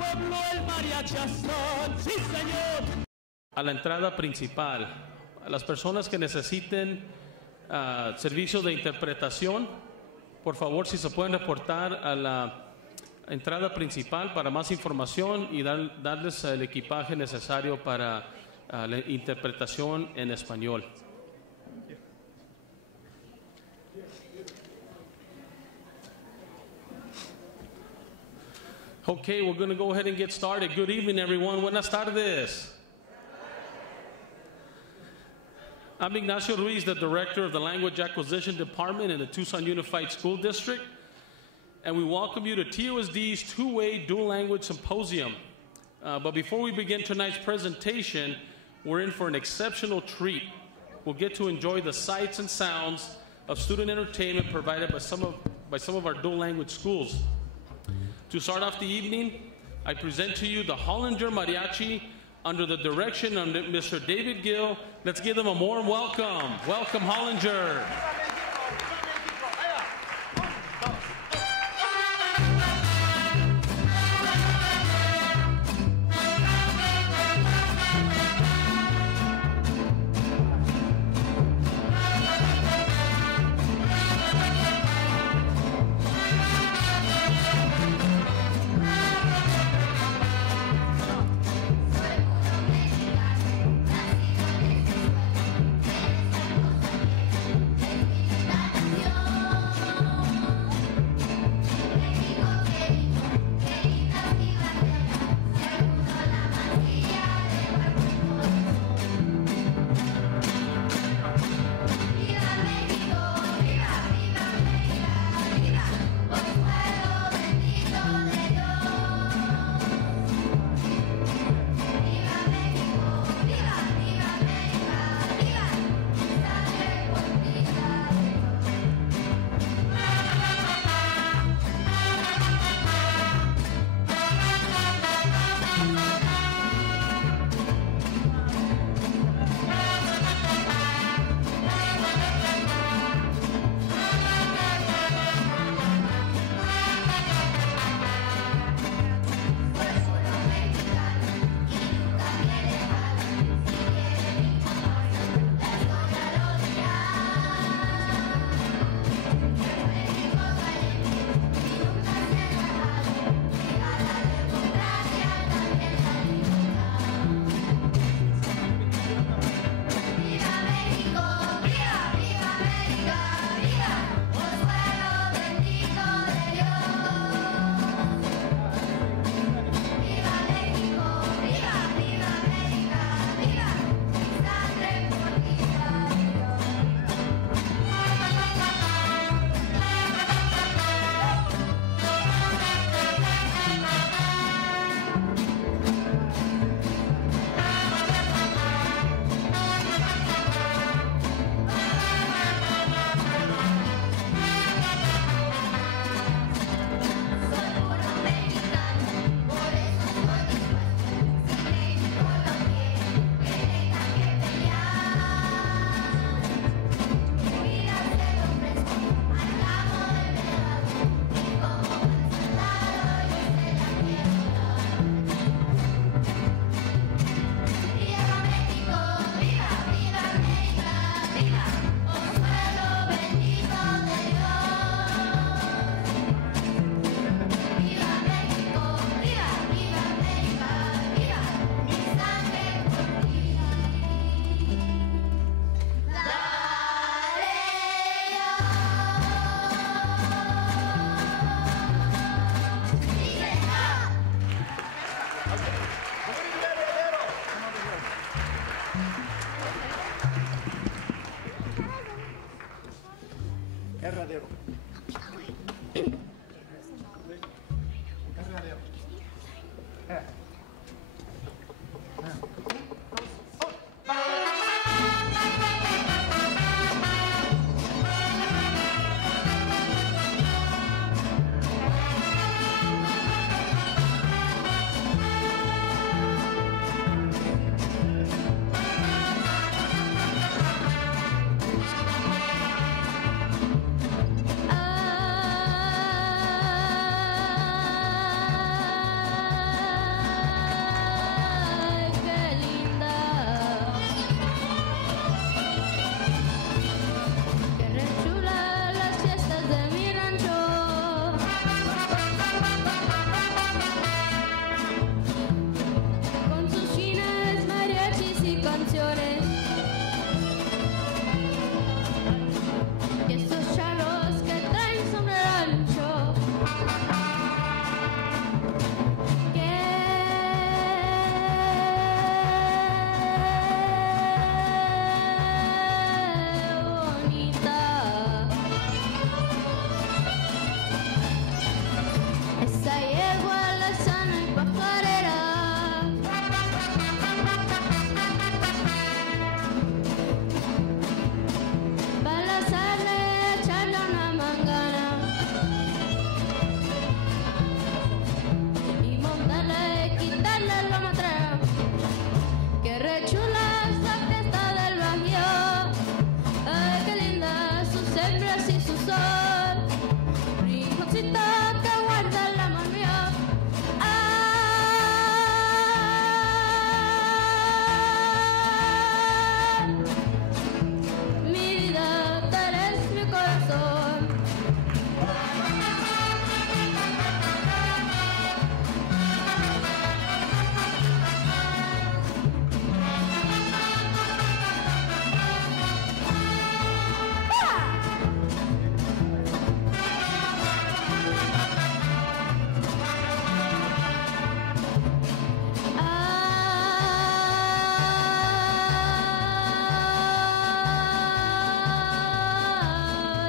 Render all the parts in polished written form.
Pueblo el mariachi son, sí señor. A la entrada principal, a las personas que necesiten servicios de interpretación, por favor, si se pueden reportar a la entrada principal para más información y darles el equipaje necesario para la interpretación en español. Okay, we're going to go ahead and get started. Good evening, everyone. Buenas tardes. I'm Ignacio Ruiz, the Director of the Language Acquisition Department in the Tucson Unified School District, and we welcome you to TUSD's two-way dual language symposium. But before we begin tonight's presentation, we're in for an exceptional treat. We'll get to enjoy the sights and sounds of student entertainment provided by some of our dual language schools. To start off the evening, I present to you the Hollinger Mariachi under the direction of Mr. David Gill. Let's give them a warm welcome. Welcome, Hollinger. siembra así su sol, rinconcito que guarda el amor mío. Mi vida, tú eres mi corazón.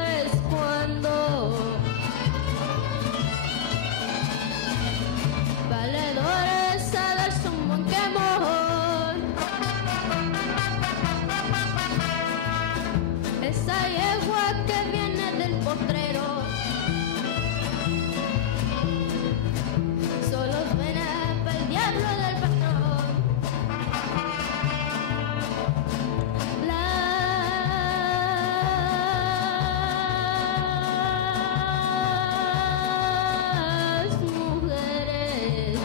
Es cuando valedores a darse un buen quemón. Esa yegua que viene del potrero solo suena para el diablo del patrón. Las mujeres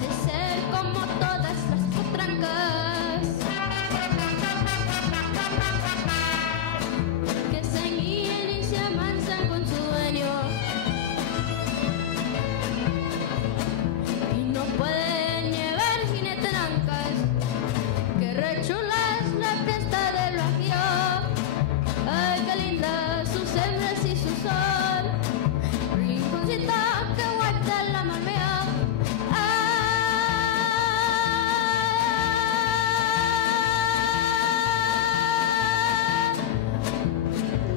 de ser como todas las potrancas que se guían y se amansan con su dueño y no pueden llevar jinete ancas que rechulas la fiesta del Bajío. Ay, qué linda sus hembras y su sol, rinconcito que guarda el amor mío.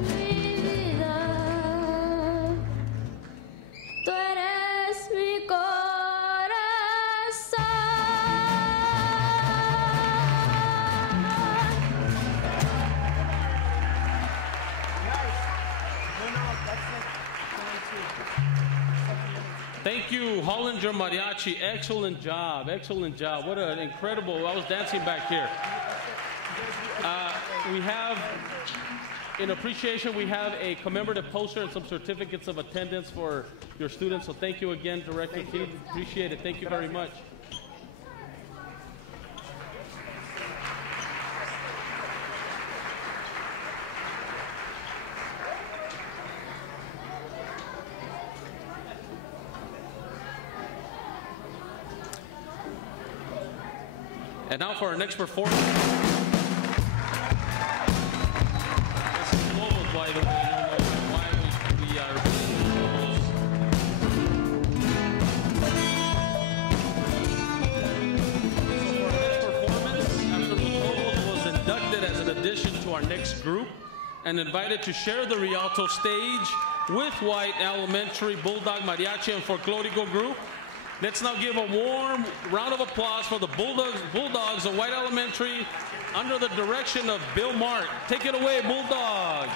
Mi vida, tú eres mi Thank you, Hollinger Mariachi. Excellent job. Excellent job. What an incredible. I was dancing back here. We have, in appreciation, we have a commemorative poster and some certificates of attendance for your students. So thank you again, Director Keith. Appreciate it. Thank you very much. And now for our next performance. This is Lobos, by the way. You know why we are doing Lobos. So for our next performance, after Lobos was inducted as an addition to our next group and invited to share the Rialto stage with White Elementary Bulldog Mariachi and Folklorico Group. Let's now give a warm round of applause for the Bulldogs of White Elementary under the direction of Bill Mark. Take it away, Bulldogs.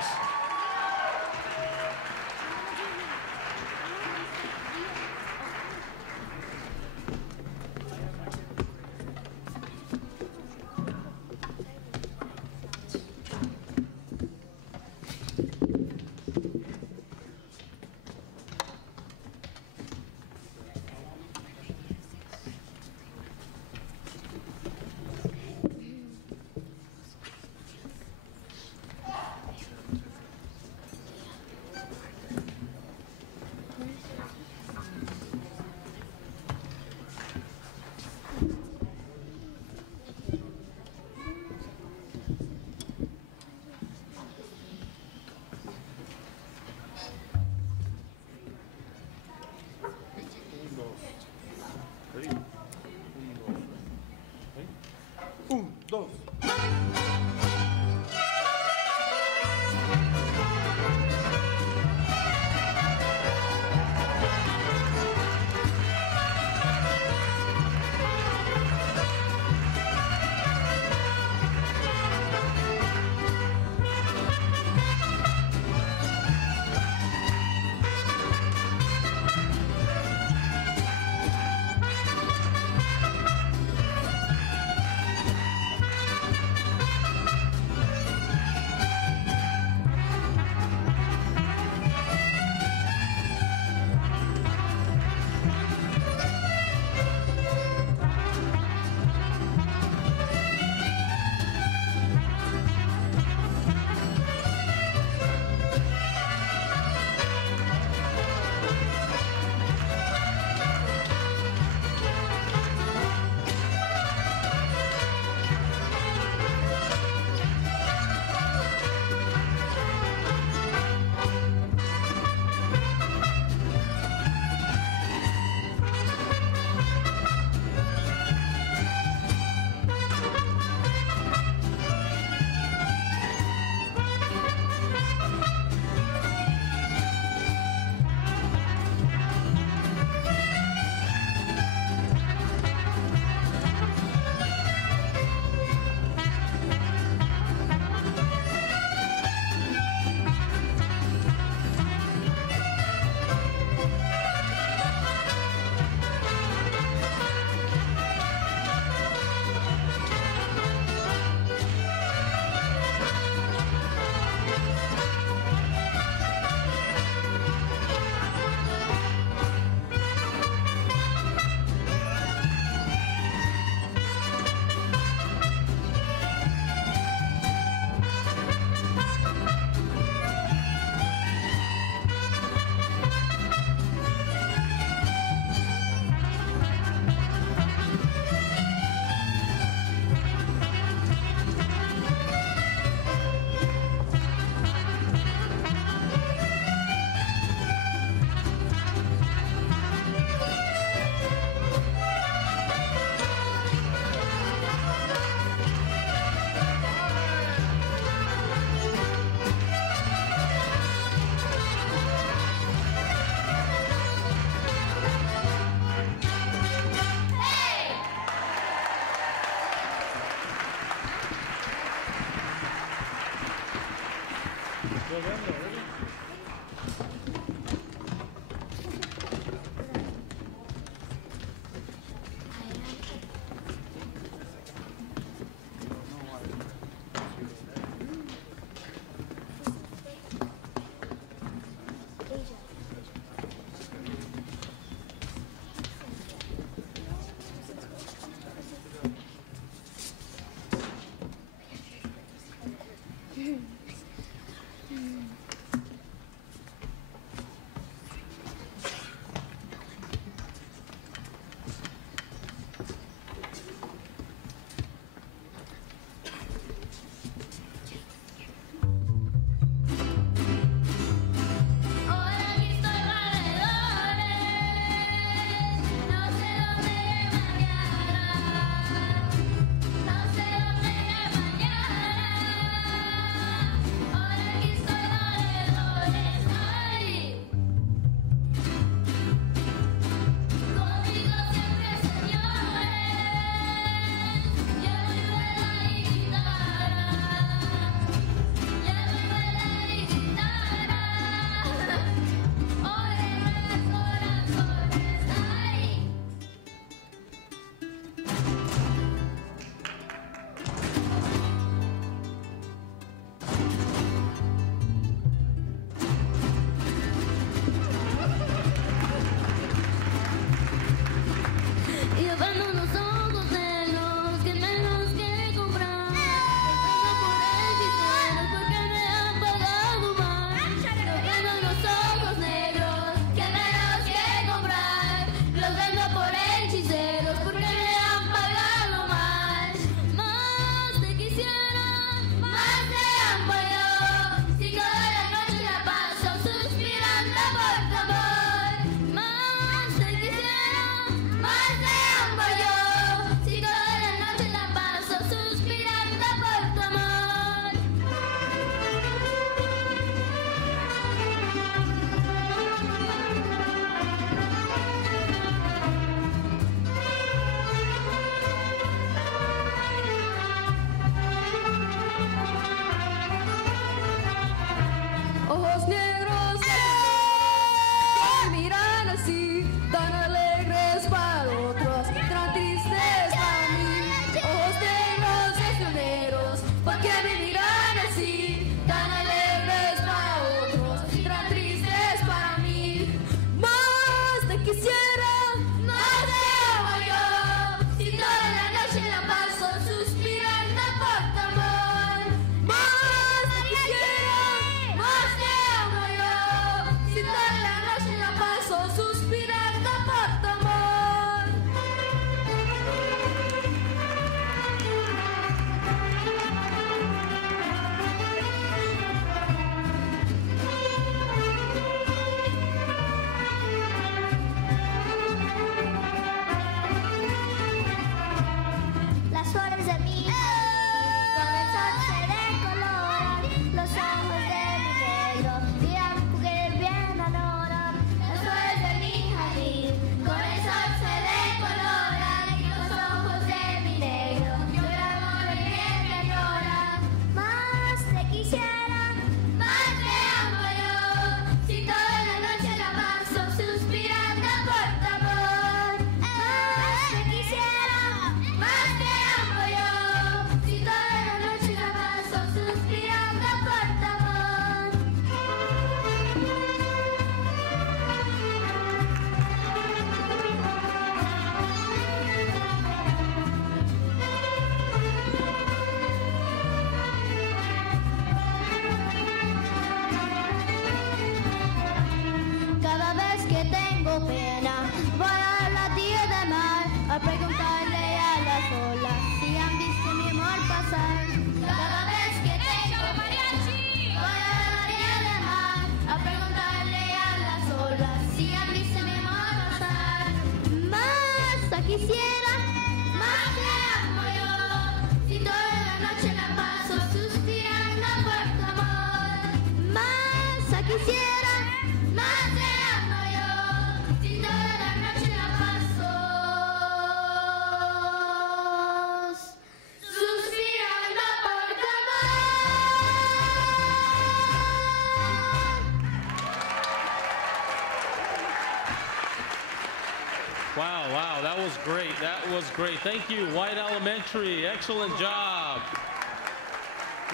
Wow, that was great. That was great. Thank you, White Elementary. Excellent job.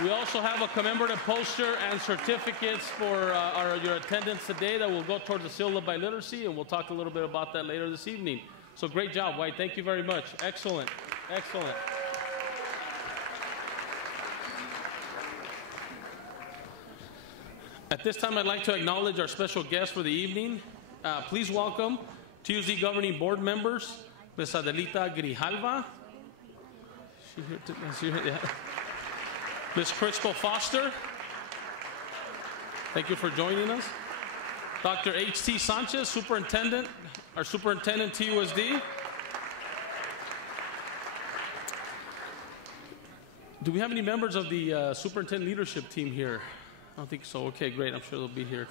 We also have a commemorative poster and certificates for your attendance today that will go towards the seal of biliteracy, and we'll talk a little bit about that later this evening. So great job, White. Thank you very much. Excellent. Excellent. At this time, I'd like to acknowledge our special guest for the evening. Please welcome Tuesday Governing Board members, Ms. Adelita Grijalva. Ms. Crystal Foster. Thank you for joining us. Dr. H.T. Sanchez, Superintendent, our Superintendent TUSD. Do we have any members of the Superintendent Leadership Team here? I don't think so. Okay, great. I'm sure they'll be here.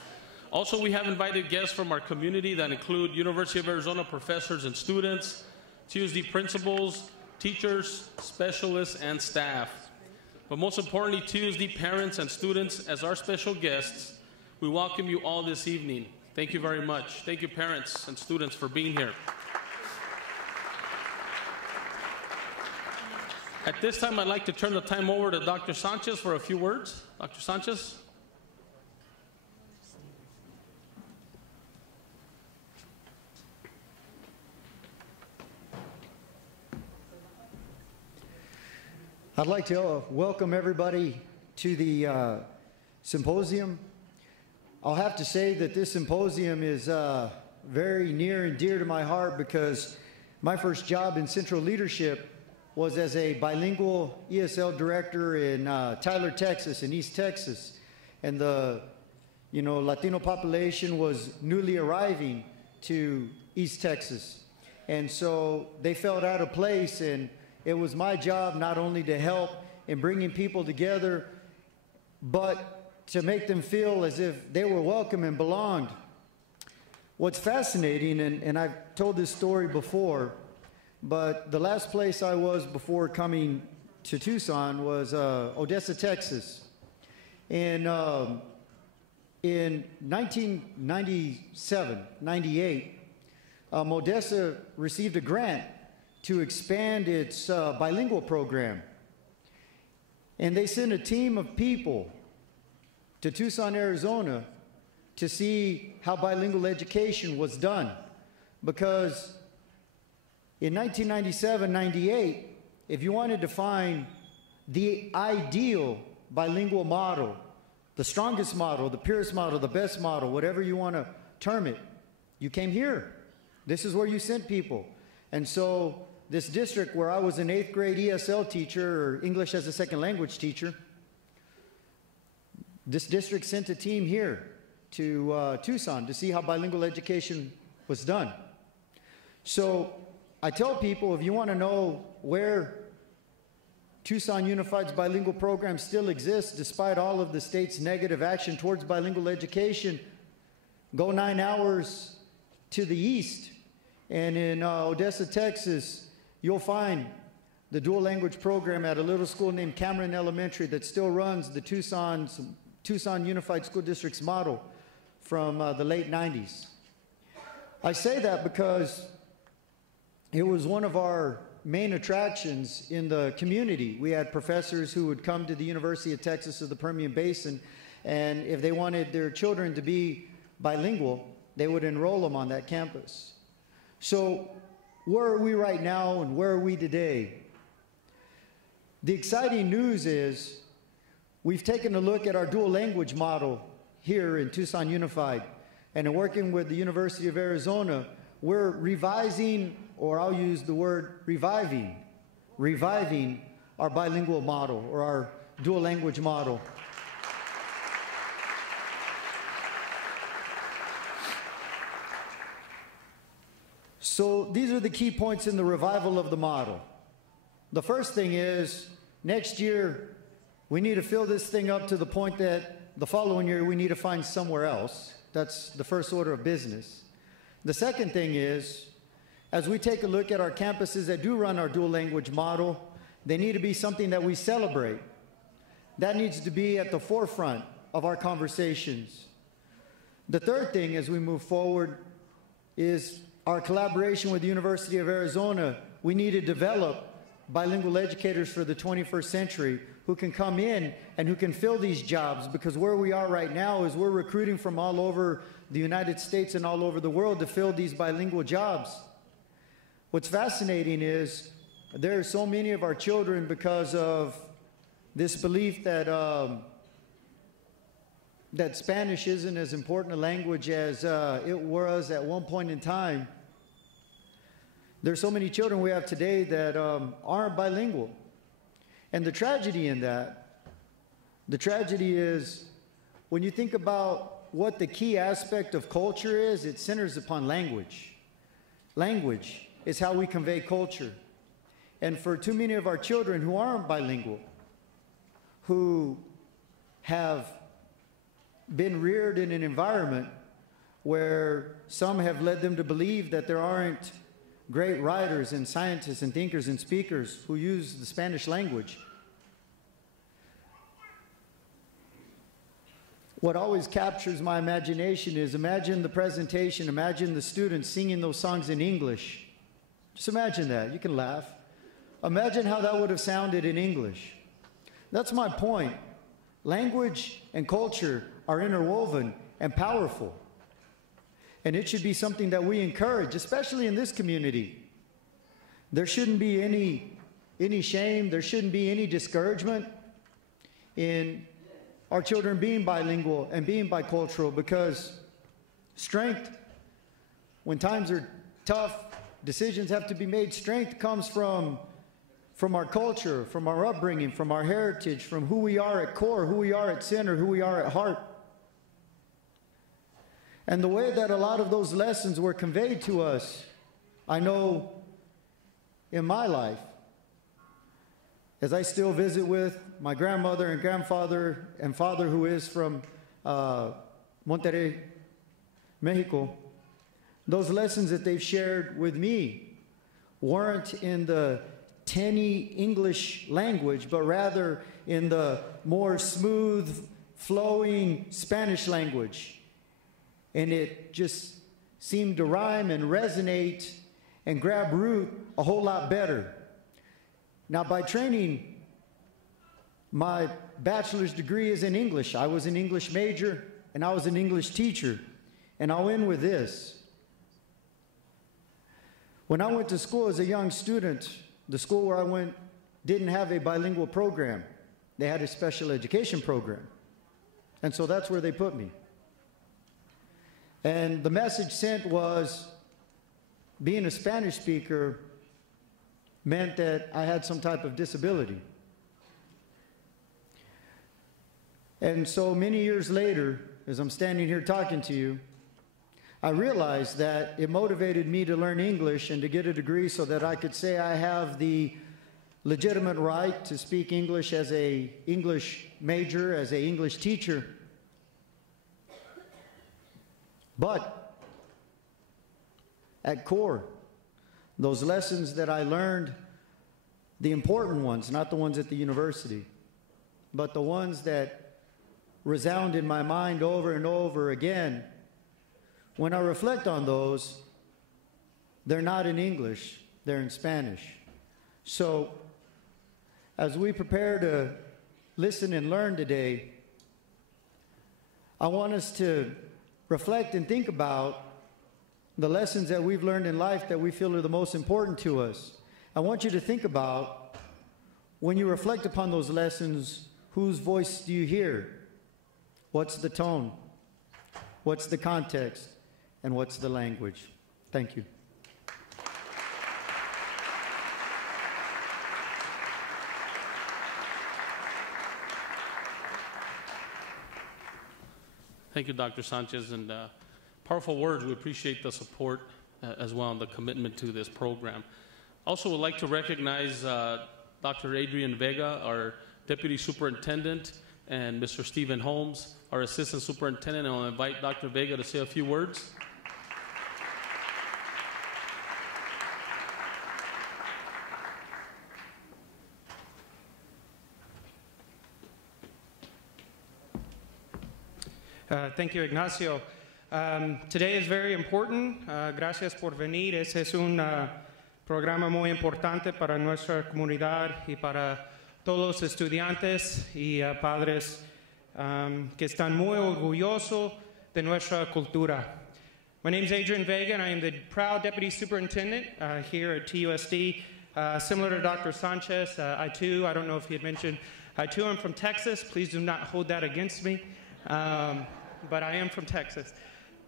Also, we have invited guests from our community that include University of Arizona professors and students, TUSD principals, teachers, specialists, and staff. But most importantly, TUSD parents and students as our special guests. We welcome you all this evening. Thank you very much. Thank you, parents and students, for being here. At this time, I'd like to turn the time over to Dr. Sanchez for a few words. Dr. Sanchez. I'd like to welcome everybody to the symposium. I'll have to say that this symposium is very near and dear to my heart because my first job in central leadership was as a bilingual ESL director in Tyler, Texas, in East Texas. And the Latino population was newly arriving to East Texas. And so they felt out of place, and it was my job not only to help in bringing people together, but to make them feel as if they were welcome and belonged. What's fascinating, and I've told this story before, but the last place I was before coming to Tucson was Odessa, Texas. And in 1997, 98, Odessa received a grant to expand its bilingual program. And they sent a team of people to Tucson, Arizona to see how bilingual education was done. Because in 1997, 98, if you wanted to find the ideal bilingual model, the strongest model, the purest model, the best model, whatever you want to term it, you came here. This is where you sent people. And so this district where I was an 8th grade ESL teacher, or English as a second language teacher, this district sent a team here to Tucson to see how bilingual education was done. So I tell people, if you want to know where Tucson Unified's bilingual program still exists, despite all of the state's negative action towards bilingual education, go 9 hours to the east. And in Odessa, Texas, you'll find the dual language program at a little school named Cameron Elementary that still runs the Tucson Unified School District's model from the late 90s. I say that because it was one of our main attractions in the community. We had professors who would come to the University of Texas of the Permian Basin, and if they wanted their children to be bilingual, they would enroll them on that campus. So where are we right now and where are we today? The exciting news is we've taken a look at our dual language model here in Tucson Unified, and in working with the University of Arizona, we're revising, or I'll use the word reviving our bilingual model or our dual language model. So these are the key points in the revival of the model. The first thing is, next year, we need to fill this thing up to the point that the following year we need to find somewhere else. That's the first order of business. The second thing is, as we take a look at our campuses that do run our dual language model, they need to be something that we celebrate. That needs to be at the forefront of our conversations. The third thing as we move forward is our collaboration with the University of Arizona, we need to develop bilingual educators for the 21st century who can come in and who can fill these jobs, because where we are right now is we're recruiting from all over the United States and all over the world to fill these bilingual jobs. What's fascinating is there are so many of our children, because of this belief that that Spanish isn't as important a language as it was at one point in time. There's so many children we have today that aren't bilingual. And the tragedy in that, the tragedy is when you think about what the key aspect of culture is, it centers upon language. Language is how we convey culture. And for too many of our children who aren't bilingual, who have been reared in an environment where some have led them to believe that there aren't great writers and scientists and thinkers and speakers who use the Spanish language. What always captures my imagination is, imagine the presentation, imagine the students singing those songs in English. Just imagine that. You can laugh. Imagine how that would have sounded in English. That's my point. Language and culture are interwoven and powerful. And it should be something that we encourage, especially in this community. There shouldn't be any shame, there shouldn't be any discouragement in our children being bilingual and being bicultural, because strength, when times are tough, decisions have to be made. Strength comes from our culture, from our upbringing, from our heritage, from who we are at core, who we are at center, who we are at heart. And the way that a lot of those lessons were conveyed to us, I know in my life, as I still visit with my grandmother and grandfather and father, who is from Monterrey, Mexico, those lessons that they've shared with me weren't in the tinny English language, but rather in the more smooth, flowing Spanish language. And it just seemed to rhyme and resonate and grab root a whole lot better. Now, by training, my bachelor's degree is in English. I was an English major, and I was an English teacher. And I'll end with this. When I went to school as a young student, the school where I went didn't have a bilingual program. They had a special education program. And so that's where they put me. And the message sent was, being a Spanish speaker meant that I had some type of disability. And so many years later, as I'm standing here talking to you, I realized that it motivated me to learn English and to get a degree so that I could say I have the legitimate right to speak English as an English major, as an English teacher. But at core, those lessons that I learned, the important ones, not the ones at the university, but the ones that resound in my mind over and over again, when I reflect on those, they're not in English, they're in Spanish. So, as we prepare to listen and learn today, I want us to reflect and think about the lessons that we've learned in life that we feel are the most important to us. I want you to think about, when you reflect upon those lessons, whose voice do you hear? What's the tone? What's the context? And what's the language? Thank you. Thank you, Dr. Sanchez, and powerful words. We appreciate the support as well and the commitment to this program. Also would like to recognize Dr. Adrian Vega, our Deputy Superintendent, and Mr. Stephen Holmes, our Assistant Superintendent, and I'll invite Dr. Vega to say a few words. Thank you, Ignacio. Today is very important. Gracias por venir. Este es un programa muy importante para nuestra comunidad y para todos los estudiantes y padres que están muy orgullosos de nuestra cultura. My name is Adrian Vega, and I am the proud Deputy Superintendent here at TUSD. Similar to Dr. Sanchez, I don't know if he had mentioned, I too am from Texas. Please do not hold that against me, but I am from Texas.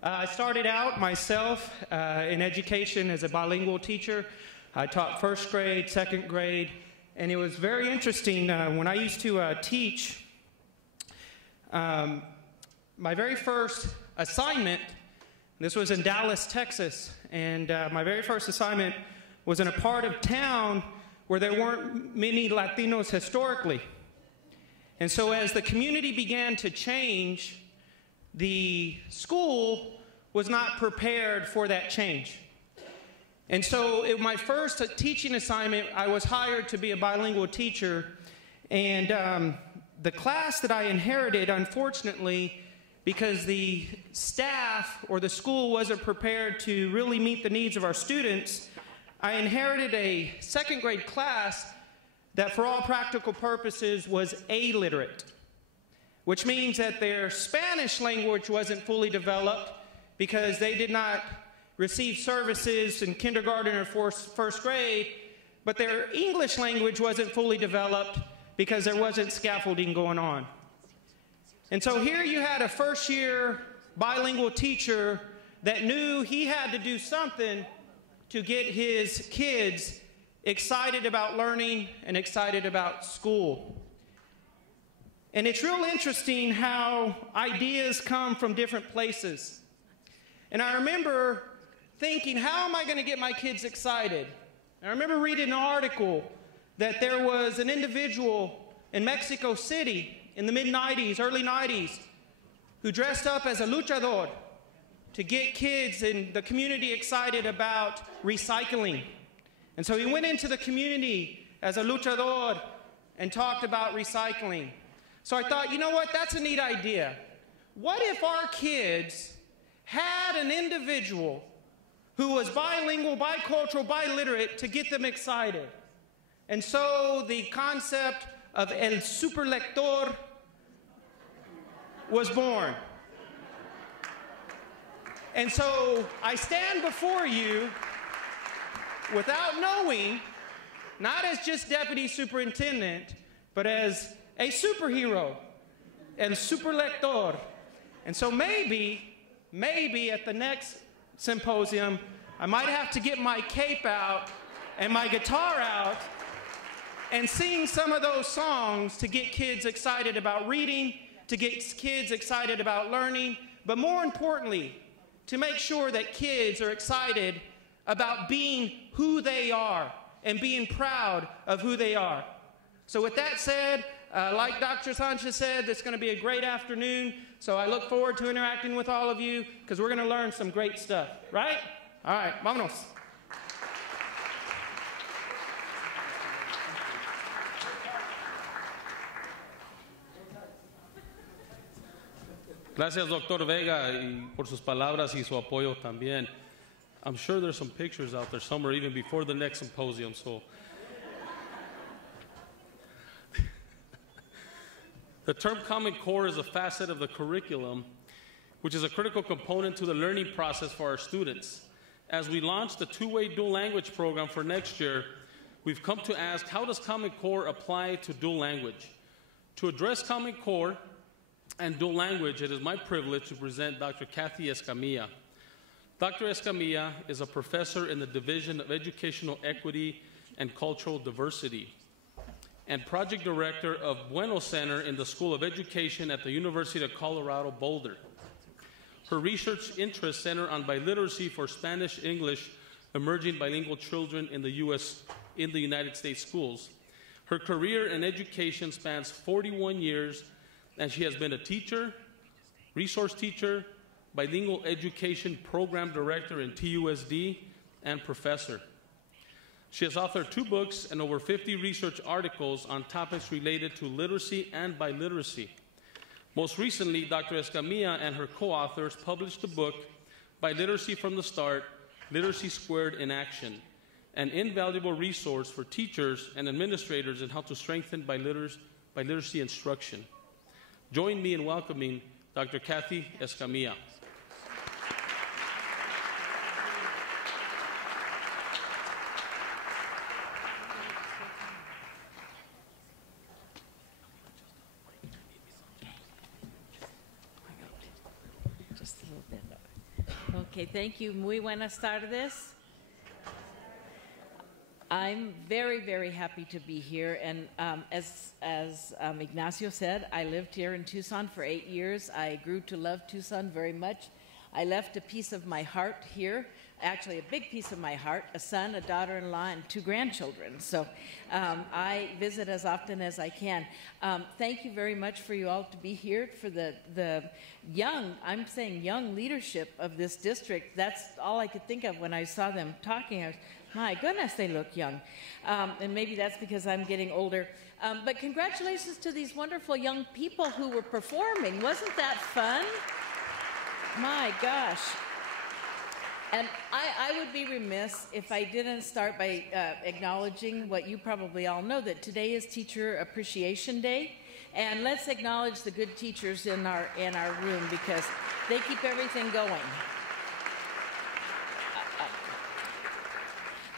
I started out myself in education as a bilingual teacher. I taught first grade, second grade, and it was very interesting when I used to teach. My very first assignment, this was in Dallas, Texas, and my very first assignment was in a part of town where there weren't many Latinos historically. And so as the community began to change, the school was not prepared for that change. And so in my first teaching assignment, I was hired to be a bilingual teacher, and the class that I inherited, unfortunately, because the staff or the school wasn't prepared to really meet the needs of our students, I inherited a second grade class that for all practical purposes was illiterate, which means that their Spanish language wasn't fully developed because they did not receive services in kindergarten or first grade, but their English language wasn't fully developed because there wasn't scaffolding going on. And so here you had a first-year bilingual teacher that knew he had to do something to get his kids excited about learning and excited about school. And it's real interesting how ideas come from different places. And I remember thinking, how am I going to get my kids excited? And I remember reading an article that there was an individual in Mexico City in the mid-90s, early 90s, who dressed up as a luchador to get kids in the community excited about recycling. And so he went into the community as a luchador and talked about recycling. So I thought, you know what, that's a neat idea. What if our kids had an individual who was bilingual, bicultural, biliterate to get them excited? And so the concept of el superlector was born. And so I stand before you without knowing, not as just deputy superintendent, but as a superhero, el superlector. And so maybe at the next symposium, I might have to get my cape out and my guitar out and sing some of those songs to get kids excited about reading, to get kids excited about learning, but more importantly, to make sure that kids are excited about being who they are and being proud of who they are. So with that said, like Dr. Sanchez said, it's going to be a great afternoon, so I look forward to interacting with all of you because we're going to learn some great stuff, right? All right, vámonos. Gracias, Dr. Vega, y por sus palabras y su apoyo también. I'm sure there's some pictures out there somewhere even before the next symposium. So, the term Common Core is a facet of the curriculum, which is a critical component to the learning process for our students. As we launch the two-way dual language program for next year, we've come to ask, how does Common Core apply to dual language? To address Common Core and dual language, it is my privilege to present Dr. Kathy Escamilla. Dr. Escamilla is a professor in the Division of Educational Equity and Cultural Diversity and project director of Bueno Center in the School of Education at the University of Colorado Boulder. Her research interests center on biliteracy for Spanish-English emerging bilingual children in the United States schools. Her career in education spans 41 years, and she has been a teacher, resource teacher, bilingual education program director in TUSD, and professor. She has authored 2 books and over 50 research articles on topics related to literacy and biliteracy. Most recently, Dr. Escamilla and her co-authors published the book, Biliteracy from the Start, Literacy Squared in Action, an invaluable resource for teachers and administrators in how to strengthen biliteracy instruction. Join me in welcoming Dr. Kathy Escamilla. Just a little bit. Okay, thank you. Muy buenas tardes. I'm very, very happy to be here, and as Ignacio said, I lived here in Tucson for 8 years. I grew to love Tucson very much. I left a piece of my heart here, actually a big piece of my heart, a son, a daughter-in-law, and 2 grandchildren. So I visit as often as I can. Thank you very much for you all to be here, for the young, I'm saying young leadership of this district. That's all I could think of when I saw them talking. I was, my goodness, they look young. And maybe that's because I'm getting older. But congratulations to these wonderful young people who were performing. Wasn't that fun? My gosh. And I would be remiss if I didn't start by acknowledging what you probably all know, that today is Teacher Appreciation Day. And let's acknowledge the good teachers in our room, because they keep everything going.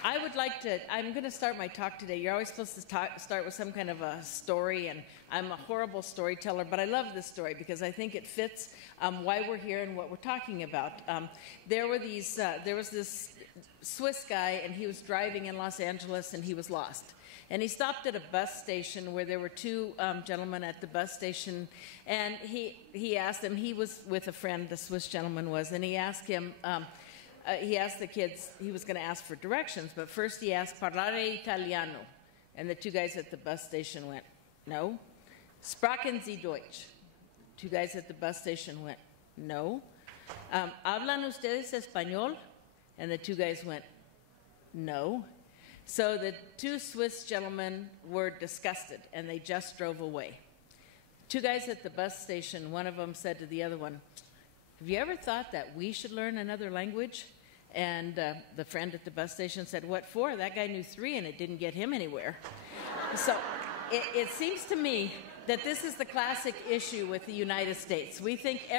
I would like to, I'm going to start my talk today. You're always supposed to start with some kind of a story, and I'm a horrible storyteller, but I love this story because I think it fits why we're here and what we're talking about. There was this Swiss guy, and he was driving in Los Angeles, and he was lost. And he stopped at a bus station where there were 2 gentlemen at the bus station, and he asked them, he was with a friend, the Swiss gentleman was, and he asked him, he asked the kids, he was going to ask for directions, but first he asked, parlare italiano? And the 2 guys at the bus station went, no. Sprachen Sie Deutsch? 2 guys at the bus station went, no. Hablan ustedes español? And the 2 guys went, no. So the 2 Swiss gentlemen were disgusted, and they just drove away. 2 guys at the bus station, one of them said to the other one, have you ever thought that we should learn another language? And the friend at the bus station said, what for? That guy knew 3 and it didn't get him anywhere. So it seems to me that this is the classic issue with the United States. We think it's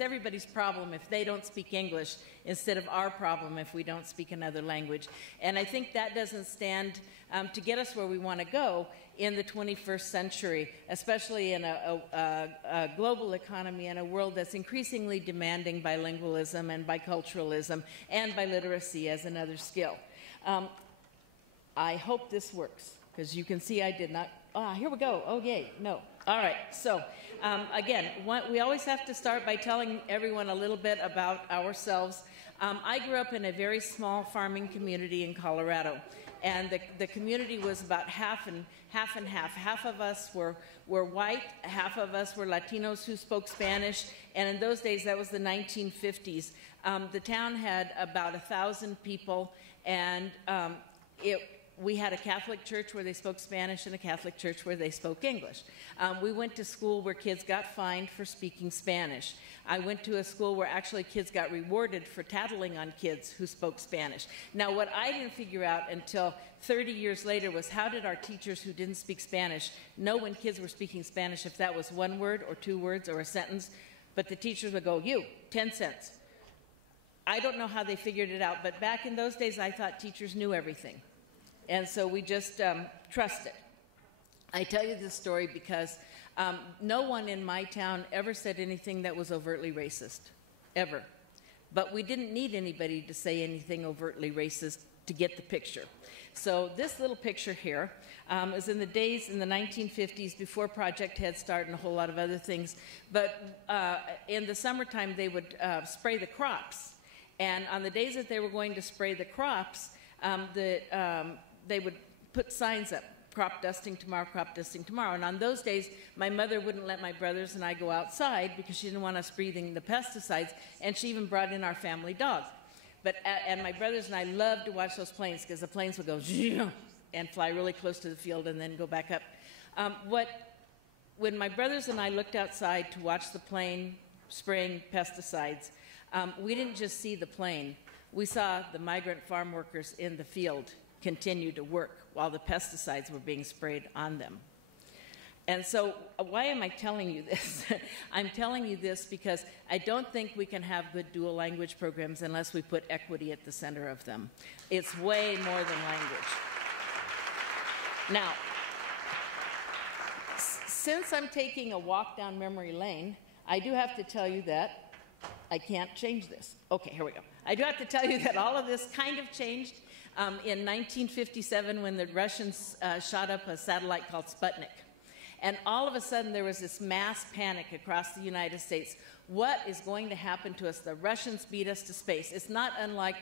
everybody's problem if they don't speak English, instead of our problem if we don't speak another language. And I think that doesn't stand to get us where we want to go in the 21st century, especially in a global economy and a world that's increasingly demanding bilingualism and biculturalism and biliteracy as another skill. I hope this works, because you can see I did not. Here we go. Oh, yay. No. All right. So, again, we always have to start by telling everyone a little bit about ourselves. I grew up in a very small farming community in Colorado, and the community was about half and half. Half of us were white, half of us were Latinos who spoke Spanish, and in those days, that was the 1950s. The town had about 1,000 people, and we had a Catholic church where they spoke Spanish and a Catholic church where they spoke English. We went to school where kids got fined for speaking Spanish. I went to a school where actually kids got rewarded for tattling on kids who spoke Spanish. Now, what I didn't figure out until 30 years later was, how did our teachers who didn't speak Spanish know when kids were speaking Spanish if that was 1 word or 2 words or a sentence? But the teachers would go, you, 10 cents. I don't know how they figured it out, but back in those days, I thought teachers knew everything. And so we just trusted. I tell you this story because no one in my town ever said anything that was overtly racist, ever. But we didn't need anybody to say anything overtly racist to get the picture. So this little picture here is in the days in the 1950s, before Project Head Start and a whole lot of other things. But in the summertime, they would spray the crops. And on the days that they were going to spray the crops, they would put signs up, crop dusting tomorrow, crop dusting tomorrow. And on those days, my mother wouldn't let my brothers and I go outside because she didn't want us breathing the pesticides, and she even brought in our family dog. And my brothers and I loved to watch those planes, because the planes would go and fly really close to the field and then go back up. when my brothers and I looked outside to watch the plane spraying pesticides, we didn't just see the plane. We saw the migrant farm workers in the field continue to work while the pesticides were being sprayed on them. And so why am I telling you this? I'm telling you this because I don't think we can have good dual language programs unless we put equity at the center of them. It's way more than language. Now, since I'm taking a walk down memory lane, I do have to tell you that I can't change this. Okay, here we go. I do have to tell you that all of this kind of changed in 1957 when the Russians shot up a satellite called Sputnik. And all of a sudden, there was this mass panic across the United States. What is going to happen to us? The Russians beat us to space. It's not unlike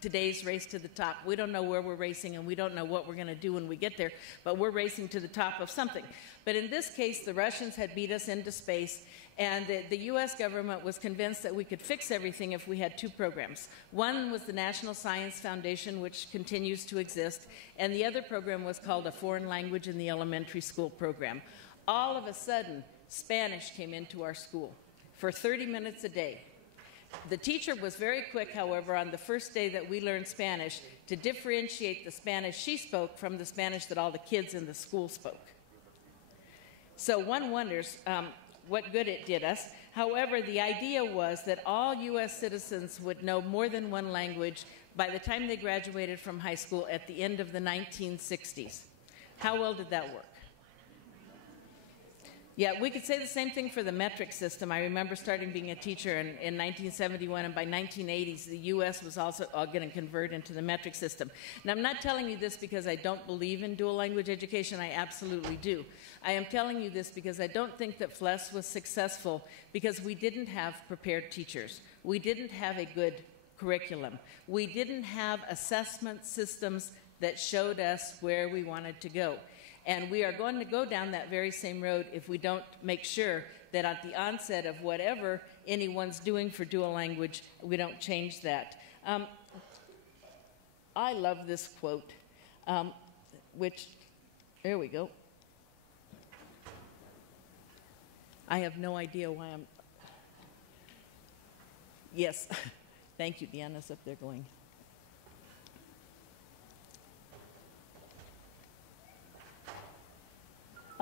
today's race to the top. We don't know where we're racing, and we don't know what we're going to do when we get there, but we're racing to the top of something. But in this case, the Russians had beat us into space, and the U.S. government was convinced that we could fix everything if we had two programs. One was the National Science Foundation, which continues to exist, and the other program was called a Foreign Language in the Elementary School program. All of a sudden, Spanish came into our school for 30 minutes a day. The teacher was very quick, however, on the first day that we learned Spanish to differentiate the Spanish she spoke from the Spanish that all the kids in the school spoke. So one wonders what good it did us. However, the idea was that all U.S. citizens would know more than one language by the time they graduated from high school at the end of the 1960s. How well did that work? Yeah, we could say the same thing for the metric system. I remember starting being a teacher in 1971, and by 1980s, the U.S. was also going to convert into the metric system. Now, I'm not telling you this because I don't believe in dual language education. I absolutely do. I am telling you this because I don't think that FLES was successful because we didn't have prepared teachers. We didn't have a good curriculum. We didn't have assessment systems that showed us where we wanted to go. And we are going to go down that very same road if we don't make sure that at the onset of whatever anyone's doing for dual language, we don't change that. I love this quote, which, there we go. I have no idea why I'm, yes, thank you, Deanna's up there going.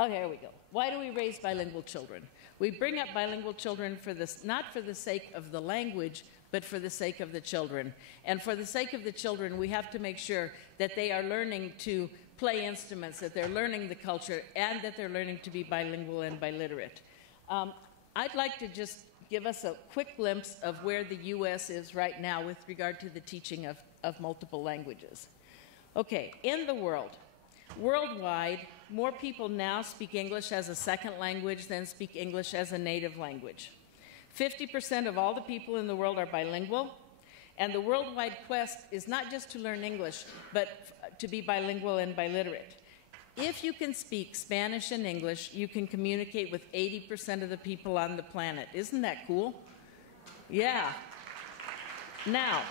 Oh, here we go. Why do we raise bilingual children? We bring up bilingual children for this, not for the sake of the language, but for the sake of the children. And for the sake of the children, we have to make sure that they are learning to play instruments, that they're learning the culture, and that they're learning to be bilingual and biliterate. I'd like to just give us a quick glimpse of where the U.S. is right now with regard to the teaching of multiple languages. Okay, in the world, worldwide, more people now speak English as a second language than speak English as a native language. 50% of all the people in the world are bilingual, and the worldwide quest is not just to learn English, but to be bilingual and biliterate. If you can speak Spanish and English, you can communicate with 80% of the people on the planet. Isn't that cool? Yeah. Now,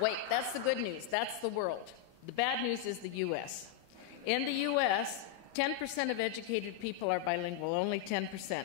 wait, that's the good news. That's the world. The bad news is the U.S. In the U.S., 10% of educated people are bilingual, only 10%.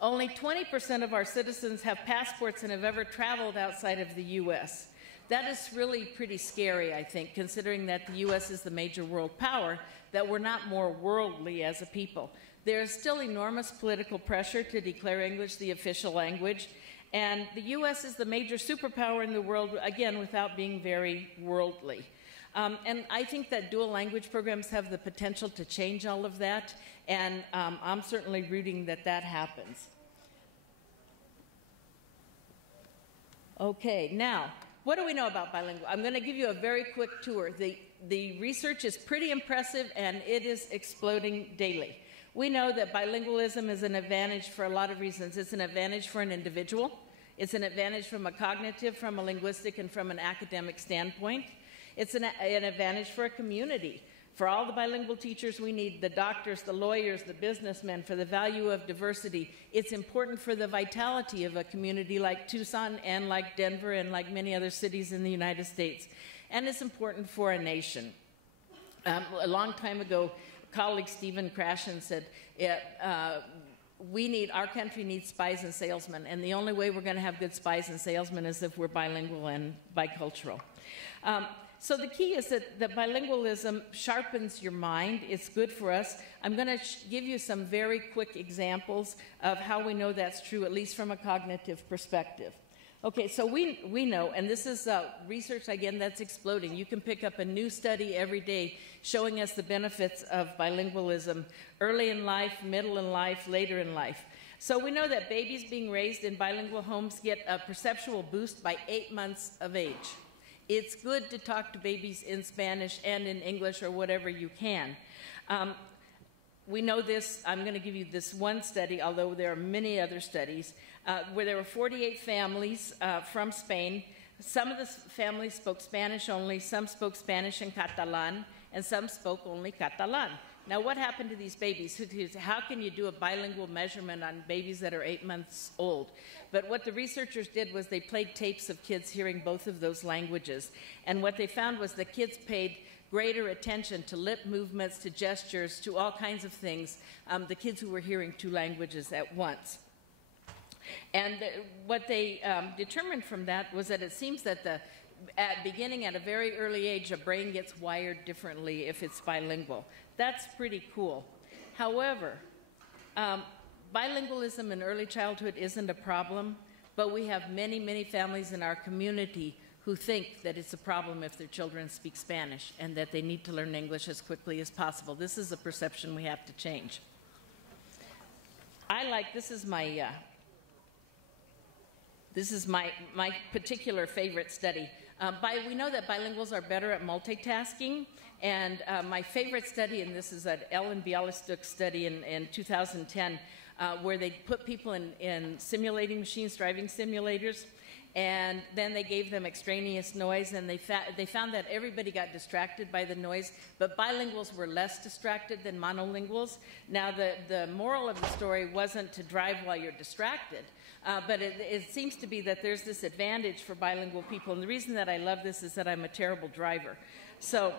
Only 20% of our citizens have passports and have ever traveled outside of the U.S. That is really pretty scary, I think, considering that the U.S. is the major world power, that we're not more worldly as a people. There is still enormous political pressure to declare English the official language, and the U.S. is the major superpower in the world, again, without being very worldly. And I think that dual language programs have the potential to change all of that, and I'm certainly rooting that that happens. Okay, now, what do we know about bilingual? I'm going to give you a very quick tour. The research is pretty impressive, and it is exploding daily. We know that bilingualism is an advantage for a lot of reasons. It's an advantage for an individual. It's an advantage from a cognitive, from a linguistic, and from an academic standpoint. It's an advantage for a community. For all the bilingual teachers we need, the doctors, the lawyers, the businessmen, for the value of diversity. It's important for the vitality of a community like Tucson and like Denver and like many other cities in the United States. And it's important for a nation. A long time ago, colleague Stephen Krashen said, our country needs spies and salesmen, and the only way we're going to have good spies and salesmen is if we're bilingual and bicultural. So the key is that bilingualism sharpens your mind. It's good for us. I'm going to give you some very quick examples of how we know that's true, at least from a cognitive perspective. Okay, so we know, and this is research, again, that's exploding. You can pick up a new study every day showing us the benefits of bilingualism early in life, middle in life, later in life. So we know that babies being raised in bilingual homes get a perceptual boost by 8 months of age. It's good to talk to babies in Spanish and in English or whatever you can. We know this. I'm going to give you this one study, although there are many other studies, where there were 48 families from Spain. Some of the families spoke Spanish only, some spoke Spanish and Catalan, and some spoke only Catalan. Now, what happened to these babies? How can you do a bilingual measurement on babies that are 8 months old? But what the researchers did was they played tapes of kids hearing both of those languages. And what they found was the kids paid greater attention to lip movements, to gestures, to all kinds of things, the kids who were hearing 2 languages at once. And what they determined from that was that it seems that beginning at a very early age, a brain gets wired differently if it's bilingual. That's pretty cool. However, bilingualism in early childhood isn't a problem, but we have many, many families in our community who think that it's a problem if their children speak Spanish and that they need to learn English as quickly as possible. This is a perception we have to change. This is my particular favorite study. We know that bilinguals are better at multitasking, and my favorite study, and this is an Ellen Bialystok study in 2010, where they put people in simulating machines, driving simulators, and then they gave them extraneous noise, and they found that everybody got distracted by the noise, but bilinguals were less distracted than monolinguals. Now, the moral of the story wasn't to drive while you're distracted, but it seems to be that there's this advantage for bilingual people, and the reason that I love this is that I'm a terrible driver. So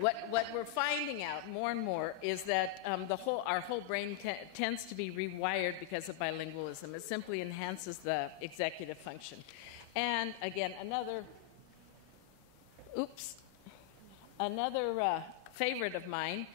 what we're finding out more and more is that our whole brain tends to be rewired because of bilingualism. It simply enhances the executive function. And again, another favorite of mine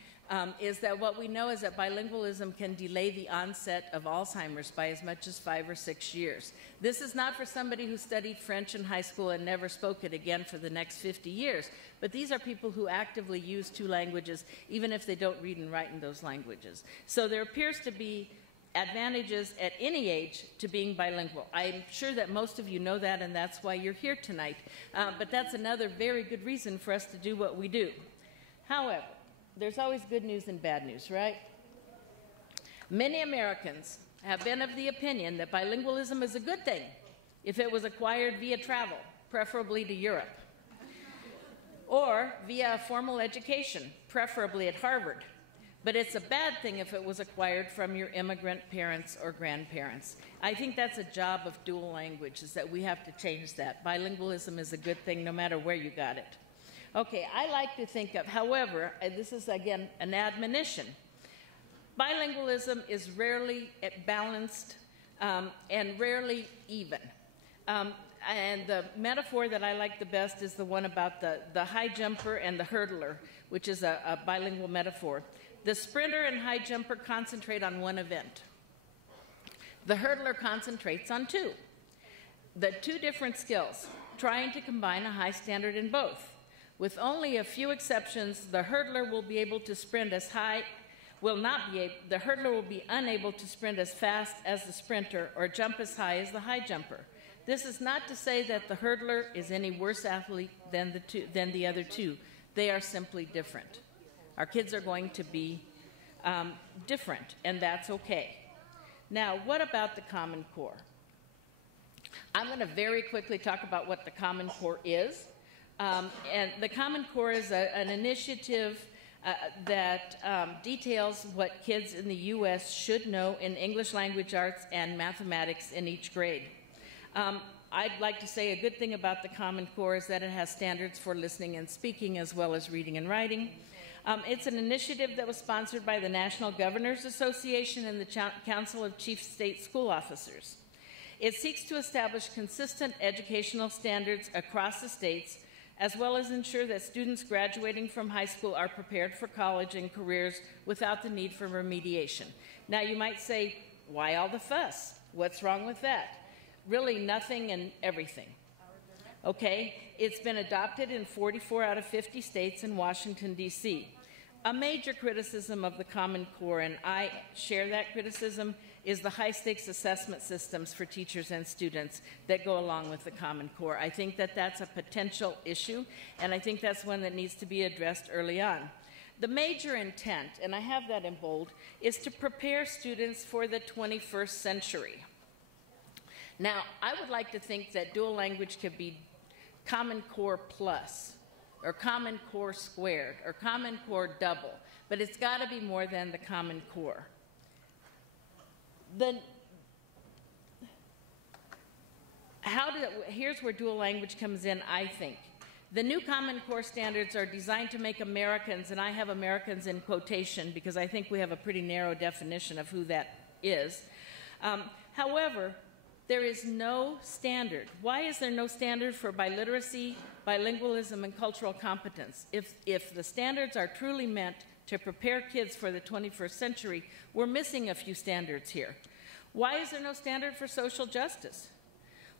is that what we know is that bilingualism can delay the onset of Alzheimer's by as much as 5 or 6 years. This is not for somebody who studied French in high school and never spoke it again for the next 50 years, but these are people who actively use 2 languages, even if they don't read and write in those languages. So there appears to be advantages at any age to being bilingual. I'm sure that most of you know that, and that's why you're here tonight. But that's another very good reason for us to do what we do. However, there's always good news and bad news, right? Many Americans have been of the opinion that bilingualism is a good thing if it was acquired via travel, preferably to Europe, or via a formal education, preferably at Harvard. But it's a bad thing if it was acquired from your immigrant parents or grandparents. I think that's a job of dual language, is that we have to change that. Bilingualism is a good thing no matter where you got it. Okay, I like to think of, however, this is again an admonition. Bilingualism is rarely balanced and rarely even. And the metaphor that I like the best is the one about the high jumper and the hurdler, which is a bilingual metaphor. The sprinter and high jumper concentrate on one event. The hurdler concentrates on 2. The 2 different skills, trying to combine a high standard in both. With only a few exceptions, the hurdler will be able to sprint as high, the hurdler will be unable to sprint as fast as the sprinter or jump as high as the high jumper. This is not to say that the hurdler is any worse athlete than the other 2. They are simply different. Our kids are going to be different, and that's okay. Now, what about the Common Core? I'm going to very quickly talk about what the Common Core is. And the Common Core is an initiative that details what kids in the U.S. should know in English language arts and mathematics in each grade. I'd like to say a good thing about the Common Core is that it has standards for listening and speaking as well as reading and writing. It's an initiative that was sponsored by the National Governors Association and the Council of Chief State School Officers. It seeks to establish consistent educational standards across the states, as well as ensure that students graduating from high school are prepared for college and careers without the need for remediation. Now, you might say, why all the fuss? What's wrong with that? Really, nothing and everything. Okay, it's been adopted in 44 out of 50 states in Washington, D.C. A major criticism of the Common Core, and I share that criticism, is the high-stakes assessment systems for teachers and students that go along with the Common Core. I think that that's a potential issue, and I think that's one that needs to be addressed early on. The major intent, and I have that in bold, is to prepare students for the 21st century. Now, I would like to think that dual language could be Common Core Plus, or Common Core Squared, or Common Core Double, but it's got to be more than the Common Core. Here's where dual language comes in, I think. The new Common Core standards are designed to make Americans, and I have Americans in quotation because I think we have a pretty narrow definition of who that is. However, there is no standard. Why is there no standard for biliteracy, bilingualism, and cultural competence? If the standards are truly meant to prepare kids for the 21st century, we're missing a few standards here. Why is there no standard for social justice?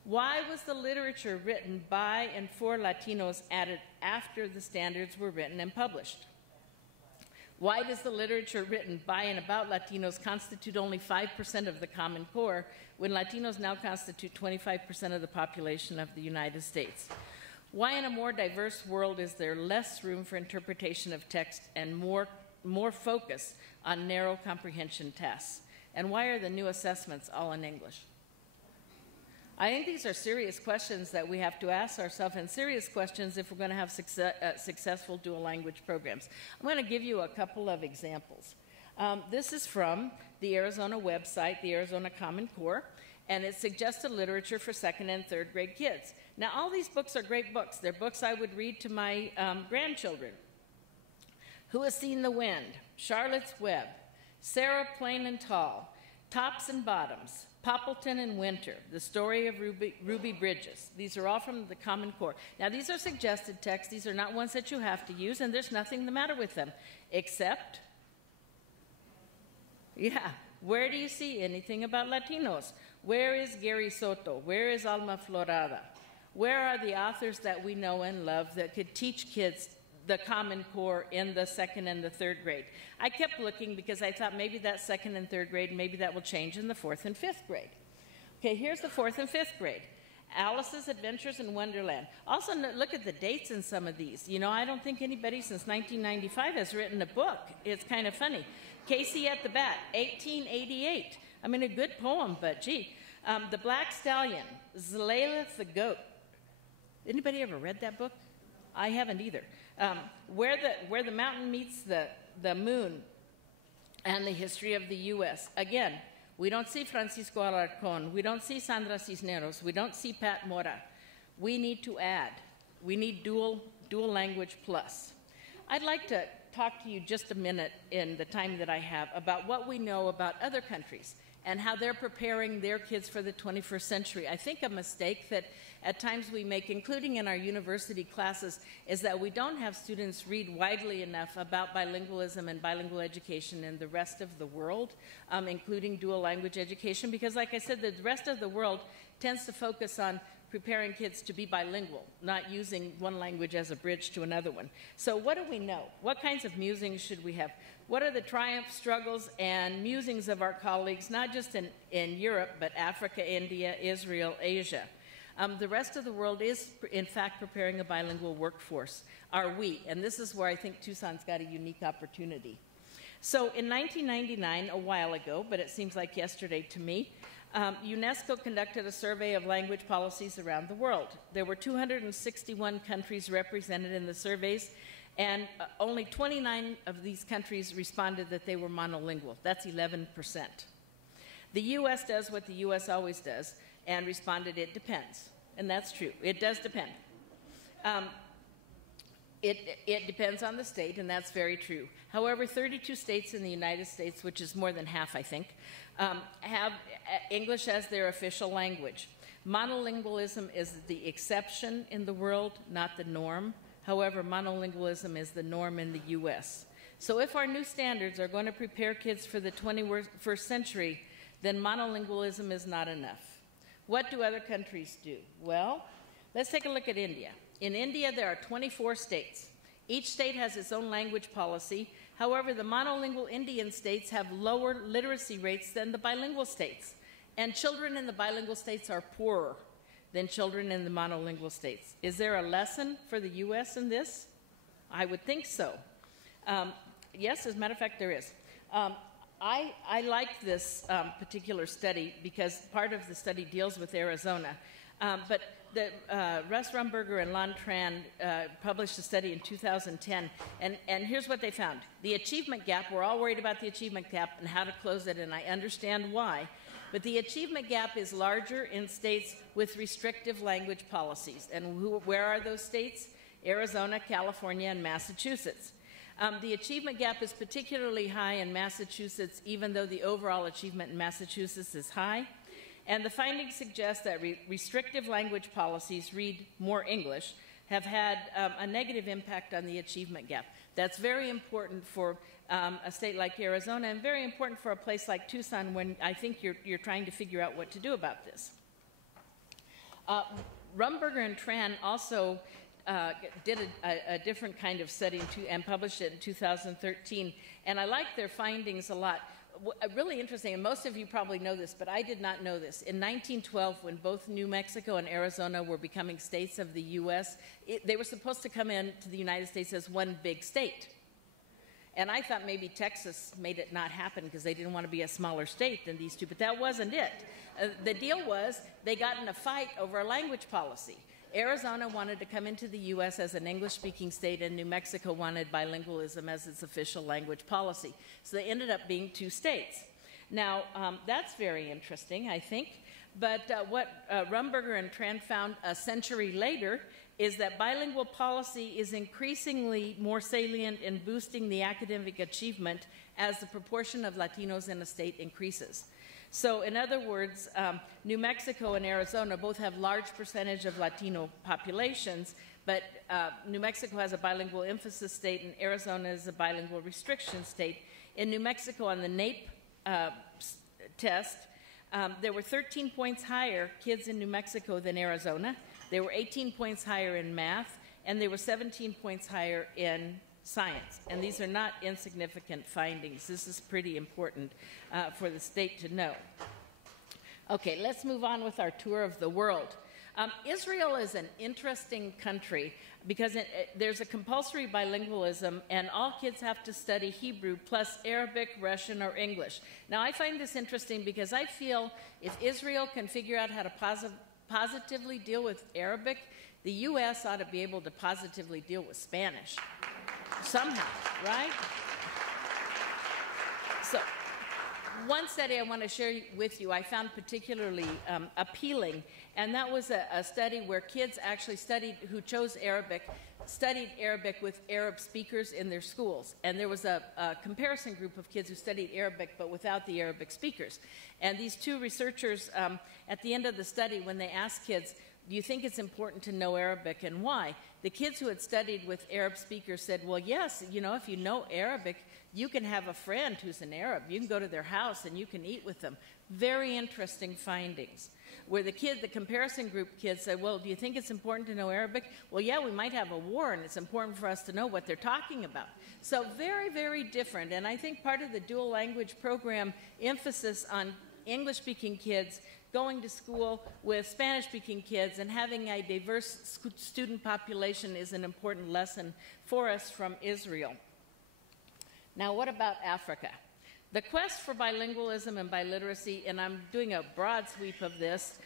Why was the literature written by and for Latinos added after the standards were written and published? Why does the literature written by and about Latinos constitute only 5% of the Common Core when Latinos now constitute 25% of the population of the United States? Why in a more diverse world is there less room for interpretation of text and more focus on narrow comprehension tests? And why are the new assessments all in English? I think these are serious questions that we have to ask ourselves, and serious questions if we're going to have successful dual language programs. I'm going to give you a couple of examples. This is from the Arizona website, the Arizona Common Core, and it suggested literature for second and third grade kids. Now, all these books are great books. They're books I would read to my grandchildren. Who Has Seen the Wind? Charlotte's Web, Sarah Plain and Tall, Tops and Bottoms, Poppleton and Winter, The Story of Ruby Bridges. These are all from the Common Core. Now, these are suggested texts. These are not ones that you have to use, and there's nothing the matter with them, except, where do you see anything about Latinos? Where is Gary Soto? Where is Alma Florada? Where are the authors that we know and love that could teach kids the Common Core in the second and the third grade? I kept looking because I thought maybe that second and third grade, maybe that will change in the fourth and fifth grade. Okay, here's the fourth and fifth grade. Alice's Adventures in Wonderland. Also, look at the dates in some of these. You know, I don't think anybody since 1995 has written a book. It's kind of funny. Casey at the Bat, 1888. I mean, a good poem, but gee. The Black Stallion, Zlaleth the Goat. Anybody ever read that book? I haven't either. Where the Mountain Meets the Moon, and the History of the U.S. Again, we don't see Francisco Alarcón. We don't see Sandra Cisneros. We don't see Pat Mora. We need to add. We need dual language plus. I'd like to talk to you just a minute in the time that I have about what we know about other countries and how they're preparing their kids for the 21st century. I think a mistake that at times we make, including in our university classes, is that we don't have students read widely enough about bilingualism and bilingual education in the rest of the world, including dual language education, because like I said, the rest of the world tends to focus on preparing kids to be bilingual, not using one language as a bridge to another one. So what do we know? What kinds of musings should we have? What are the triumphs, struggles, and musings of our colleagues, not just in Europe, but Africa, India, Israel, Asia? The rest of the world is, in fact, preparing a bilingual workforce. Are we? And this is where I think Tucson's got a unique opportunity. So in 1999, a while ago, but it seems like yesterday to me, UNESCO conducted a survey of language policies around the world. There were 261 countries represented in the surveys, and only 29 of these countries responded that they were monolingual. That's 11%. The U.S. does what the U.S. always does, and responded, it depends. And that's true. It does depend. It depends on the state, and that's very true. However, 32 states in the United States, which is more than half, I think, have English as their official language. Monolingualism is the exception in the world, not the norm. However, monolingualism is the norm in the U.S. So if our new standards are going to prepare kids for the 21st century, then monolingualism is not enough. What do other countries do? Well, let's take a look at India. In India, there are 24 states. Each state has its own language policy. However, the monolingual Indian states have lower literacy rates than the bilingual states. And children in the bilingual states are poorer than children in the monolingual states. Is there a lesson for the U.S. in this? I would think so. Yes, as a matter of fact, there is. I like this particular study because part of the study deals with Arizona. But Russ Rumberger and Lon Tran published a study in 2010, and here's what they found. The achievement gap, we're all worried about the achievement gap and how to close it, and I understand why. But the achievement gap is larger in states with restrictive language policies. And where are those states? Arizona, California, and Massachusetts. The achievement gap is particularly high in Massachusetts, even though the overall achievement in Massachusetts is high. And the findings suggest that restrictive language policies, read more English, have had a negative impact on the achievement gap. That's very important for a state like Arizona and very important for a place like Tucson when I think you're trying to figure out what to do about this. Rumberger and Tran also did a different kind of study and published it in 2013, and I like their findings a lot. Really interesting, and most of you probably know this, but I did not know this. In 1912, when both New Mexico and Arizona were becoming states of the U.S., they were supposed to come into the United States as one big state. And I thought maybe Texas made it not happen because they didn't want to be a smaller state than these two, but that wasn't it. The deal was they got in a fight over a language policy. Arizona wanted to come into the U.S. as an English-speaking state, and New Mexico wanted bilingualism as its official language policy. So they ended up being two states. Now, that's very interesting, I think. But what Rumberger and Tran found a century later is that bilingual policy is increasingly more salient in boosting the academic achievement as the proportion of Latinos in a state increases. So in other words, New Mexico and Arizona both have large percentage of Latino populations, but New Mexico has a bilingual emphasis state and Arizona is a bilingual restriction state. In New Mexico on the NAEP test, there were 13 points higher kids in New Mexico than Arizona. They were 18 points higher in math, and they were 17 points higher in science. And these are not insignificant findings. This is pretty important for the state to know. Okay, let's move on with our tour of the world. Israel is an interesting country because there's a compulsory bilingualism, and all kids have to study Hebrew plus Arabic, Russian, or English. Now, I find this interesting because I feel if Israel can figure out how to positively deal with Arabic, the U.S. ought to be able to positively deal with Spanish. Somehow, right? So, one study I want to share with you I found particularly appealing, and that was a study where kids actually who chose Arabic, studied Arabic with Arab speakers in their schools. And there was a comparison group of kids who studied Arabic but without the Arabic speakers. And these two researchers, at the end of the study, when they asked kids, do you think it's important to know Arabic and why? The kids who had studied with Arab speakers said, well, yes, you know, if you know Arabic, you can have a friend who's an Arab. You can go to their house and you can eat with them. Very interesting findings. Where the comparison group kids said, well, do you think it's important to know Arabic? Well, yeah, we might have a war and it's important for us to know what they're talking about. So very, very different. And I think part of the dual language program emphasis on English-speaking kids going to school with Spanish-speaking kids and having a diverse student population is an important lesson for us from Israel. Now, what about Africa? The quest for bilingualism and biliteracy, and I'm doing a broad sweep of this,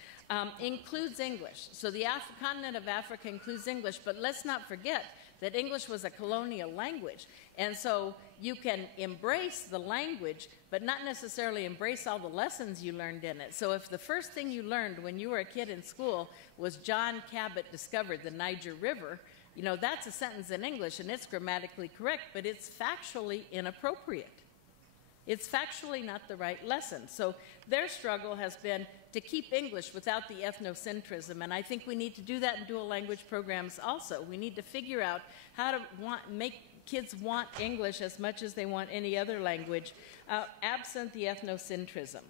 includes English. So the continent of Africa includes English, but let's not forget that English was a colonial language. And so you can embrace the language, but not necessarily embrace all the lessons you learned in it. So if the first thing you learned when you were a kid in school was John Cabot discovered the Niger River, You know, that's a sentence in English, and it's grammatically correct, but it's factually inappropriate. It's factually not the right lesson. So their struggle has been to keep English without the ethnocentrism, and I think we need to do that in dual language programs also. We need to figure out how to make kids want English as much as they want any other language, absent the ethnocentrism.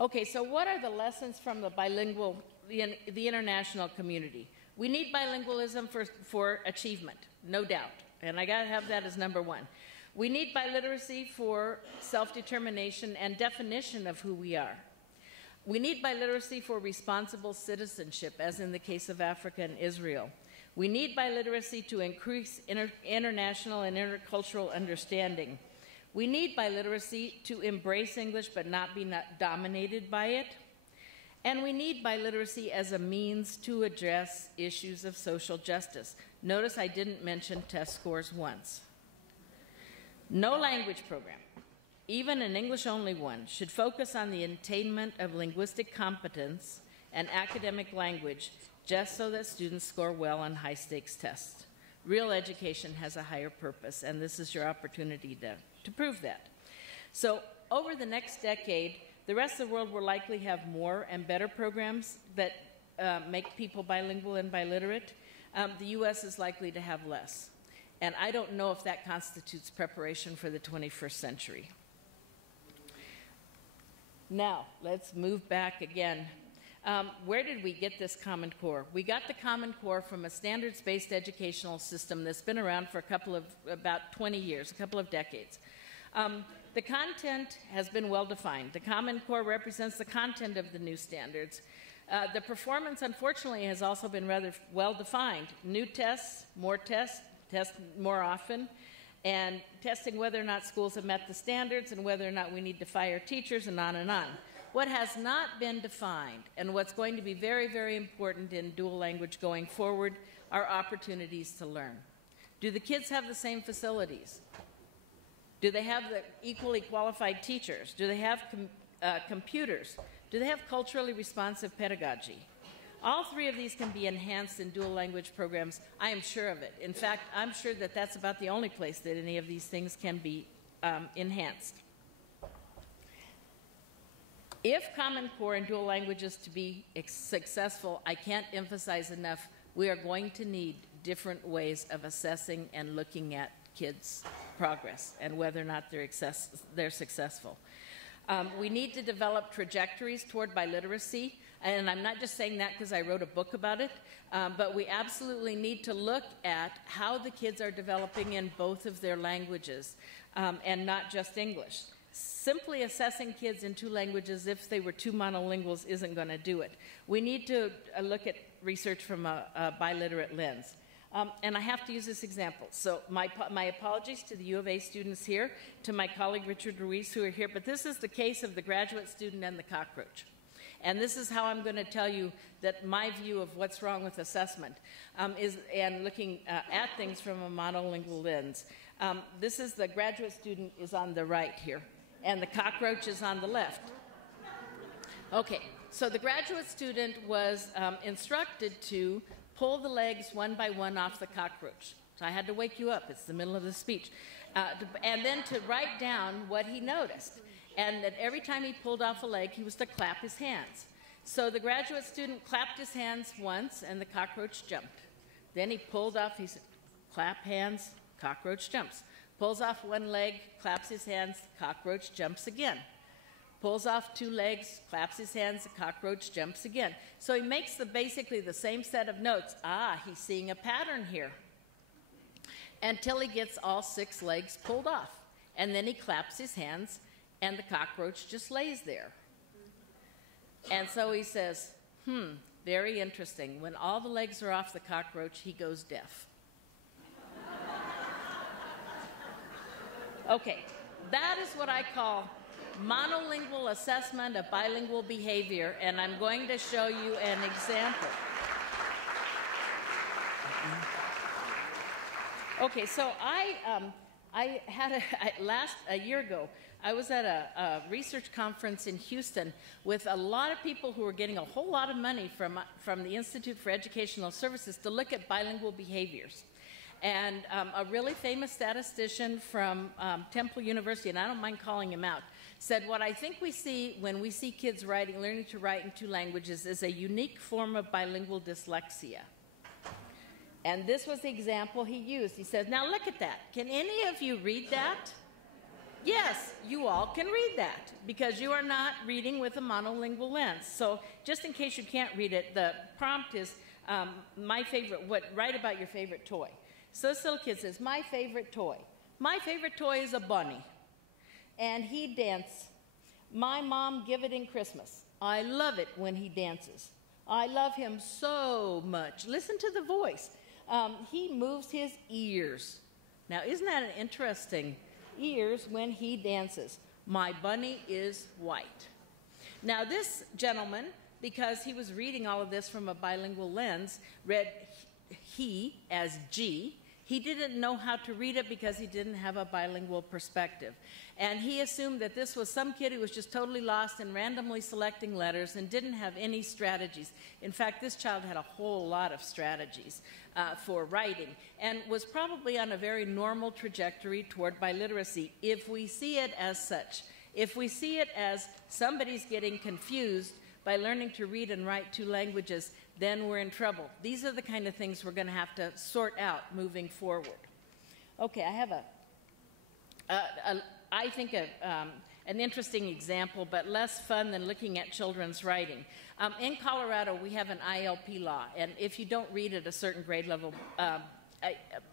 Okay, so what are the lessons from the international community? We need bilingualism for achievement, no doubt, and I gotta have that as number one. We need biliteracy for self-determination and definition of who we are. We need biliteracy for responsible citizenship, as in the case of Africa and Israel. We need biliteracy to increase international and intercultural understanding. We need biliteracy to embrace English but not be dominated by it. And we need biliteracy as a means to address issues of social justice. Notice I didn't mention test scores once. No language program, even an English-only one, should focus on the attainment of linguistic competence and academic language just so that students score well on high-stakes tests. Real education has a higher purpose, and this is your opportunity to prove that. So over the next decade, the rest of the world will likely have more and better programs that make people bilingual and biliterate. The U.S. is likely to have less. And I don't know if that constitutes preparation for the 21st century. Now, let's move back again. Where did we get this Common Core? We got the Common Core from a standards-based educational system that's been around for about 20 years, a couple of decades. The content has been well defined. The Common Core represents the content of the new standards. The performance, unfortunately, has also been rather well defined. New tests, test more often, and testing whether or not schools have met the standards and whether or not we need to fire teachers, and on and on. What has not been defined, and what's going to be very, very important in dual language going forward, are opportunities to learn. Do the kids have the same facilities? Do they have the equally qualified teachers? Do they have computers? Do they have culturally responsive pedagogy? All three of these can be enhanced in dual language programs. I am sure of it. In fact, I'm sure that that's about the only place that any of these things can be enhanced. If Common Core and dual language is to be successful, I can't emphasize enough, we are going to need different ways of assessing and looking at kids' progress and whether or not they're successful. We need to develop trajectories toward biliteracy, and I'm not just saying that because I wrote a book about it, but we absolutely need to look at how the kids are developing in both of their languages, and not just English. Simply assessing kids in two languages if they were two monolinguals isn't going to do it. We need to look at research from a biliterate lens. And I have to use this example. So my apologies to the U of A students here, to my colleague Richard Ruiz who are here, but this is the case of the graduate student and the cockroach. And this is how I'm going to tell you that my view of what's wrong with assessment and looking at things from a monolingual lens. This is the graduate student is on the right here, and the cockroach is on the left. Okay, so the graduate student was instructed to pull the legs one by one off the cockroach. So I had to wake you up. It's the middle of the speech. And then to write down what he noticed. And that every time he pulled off a leg, he was to clap his hands. So the graduate student clapped his hands once, and the cockroach jumped. Then he pulled off, he said, clap hands, cockroach jumps. Pulls off one leg, claps his hands, cockroach jumps again. Pulls off two legs, claps his hands, the cockroach jumps again. So he makes basically the same set of notes. He's seeing a pattern here. Until he gets all 6 legs pulled off. And then he claps his hands, and the cockroach just lays there. And so he says, very interesting. When all the legs are off the cockroach, he goes deaf. Okay, that is what I call monolingual assessment of bilingual behavior, and I'm going to show you an example. Okay, so I had a year ago, I was at a research conference in Houston with a lot of people who were getting a whole lot of money from the Institute for Educational Services to look at bilingual behaviors. And a really famous statistician from Temple University, and I don't mind calling him out, said what I think we see when we see kids learning to write in 2 languages is a unique form of bilingual dyslexia. And this was the example he used. He says, now look at that. Can any of you read that? Yes, you all can read that because you are not reading with a monolingual lens. So just in case you can't read it, the prompt is write about your favorite toy. So this little kid says, my favorite toy. My favorite toy is a bunny. And he dances. My mom give it in Christmas. I love it when he dances. I love him so much. Listen to the voice. He moves his ears. Now, isn't that an interesting ears when he dances? My bunny is white. Now, this gentleman, because he was reading all of this from a bilingual lens, read he as G. He didn't know how to read it because he didn't have a bilingual perspective. And he assumed that this was some kid who was just totally lost and randomly selecting letters and didn't have any strategies. In fact, this child had a whole lot of strategies for writing and was probably on a very normal trajectory toward biliteracy if we see it as such. If we see it as somebody's getting confused by learning to read and write 2 languages, then we're in trouble. These are the kind of things we're going to have to sort out moving forward. Okay, I have I think an interesting example, but less fun than looking at children's writing. In Colorado, we have an ILP law, and if you don't read at a certain grade level, at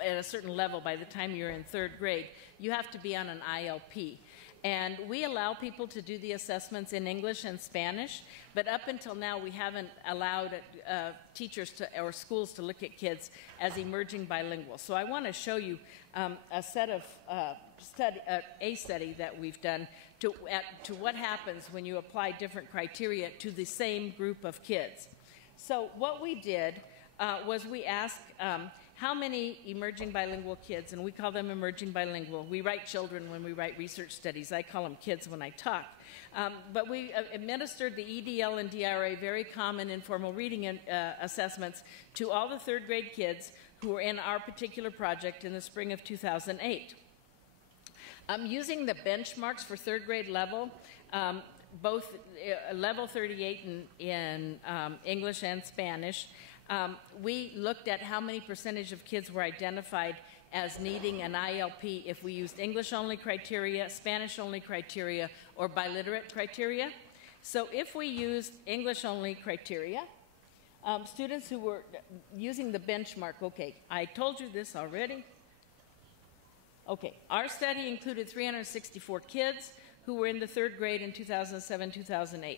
a certain level by the time you're in 3rd grade, you have to be on an ILP. And we allow people to do the assessments in English and Spanish, but up until now we haven't allowed teachers or schools to look at kids as emerging bilingual. So I want to show you a set of a study that we've done to what happens when you apply different criteria to the same group of kids. So what we did was we asked how many emerging bilingual kids, and we call them emerging bilingual. We write children when we write research studies. I call them kids when I talk. But we administered the EDL and DRA, very common informal reading assessments, to all the 3rd grade kids who were in our particular project in the spring of 2008. Using the benchmarks for 3rd grade level, both level 38 in English and Spanish, we looked at how many percentage of kids were identified as needing an ILP if we used English-only criteria, Spanish-only criteria, or biliterate criteria. So if we used English-only criteria, students who were using the benchmark, okay, I told you this already. Okay, our study included 364 kids who were in the 3rd grade in 2007-2008.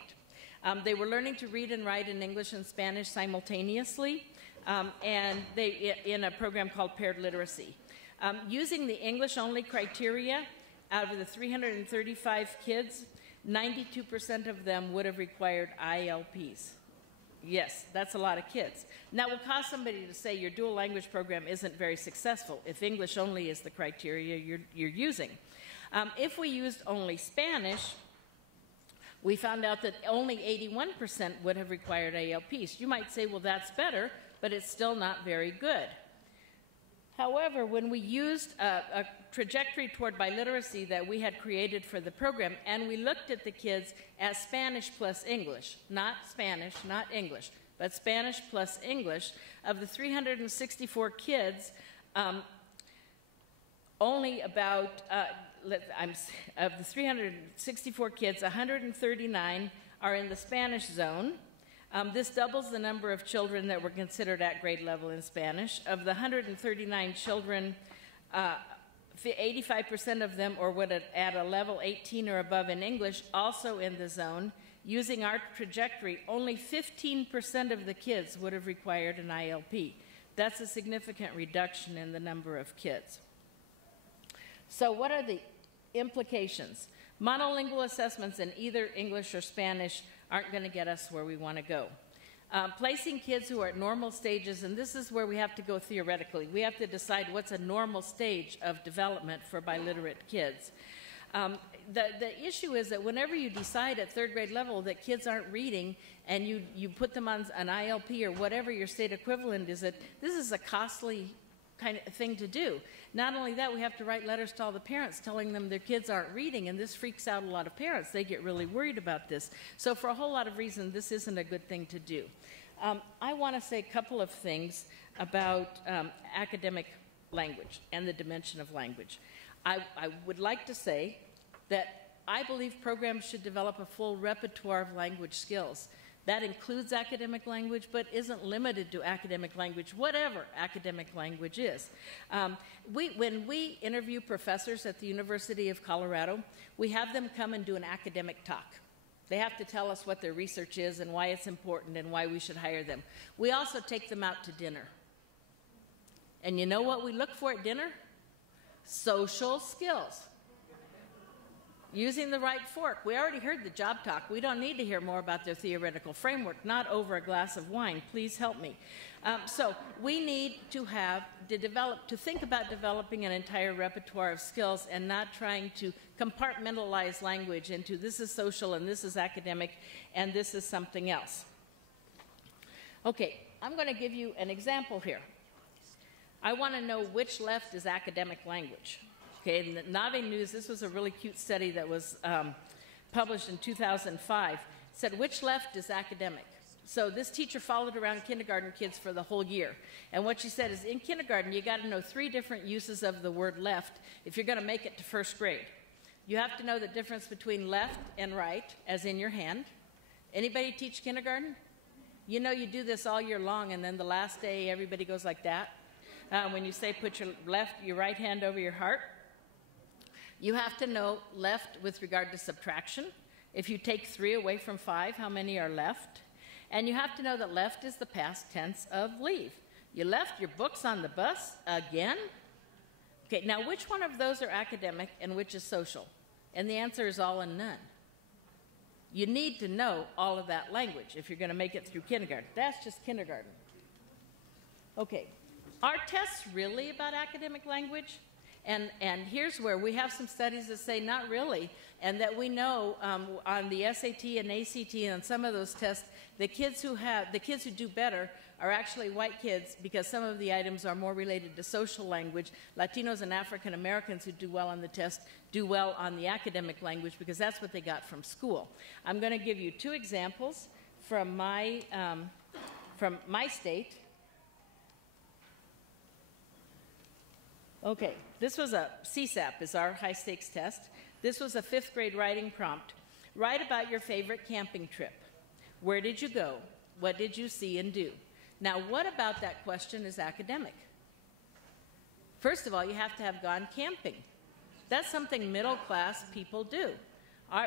They were learning to read and write in English and Spanish simultaneously, and in a program called Paired Literacy. Using the English-only criteria, out of the 335 kids, 92% of them would have required ILPs. Yes, that's a lot of kids. Now, it will cause somebody to say your dual language program isn't very successful if English only is the criteria you're using. If we used only Spanish, we found out that only 81% would have required ILPs. You might say, well, that's better, but it's still not very good. However, when we used a trajectory toward biliteracy that we had created for the program, and we looked at the kids as Spanish plus English, not Spanish, not English, but Spanish plus English, of the 364 kids, only about, of the 364 kids, 139 are in the Spanish zone. This doubles the number of children that were considered at grade level in Spanish. Of the 139 children, 85% of them or would at a level 18 or above in English, also in the zone. Using our trajectory, only 15% of the kids would have required an ILP. That's a significant reduction in the number of kids. So what are the implications? Monolingual assessments in either English or Spanish aren't going to get us where we want to go. Placing kids who are at normal stages, and this is where we have to go theoretically. We have to decide what's a normal stage of development for biliterate kids. The issue is that whenever you decide at third grade level that kids aren't reading and you put them on an ILP or whatever your state equivalent is, that this is a costly kind of thing to do. Not only that, we have to write letters to all the parents telling them their kids aren't reading, and this freaks out a lot of parents. They get really worried about this. So for a whole lot of reasons, this isn't a good thing to do. I want to say a couple of things about academic language and the dimension of language. I would like to say that I believe programs should develop a full repertoire of language skills. That includes academic language, but isn't limited to academic language, whatever academic language is. When we interview professors at the University of Colorado, we have them come and do an academic talk. They have to tell us what their research is and why it's important and why we should hire them. We also take them out to dinner. And you know what we look for at dinner? Social skills. Using the right fork. We already heard the job talk. We don't need to hear more about their theoretical framework, not over a glass of wine. Please help me. So we need to think about developing an entire repertoire of skills and not trying to compartmentalize language into this is social and this is academic and this is something else. Okay, I'm going to give you an example here. I want to know which left is academic language. Okay, in the Nave News, this was a really cute study that was published in 2005. Said which left is academic. So this teacher followed around kindergarten kids for the whole year. And what she said is in kindergarten, you got to know 3 different uses of the word left if you're going to make it to first grade. You have to know the difference between left and right, as in your hand. Anybody teach kindergarten? You know you do this all year long, and then the last day everybody goes like that. When you say put your right hand over your heart. You have to know left with regard to subtraction. If you take 3 away from 5, how many are left? And you have to know that left is the past tense of leave. You left your books on the bus again? Okay, now which one of those are academic and which is social? And the answer is all and none. You need to know all of that language if you're going to make it through kindergarten. That's just kindergarten. Okay, are tests really about academic language? And here's where we have some studies that say not really, and that we know on the SAT and ACT and on some of those tests, the kids who do better are actually white kids because some of the items are more related to social language. Latinos and African Americans who do well on the test do well on the academic language because that's what they got from school. I'm going to give you 2 examples from my state. Okay, this was a CSAP, is our high stakes test. This was a 5th grade writing prompt. Write about your favorite camping trip. Where did you go? What did you see and do? Now, what about that question is academic? First of all, you have to have gone camping. That's something middle class people do.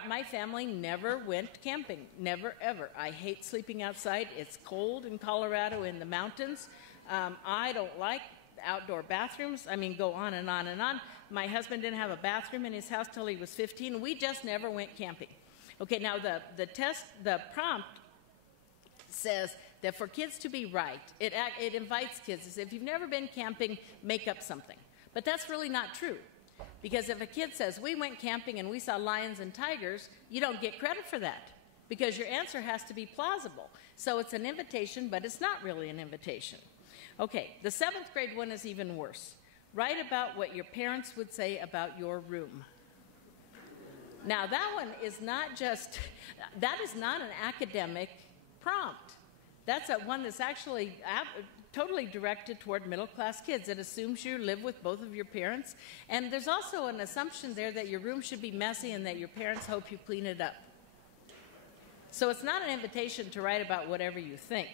My family never went camping, never ever. I hate sleeping outside. It's cold in Colorado in the mountains. I don't like outdoor bathrooms. I mean, go on and on and on. My husband didn't have a bathroom in his house till he was 15. We just never went camping. Okay, now the prompt says that for kids to be right, it invites kids to say, if you've never been camping, make up something. But that's really not true. Because if a kid says, we went camping and we saw lions and tigers, you don't get credit for that. Because your answer has to be plausible. So it's an invitation, but it's not really an invitation. Okay, the 7th grade one is even worse. Write about what your parents would say about your room. Now that one is not an academic prompt. That's one that's actually totally directed toward middle class kids. It assumes you live with both of your parents. And there's also an assumption there that your room should be messy and that your parents hope you clean it up. So it's not an invitation to write about whatever you think.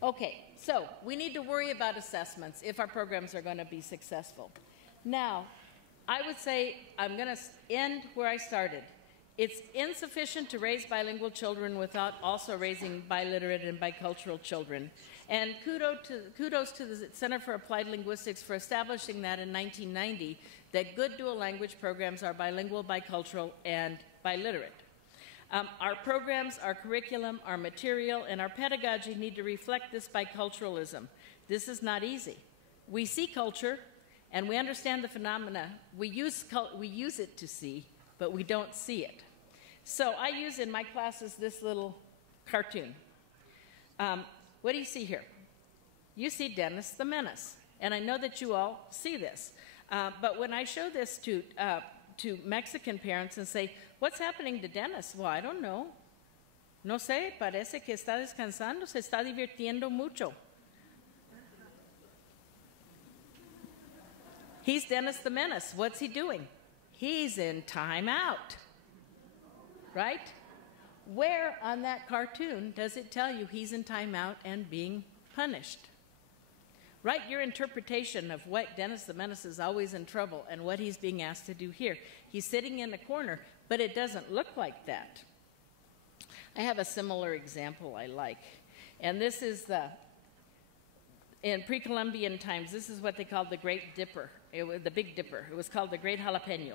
Okay, so we need to worry about assessments if our programs are going to be successful. Now, I would say I'm going to end where I started. It's insufficient to raise bilingual children without also raising biliterate and bicultural children. And kudos to the Center for Applied Linguistics for establishing that in 1990, that good dual language programs are bilingual, bicultural, and biliterate. Our programs, our curriculum, our material, and our pedagogy need to reflect this biculturalism. This is not easy. We see culture, And we understand the phenomena. We use it to see, but we don't see it. So I use in my classes this little cartoon. What do you see here? You see Dennis the Menace. And I know that you all see this. But when I show this to Mexican parents and say, what's happening to Dennis? Well, I don't know. No sé, parece que está descansando, se está divirtiendo mucho. He's Dennis the Menace. What's he doing? He's in timeout. Right? Where on that cartoon does it tell you he's in timeout and being punished? Write your interpretation of what Dennis the Menace is always in trouble and what he's being asked to do here. He's sitting in the corner, but it doesn't look like that. I have a similar example I like. And this is in pre-Columbian times, this is what they called the Great Dipper. The Big Dipper. It was called the Great Jalapeno.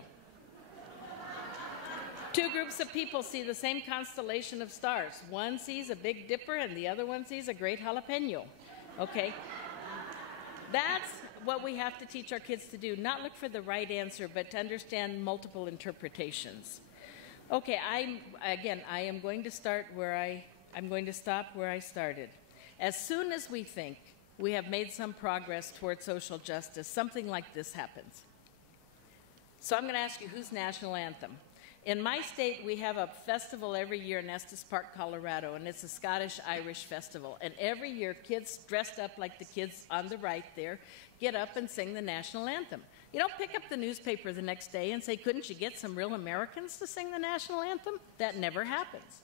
Two groups of people see the same constellation of stars. One sees a Big Dipper and the other one sees a Great Jalapeno. Okay? That's what we have to teach our kids to do. Not look for the right answer, but to understand multiple interpretations. Okay, I am going to start I'm going to stop where I started. As soon as we think we have made some progress toward social justice, something like this happens. So I'm going to ask you, whose national anthem? In my state, we have a festival every year in Estes Park, Colorado, and it's a Scottish-Irish festival. And every year, kids dressed up like the kids on the right there get up and sing the national anthem. You don't pick up the newspaper the next day and say, couldn't you get some real Americans to sing the national anthem? That never happens.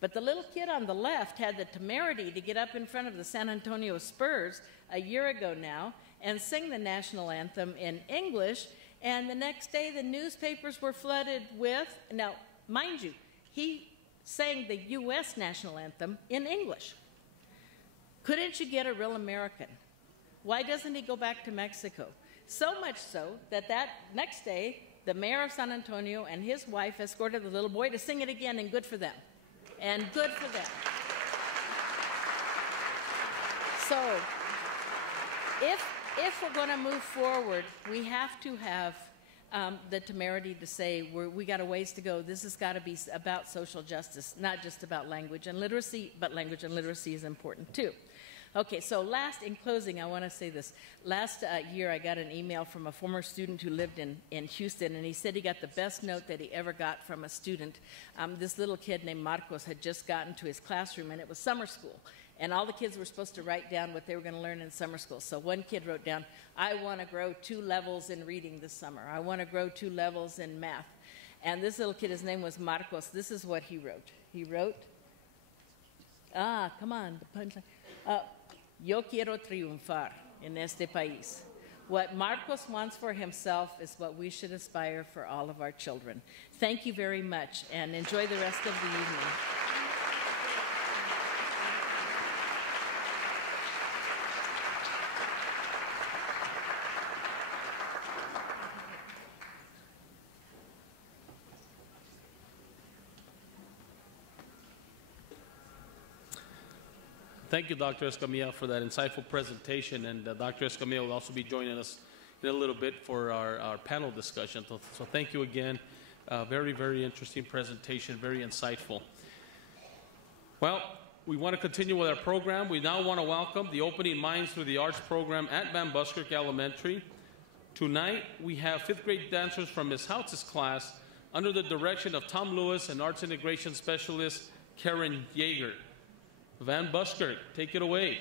But the little kid on the left had the temerity to get up in front of the San Antonio Spurs a year ago now and sing the national anthem in English. And the next day, the newspapers were flooded with, now, mind you, he sang the U.S. national anthem in English. Couldn't you get a real American? Why doesn't he go back to Mexico? So much so that next day, the mayor of San Antonio and his wife escorted the little boy to sing it again, and good for them. And good for them. So, if we're going to move forward, we have to have the temerity to say we got a ways to go. This has got to be about social justice, not just about language and literacy, but language and literacy is important too. Okay, so in closing, I want to say this. Last year, I got an email from a former student who lived in Houston, and he said he got the best note that he ever got from a student. This little kid named Marcos had just gotten to his classroom, and it was summer school. And all the kids were supposed to write down what they were going to learn in summer school. So one kid wrote down, I want to grow 2 levels in reading this summer. I want to grow 2 levels in math. And this little kid, his name was Marcos. This is what he wrote. He wrote, come on, the punchline. Yo quiero triunfar en este país. What Marcos wants for himself is what we should aspire for all of our children. Thank you very much, and enjoy the rest of the evening. Thank you, Dr. Escamilla, for that insightful presentation. And Dr. Escamilla will also be joining us in a little bit for our panel discussion. So thank you again. Very, very interesting presentation, very insightful. Well, we want to continue with our program. We now want to welcome the Opening Minds Through the Arts program at Van Buskirk Elementary. Tonight, we have 5th grade dancers from Ms. Houtz's class under the direction of Tom Lewis and Arts Integration Specialist Karen Yeager. Van Buskirk, take it away.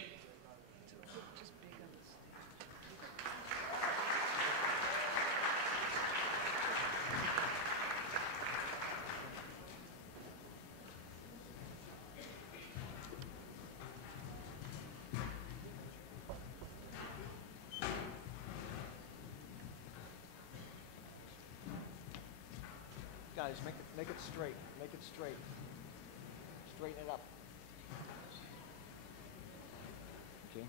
Guys, make it straight. Make it straight. Straighten it up. Okay.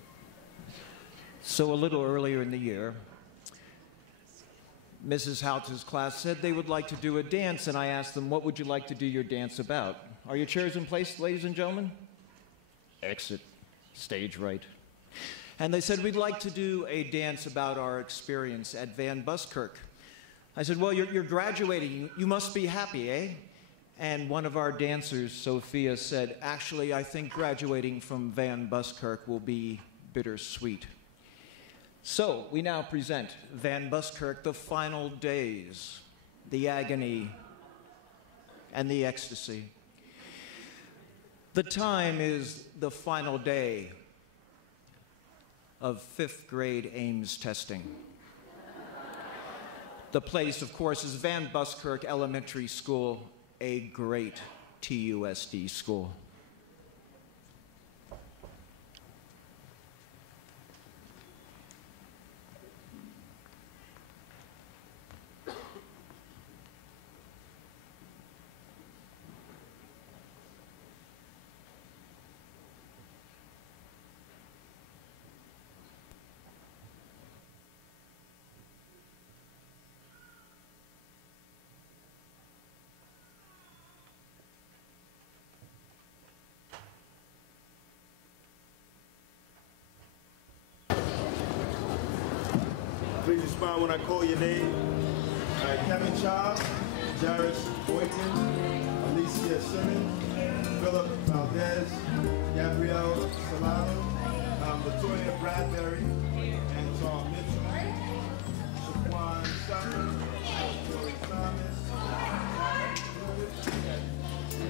So a little earlier in the year, Mrs. Houtz's class said they would like to do a dance, and I asked them, what would you like to do your dance about? Are your chairs in place, ladies and gentlemen? Exit. Stage right. And they said, we'd like to do a dance about our experience at Van Buskirk. I said, well, you're graduating. You must be happy, eh? And one of our dancers, Sophia, said, actually, I think graduating from Van Buskirk will be bittersweet. So we now present Van Buskirk, the final days, the agony, and the ecstasy. The time is the final day of 5th grade Ames testing. The place, of course, is Van Buskirk Elementary School, a great TUSD school. Please respond when I call your name. All right, Kevin Child, Jarris Boykin, Alicia Simmons, Philip Valdez, Gabrielle Solano, Latoya Bradbury, Anton Mitchell, Shaquan Sutton, Joey Thomas,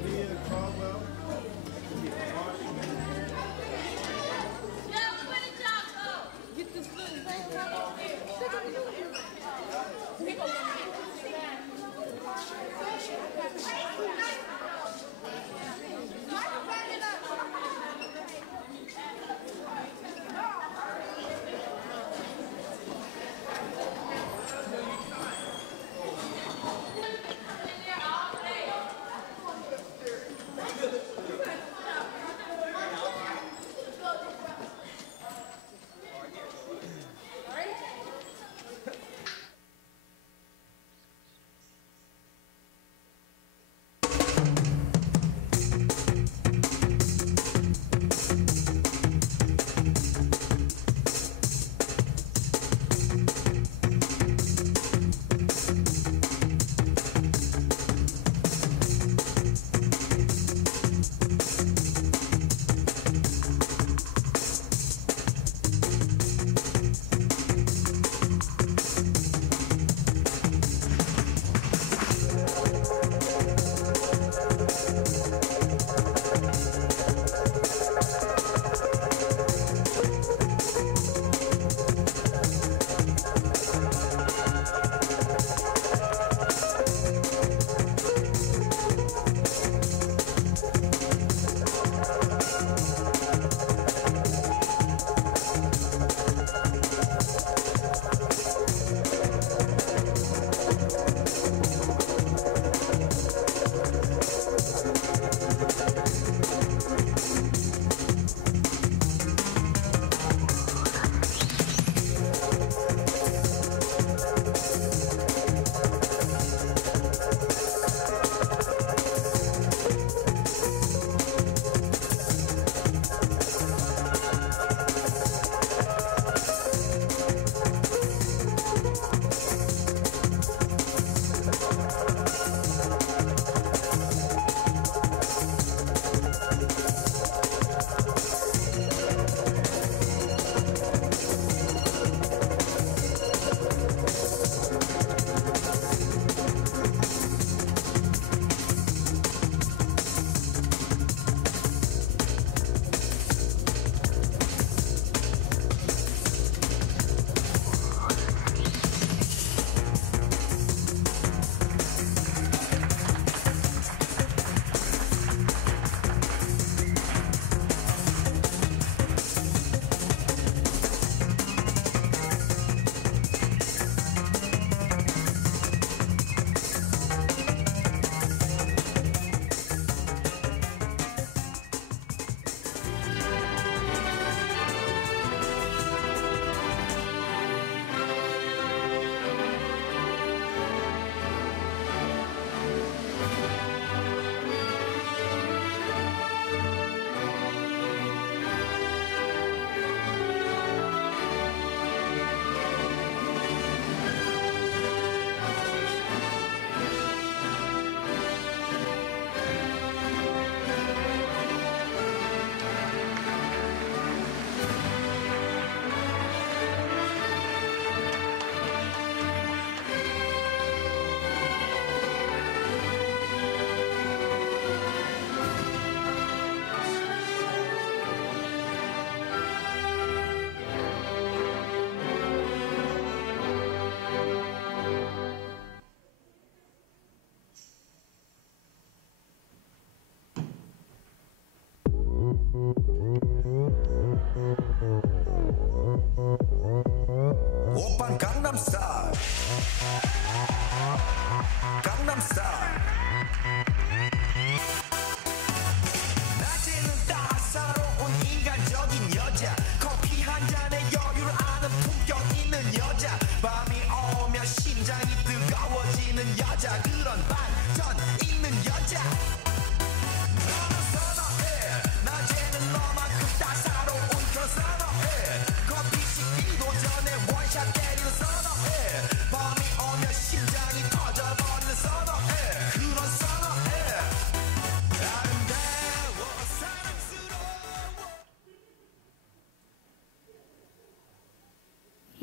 Leah Caldwell,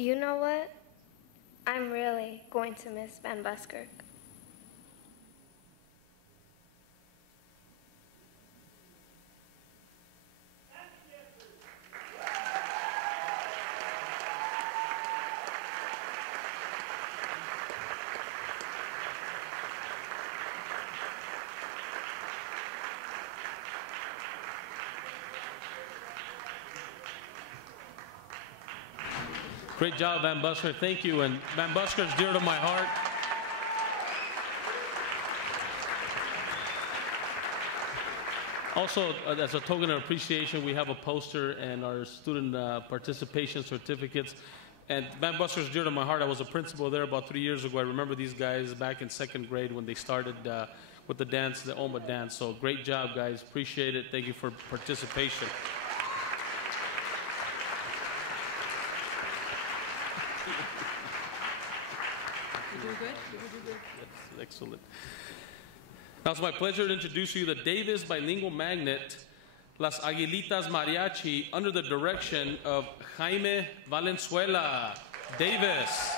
You know what? I'm really going to miss Van Buskirk. Great job, Van Busker. Thank you. And Van Busker is dear to my heart. Also, as a token of appreciation, we have a poster and our student participation certificates. And Van Busker is dear to my heart. I was a principal there about 3 years ago. I remember these guys back in second grade when they started with the dance, the Oma dance. So great job, guys. Appreciate it. Thank you for participation. Excellent. Now it's my pleasure to introduce you the Davis Bilingual Magnet, Las Aguilitas Mariachi, under the direction of Jaime Valenzuela. Davis.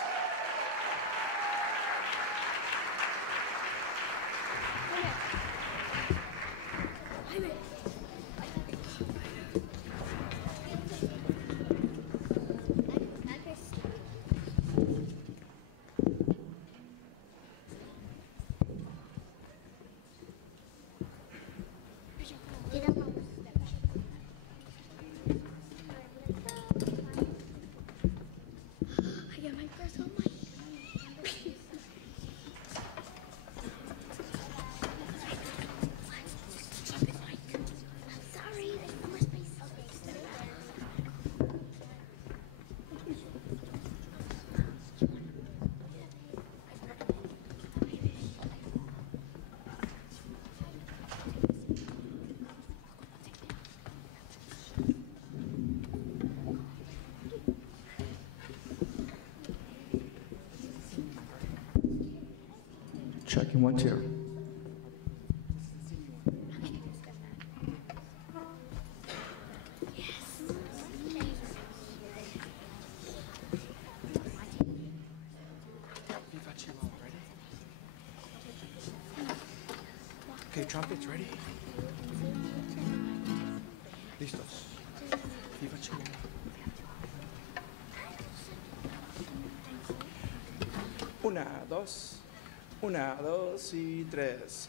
Checking 1, 2. Okay, trumpets ready? Listos. Viva Chihuahua. 1, 2. 1, 2 y 3.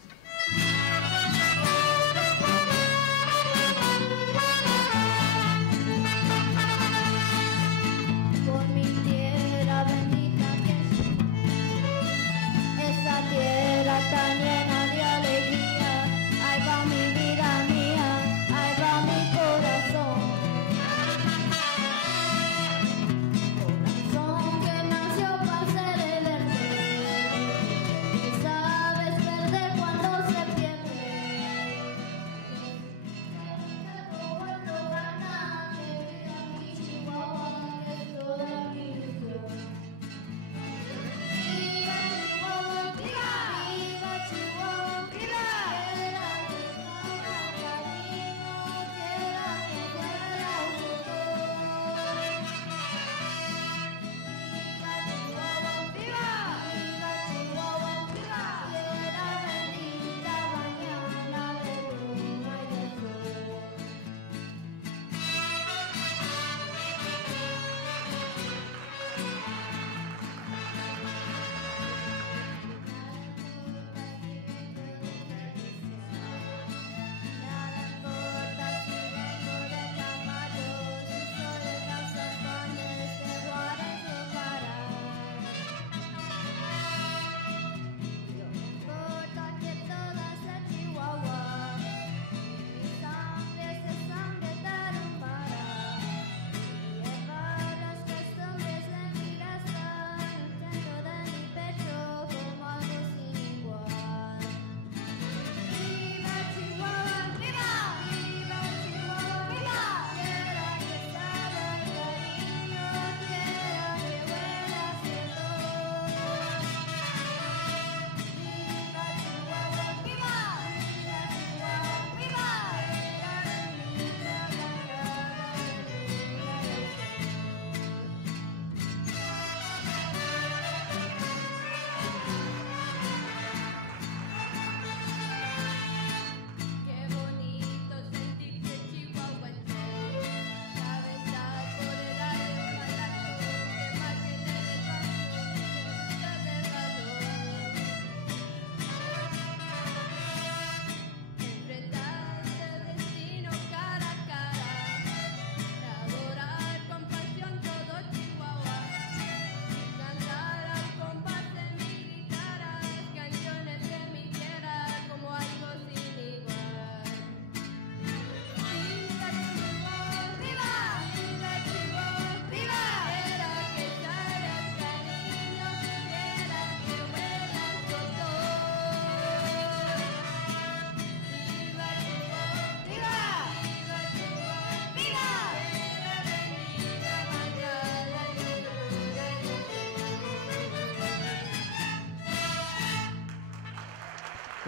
Por mi tierra bendita que es, esa tierra tan llena de alegría, ahí va mi vida mía, ahí va mi corazón. Corazón que nació para ser el verde, y sabes perder cuando se pierde.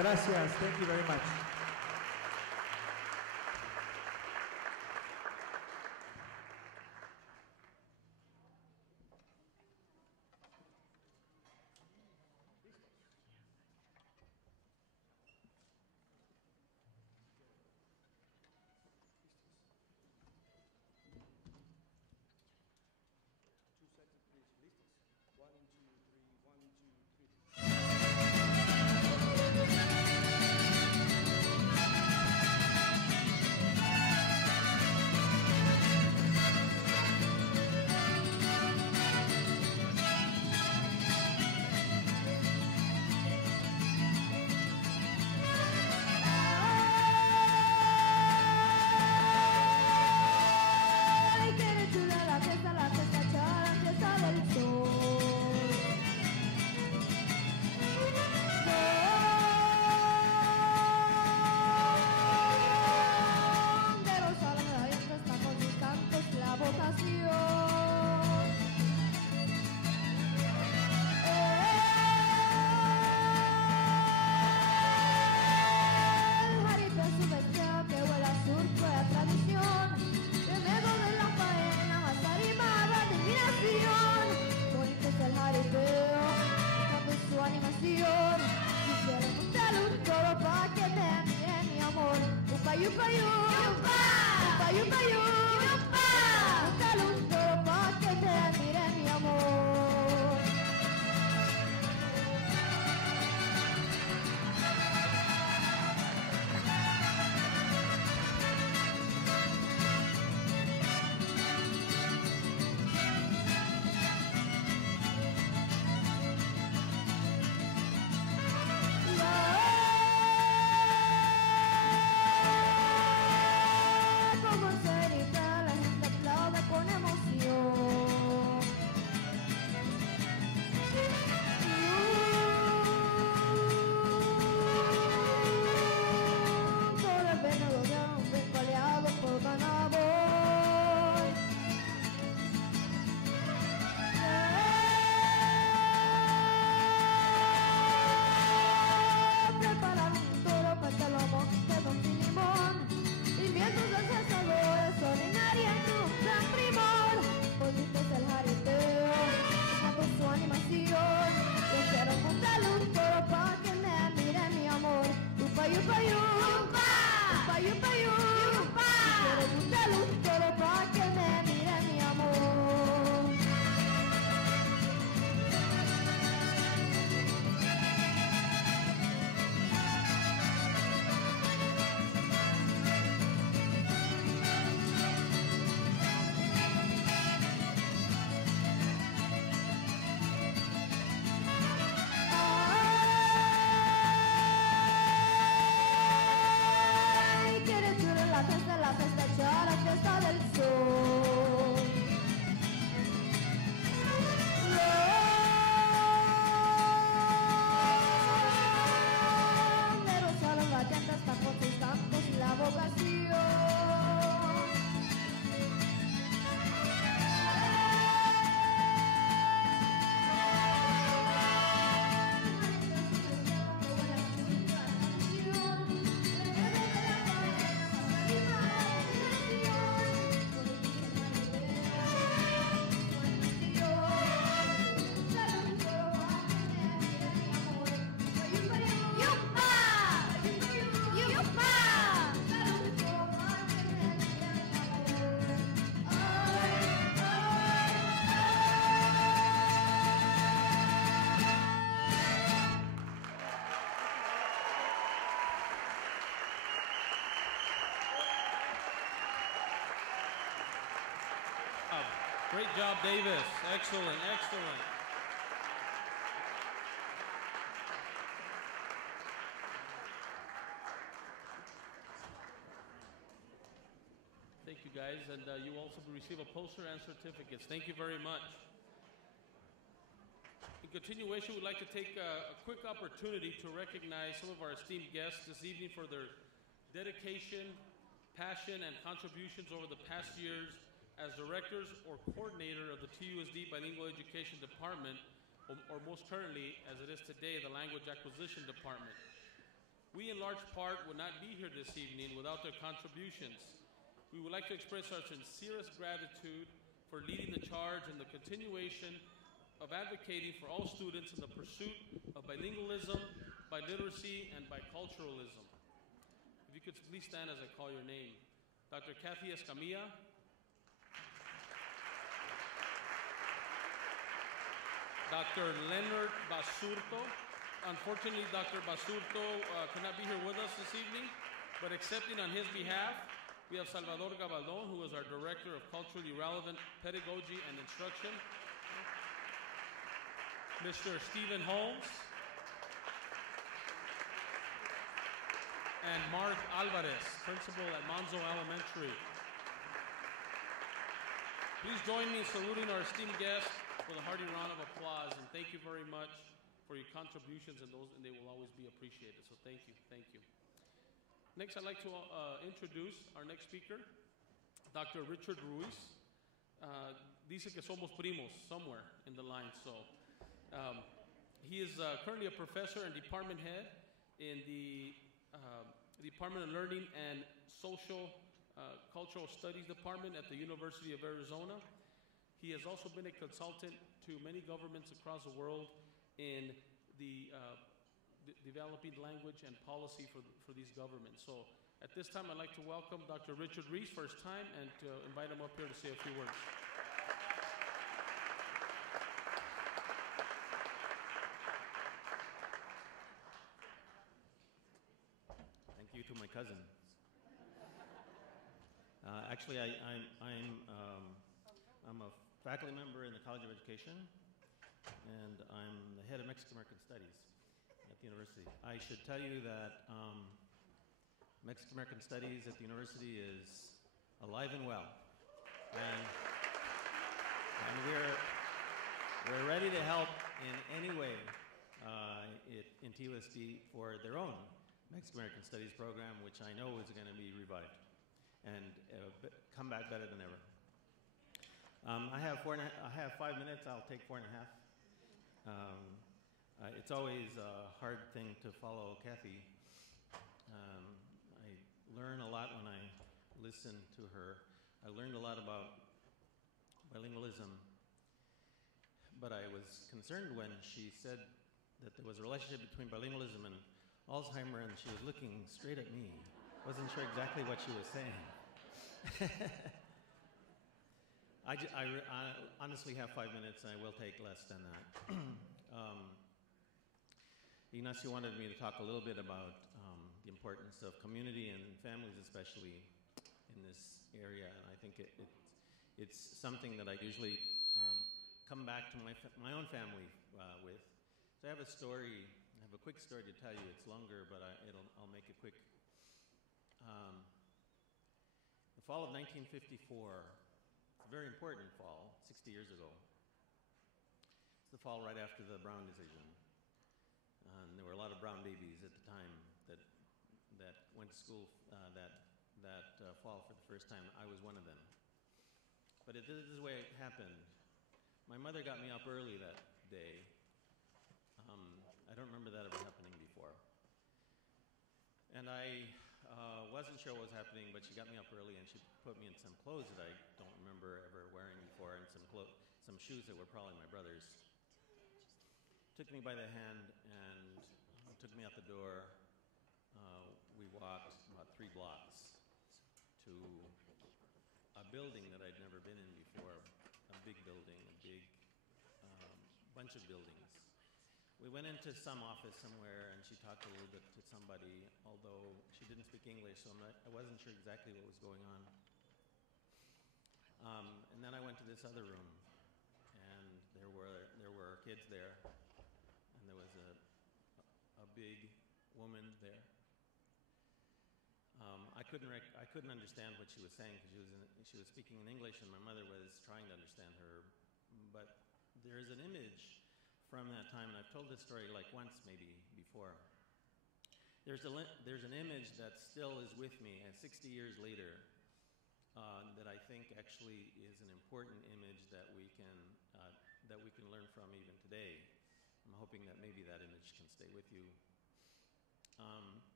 Gracias. Thank you very much. Great job, Davis. Excellent, excellent. Thank you, guys. And you also receive a poster and certificates. Thank you very much. In continuation, we'd like to take a quick opportunity to recognize some of our esteemed guests this evening for their dedication, passion, and contributions over the past years as directors or coordinator of the TUSD Bilingual Education Department, or most currently, as it is today, the Language Acquisition Department. We, in large part, would not be here this evening without their contributions. We would like to express our sincerest gratitude for leading the charge in the continuation of advocating for all students in the pursuit of bilingualism, biliteracy, and biculturalism. If you could please stand as I call your name. Dr. Kathy Escamilla, Dr. Leonard Basurto. Unfortunately, Dr. Basurto cannot be here with us this evening, but accepting on his behalf, we have Salvador Gabaldon, who is our Director of Culturally Relevant Pedagogy and Instruction, Mr. Stephen Holmes, and Mark Alvarez, Principal at Monzo Elementary. Please join me in saluting our esteemed guests with a hearty round of applause, and thank you very much for your contributions, and they will always be appreciated. So thank you, thank you. Next, I'd like to introduce our next speaker, Dr. Richard Ruiz. Dice que somos primos somewhere in the line, so he is currently a professor and department head in the Department of Learning and Social Cultural Studies Department at the University of Arizona. He has also been a consultant to many governments across the world in the developing language and policy for these governments. So at this time, I'd like to welcome Dr. Richard Reese for his time and to invite him up here to say a few words. Thank you to my cousin. Actually, I'm a faculty member in the College of Education, and I'm the head of Mexican-American Studies at the university. I should tell you that Mexican-American Studies at the university is alive and well, and we're ready to help in any way in TUSD for their own Mexican-American Studies program, which I know is going to be revived and come back better than ever. I have 5 minutes. I'll take 4.5. It's always a hard thing to follow Kathy. I learn a lot when I listen to her. I learned a lot about bilingualism, but I was concerned when she said that there was a relationship between bilingualism and Alzheimer, and she was looking straight at me. Wasn't sure exactly what she was saying. I honestly have 5 minutes, and I will take less than that. Ignacio wanted me to talk a little bit about the importance of community and families, especially in this area, and I think it's something that I usually come back to my own family with. So I have a story. I have a quick story to tell you. It's longer, but I'll make it quick. The fall of 1954. It's a very important fall, 60 years ago. It's the fall right after the Brown decision. And there were a lot of brown babies at the time that went to school that fall for the first time. I was one of them. But this is the way it happened. My mother got me up early that day. I don't remember that ever happening before. And I wasn't sure what was happening, but she got me up early and she put me in some clothes that I don't remember ever wearing before, and some shoes that were probably my brother's. Took me by the hand and took me out the door. We walked about 3 blocks to a building that I'd never been in before, a big building, a big bunch of buildings. We went into some office somewhere, and she talked a little bit to somebody, although she didn't speak English, so I wasn't sure exactly what was going on. And then I went to this other room, and there were kids there, and there was a big woman there. I couldn't understand what she was saying because she was speaking in English, and my mother was trying to understand her. But there's an image from that time, and I've told this story like once maybe before. There's an image that still is with me, and 60 years later, that I think actually is an important image that we can learn from even today. I'm hoping that maybe that image can stay with you.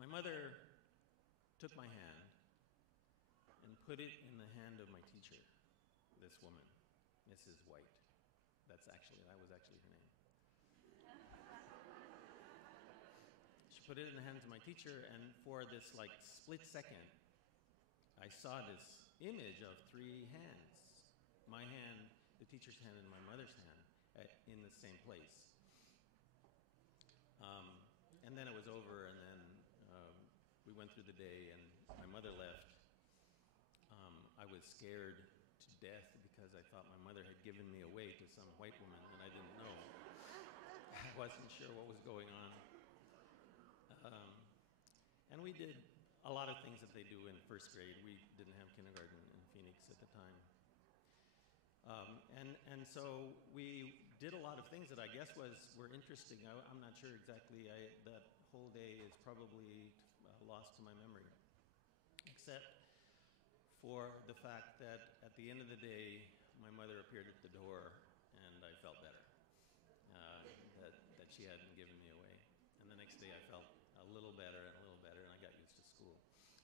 My mother took my hand and put it in the hand of my teacher, this woman, Mrs. White. That was actually her name. She put it in the hands of my teacher, and for this like split second, I saw this image of three hands. My hand, the teacher's hand, and my mother's hand in the same place. And then it was over, and then we went through the day, and my mother left. I was scared to death because I thought my mother had given me away to some white woman that I didn't know. I wasn't sure what was going on. And we did a lot of things that they do in first grade. We didn't have kindergarten in Phoenix at the time. And so we did a lot of things that I guess were interesting. I'm not sure exactly. That whole day is probably lost to my memory, except for the fact that at the end of the day, my mother appeared at the door, and I felt better that she hadn't given me away. And the next day, I felt a little better, and I got used to school.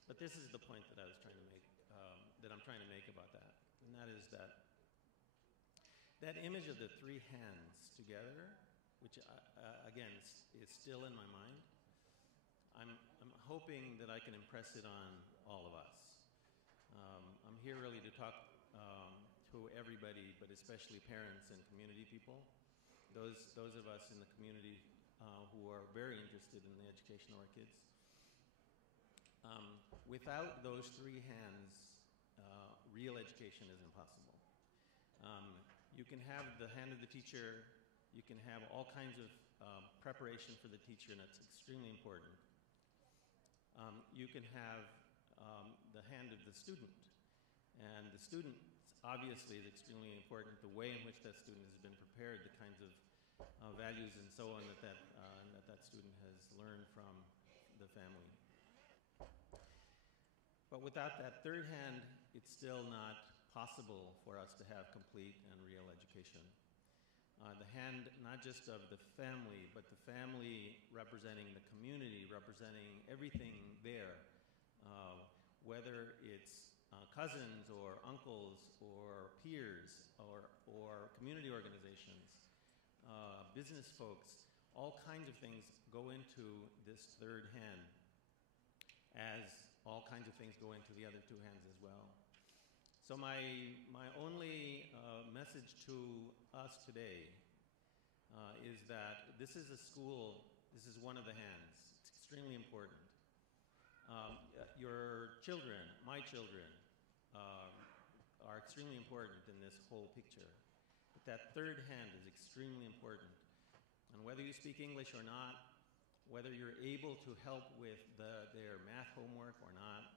But this is the point that I was trying to make, that I'm trying to make about that, and that is that image of the three hands together, which again is still in my mind. I'm hoping that I can impress it on all of us. I'm here really to talk to everybody, but especially parents and community people. Those of us in the community who are very interested in the education of our kids. Without those three hands, real education is impossible. You can have the hand of the teacher, you can have all kinds of preparation for the teacher, and that's extremely important. You can have the hand of the student, and the student obviously is extremely important, the way in which that student has been prepared, the kinds of values and so on that student has learned from the family. But without that third hand, it's still not possible for us to have complete and real education. The hand not just of the family, but the family representing the community, representing everything there, whether it's cousins or uncles or peers or community organizations, business folks, all kinds of things go into this third hand, as all kinds of things go into the other two hands as well. So my only message to us today is that this is a school, this is one of the hands. It's extremely important. Your children, my children, are extremely important in this whole picture. But that third hand is extremely important. And whether you speak English or not, whether you're able to help with their math homework or not,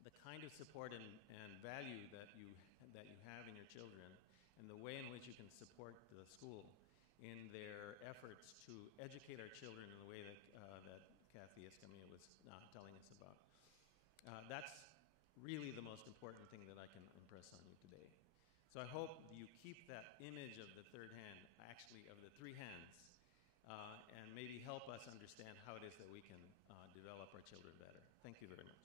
the kind of support and value that you have in your children, and the way in which you can support the school in their efforts to educate our children in the way that Kathy Escamilla was telling us about. That's really the most important thing that I can impress on you today. So I hope you keep that image of the third hand, actually of the three hands, and maybe help us understand how it is that we can develop our children better. Thank you very much.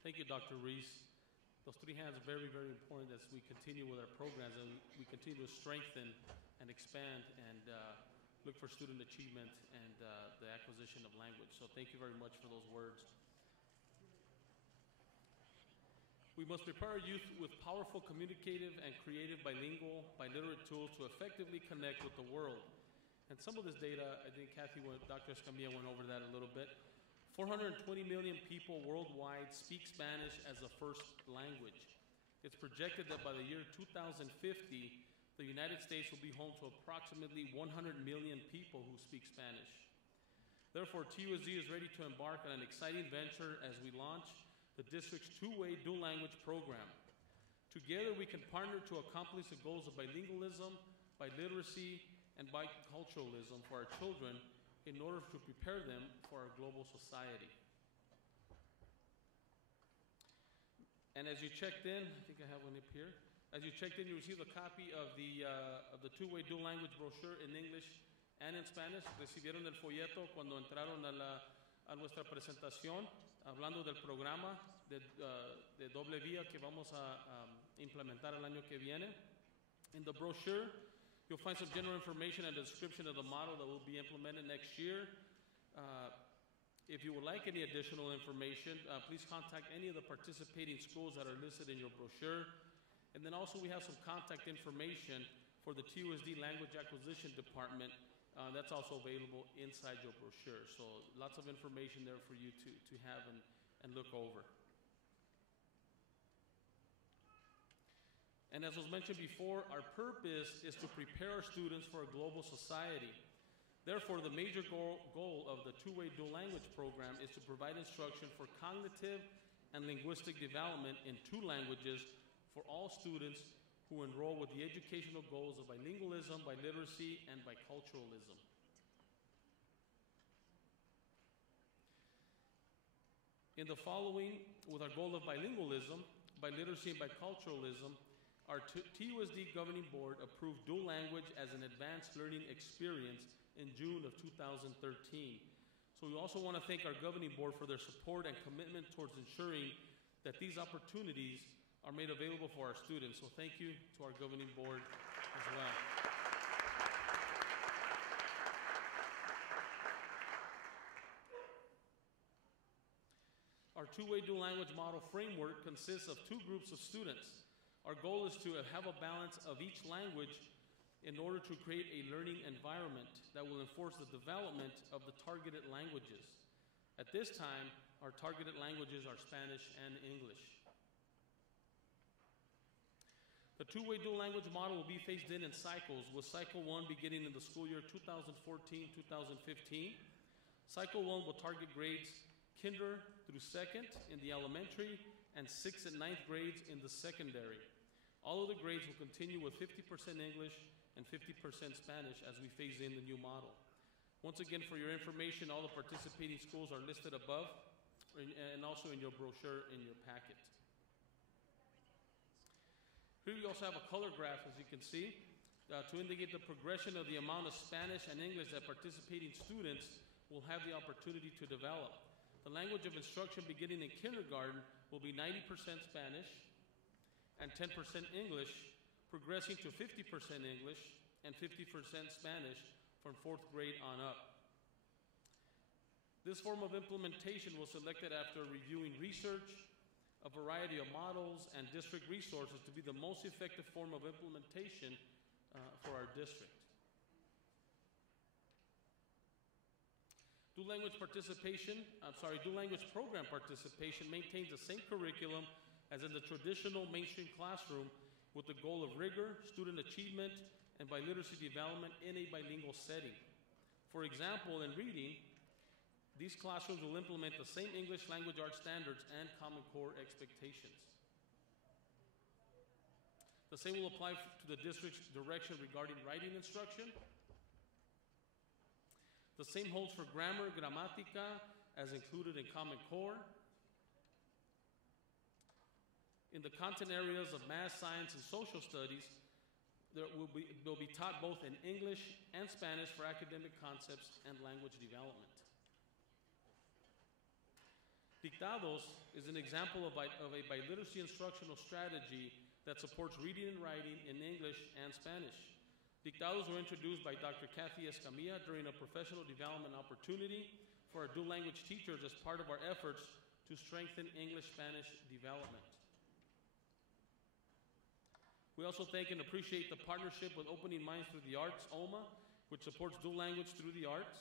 Thank you, Dr. Reese. Those three hands are very, very important as we continue with our programs and we continue to strengthen and expand and look for student achievement and the acquisition of language. So thank you very much for those words. We must prepare our youth with powerful communicative and creative bilingual, biliterate tools to effectively connect with the world. And some of this data, I think Dr. Escamilla went over that a little bit. 420 million people worldwide speak Spanish as a first language. It's projected that by the year 2050, the United States will be home to approximately 100 million people who speak Spanish. Therefore, TUSD is ready to embark on an exciting venture as we launch the district's two-way dual language program. Together, we can partner to accomplish the goals of bilingualism, biliteracy, and biculturalism for our children in order to prepare them for our global society. And as you checked in, I think I have one up here. As you checked in, you received a copy of the two-way dual language brochure in English and in Spanish. Recibieron el folleto cuando entraron a nuestra presentación, hablando del programa de doble vía que vamos a implementar el año que viene. In the brochure, you'll find some general information and a description of the model that will be implemented next year. If you would like any additional information, please contact any of the participating schools that are listed in your brochure. And then also we have some contact information for the TUSD Language Acquisition Department. That's also available inside your brochure. So lots of information there for you to have and look over. And as was mentioned before, our purpose is to prepare our students for a global society. Therefore, the major goal of the two-way dual language program is to provide instruction for cognitive and linguistic development in two languages for all students who enroll with the educational goals of bilingualism, biliteracy, and biculturalism. In the following, with our goal of bilingualism, biliteracy, and biculturalism, our TUSD Governing Board approved dual language as an advanced learning experience in June of 2013. So we also want to thank our Governing Board for their support and commitment towards ensuring that these opportunities are made available for our students. So thank you to our Governing Board as well. Our two-way dual language model framework consists of two groups of students. Our goal is to have a balance of each language in order to create a learning environment that will enforce the development of the targeted languages. At this time, our targeted languages are Spanish and English. The two-way dual language model will be phased in cycles, with Cycle 1 beginning in the school year 2014-2015. Cycle 1 will target grades kinder through second in the elementary and 6th and 9th grades in the secondary. All of the grades will continue with 50% English and 50% Spanish as we phase in the new model. Once again, for your information, all the participating schools are listed above and also in your brochure in your packet. Here you also have a color graph, as you can see, to indicate the progression of the amount of Spanish and English that participating students will have the opportunity to develop. The language of instruction beginning in kindergarten will be 90% Spanish and 10% English, progressing to 50% English and 50% Spanish from 4th grade on up. This form of implementation was selected after reviewing research, a variety of models, and district resources to be the most effective form of implementation for our district. Dual language program participation maintains the same curriculum as in the traditional mainstream classroom, with the goal of rigor, student achievement, and biliteracy development in a bilingual setting. For example, in reading, these classrooms will implement the same English language arts standards and Common Core expectations. The same will apply to the district's direction regarding writing instruction. The same holds for grammar, grammatica, as included in Common Core. In the content areas of math, science, and social studies, they'll be taught both in English and Spanish for academic concepts and language development. Dictados is an example of a biliteracy instructional strategy that supports reading and writing in English and Spanish. Dictados were introduced by Dr. Kathy Escamilla during a professional development opportunity for our dual language teachers as part of our efforts to strengthen English-Spanish development. We also thank and appreciate the partnership with Opening Minds Through the Arts, OMA, which supports dual language through the arts.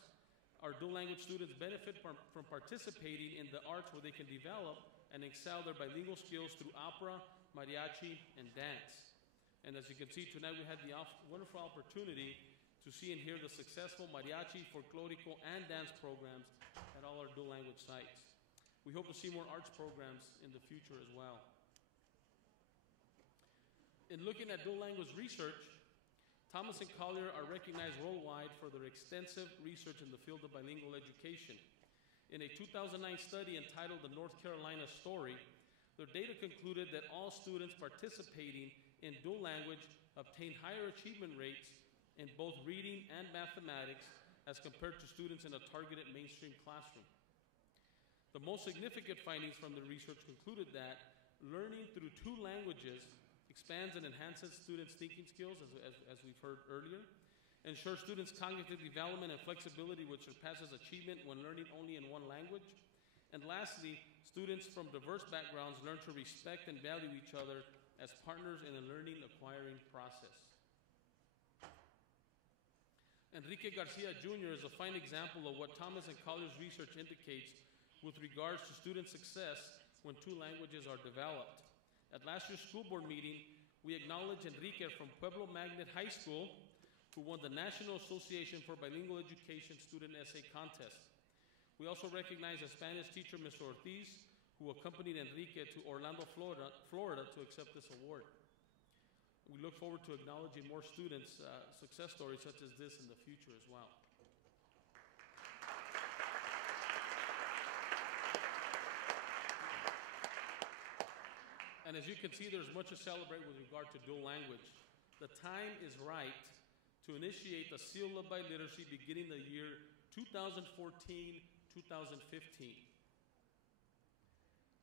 Our dual language students benefit from participating in the arts where they can develop and excel their bilingual skills through opera, mariachi, and dance. And as you can see, tonight we had the wonderful opportunity to see and hear the successful mariachi, folklorico, and dance programs at all our dual language sites. We hope to see more arts programs in the future as well. In looking at dual language research, Thomas and Collier are recognized worldwide for their extensive research in the field of bilingual education. In a 2009 study entitled The North Carolina Story, Their data concluded that all students participating in dual language obtained higher achievement rates in both reading and mathematics as compared to students in a targeted mainstream classroom. The most significant findings from the research concluded that learning through two languages expands and enhances students' thinking skills, as we've heard earlier, ensures students' cognitive development and flexibility, which surpasses achievement when learning only in one language. And lastly, students from diverse backgrounds learn to respect and value each other as partners in the learning acquiring process. Enrique Garcia Jr. is a fine example of what Thomas and Collier's research indicates with regards to student success when two languages are developed. At last year's school board meeting, we acknowledged Enrique from Pueblo Magnet High School, who won the National Association for Bilingual Education Student Essay Contest. We also recognize a Spanish teacher, Mr. Ortiz, who accompanied Enrique to Orlando, Florida to accept this award. We look forward to acknowledging more students' success stories such as this in the future as well. And as you can see, there's much to celebrate with regard to dual language. The time is right to initiate the Seal of Biliteracy beginning the year 2014-2015.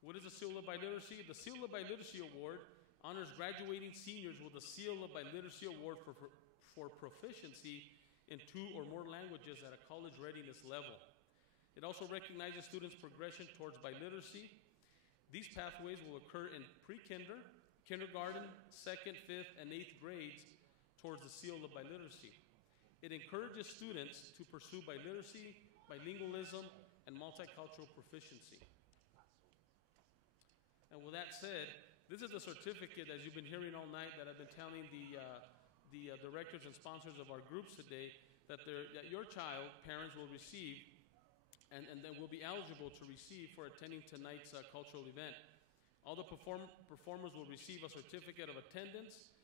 What is the Seal of Biliteracy? The Seal of Biliteracy Award honors graduating seniors with the Seal of Biliteracy Award for proficiency in two or more languages at a college readiness level. It also recognizes students' progression towards biliteracy. These pathways will occur in pre-kinder, kindergarten, 2nd, 5th, and 8th grades towards the Seal of Biliteracy. It encourages students to pursue biliteracy, bilingualism, and multicultural proficiency. And with that said, this is the certificate, as you've been hearing all night, that I've been telling the directors and sponsors of our groups today, that your child, parents, will receive and then will be eligible to receive for attending tonight's cultural event. All the performers will receive a certificate of attendance,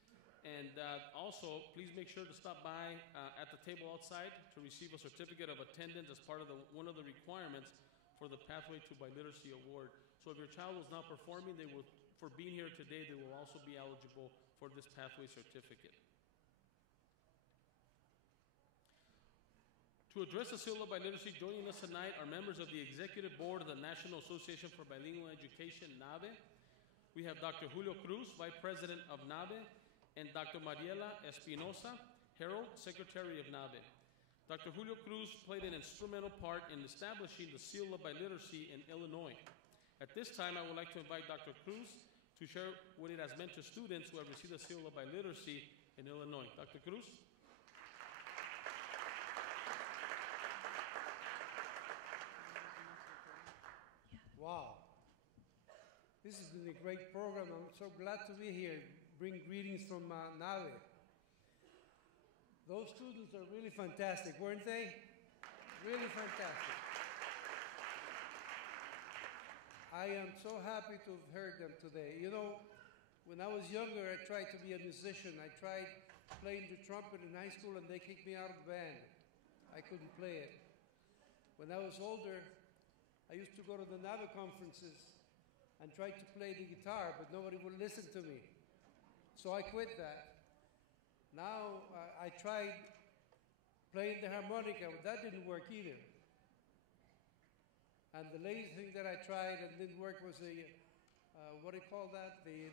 and also please make sure to stop by at the table outside to receive a certificate of attendance as part of one of the requirements for the Pathway to Biliteracy Award. So if your child was not performing, for being here today, they will also be eligible for this Pathway certificate. To address the Seal of Biliteracy, joining us tonight are members of the Executive Board of the National Association for Bilingual Education, NABE. We have Dr. Julio Cruz, Vice President of NABE, and Dr. Mariela Espinosa, Herald, Secretary of NABE. Dr. Julio Cruz played an instrumental part in establishing the Seal of Biliteracy in Illinois. At this time, I would like to invite Dr. Cruz to share what it has meant to students who have received the Seal of Biliteracy in Illinois. Dr. Cruz? Wow. This has been a great program. I'm so glad to be here. Bring greetings from NABE. Those students are really fantastic, weren't they? Really fantastic. I am so happy to have heard them today. You know, when I was younger, I tried to be a musician. I tried playing the trumpet in high school, and they kicked me out of the band. I couldn't play it. When I was older, I used to go to the NABE conferences and try to play the guitar, but nobody would listen to me. So I quit that. Now I tried playing the harmonica, but that didn't work either. And the latest thing that I tried and didn't work was what do you call that? The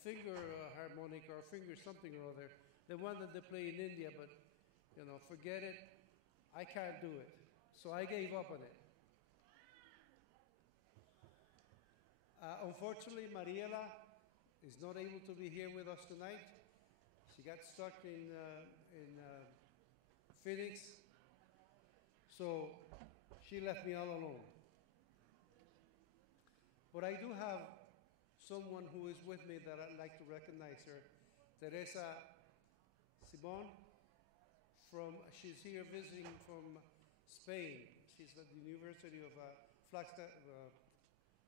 finger harmonica or finger something or other. The one that they play in India, but you know, forget it. I can't do it. So I gave up on it. Unfortunately, Mariela is not able to be here with us tonight. She got stuck in Phoenix, so she left me all alone. But I do have someone who is with me that I'd like to recognize her, Teresa Simon. She's here visiting from Spain. She's at the University of Flagstaff,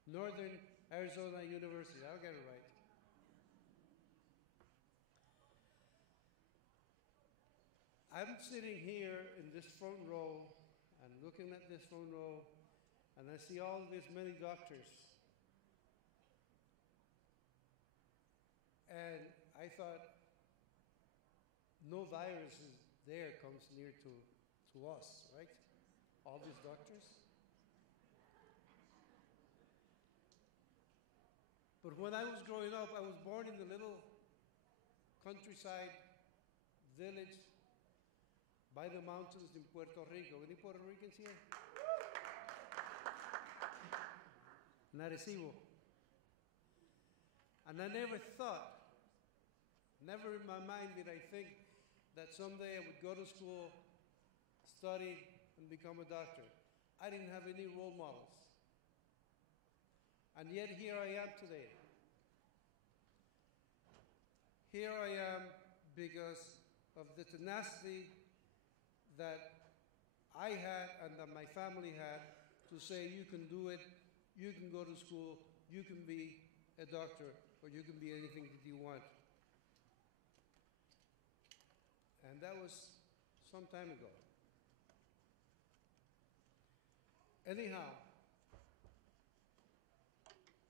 Northern Arizona University. I'll get it right. I'm sitting here in this front row and looking at this front row, and I see all these many doctors thought, no virus is there comes near to us, right? All these doctors. But when I was growing up, I was born in the little countryside village by the mountains in Puerto Rico. Any Puerto Ricans here? In Arecibo. And I never thought, never in my mind did I think that someday I would go to school, study, and become a doctor. I didn't have any role models. And yet here I am today. Here I am because of the tenacity that I had and that my family had to say, you can do it, you can go to school, you can be a doctor, or you can be anything that you want. And that was some time ago. Anyhow,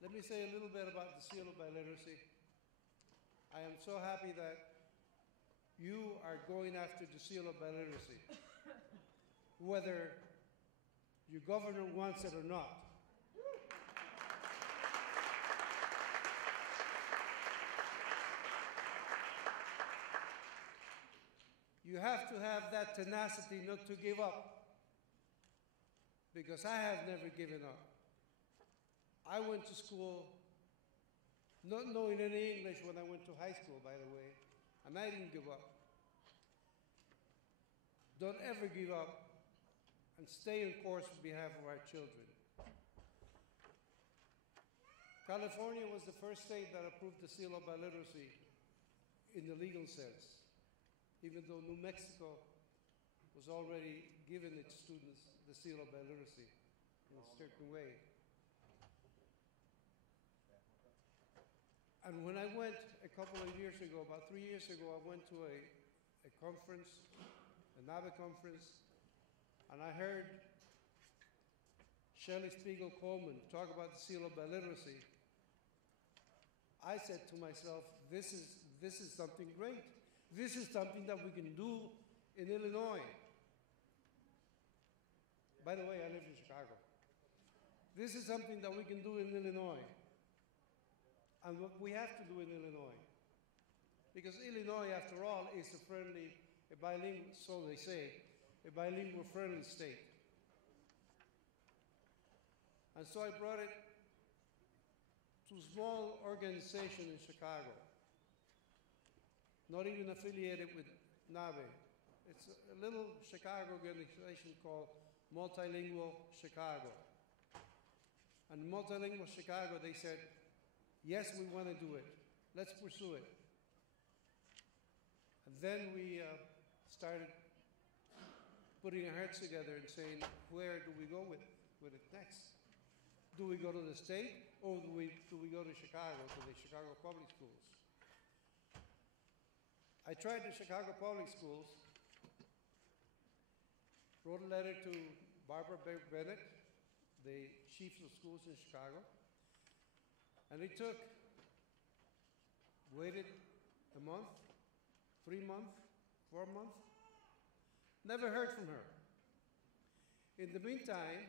let me say a little bit about the seal of biliteracy. I am so happy that you are going after the seal of biliteracy, whether your governor wants it or not. You have to have that tenacity not to give up, because I have never given up. I went to school not knowing any English when I went to high school, by the way, and I didn't give up. Don't ever give up, and stay in course on behalf of our children. California was the first state that approved the seal of biliteracy in the legal sense, even though New Mexico was already giving its students the seal of biliteracy in a certain way. And when I went a couple of years ago, about 3 years ago, I went to a conference, a NAVE conference, and I heard Shelley Spiegel Coleman talk about the seal of biliteracy. I said to myself, this is something great. This is something that we can do in Illinois. By the way, I live in Chicago. This is something that we can do in Illinois. And what we have to do in Illinois. Because Illinois, after all, is a bilingual, so they say, a bilingual friendly state. And so I brought it to a small organization in Chicago, not even affiliated with NAVE. It's a little Chicago organization called Multilingual Chicago. And Multilingual Chicago, they said, yes, we want to do it. Let's pursue it. And then we started putting our heads together and saying, where do we go with it next? Do we go to the state, or do we go to Chicago, to the Chicago Public Schools? I tried the Chicago Public Schools, wrote a letter to Barbara Bennett, the chief of schools in Chicago, and it took, waited a month, 3 months, 4 months, never heard from her. In the meantime,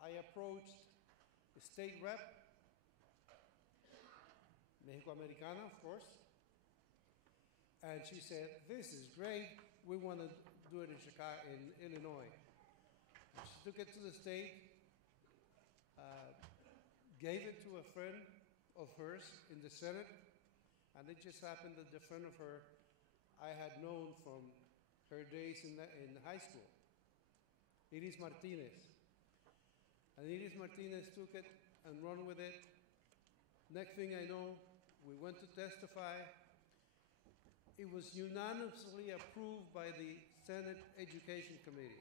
I approached the state rep, Mexico-Americana, of course, and she said, this is great, we want to do it in Chicago, in Illinois. She took it to the state, gave it to a friend of hers in the Senate, and it just happened that the friend of her I had known from her days in high school, Iris Martinez. And Iris Martinez took it and ran with it. Next thing I know, we went to testify. It was unanimously approved by the Senate Education Committee.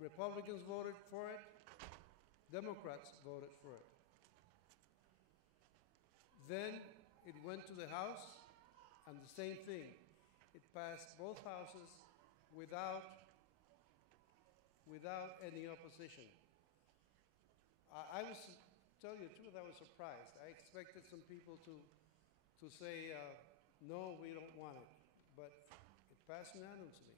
Republicans voted for it, Democrats voted for it. Then it went to the House, and the same thing. It passed both houses without any opposition. I was, to tell you the truth, I was surprised. I expected some people to to say, no, we don't want it. But it passed unanimously.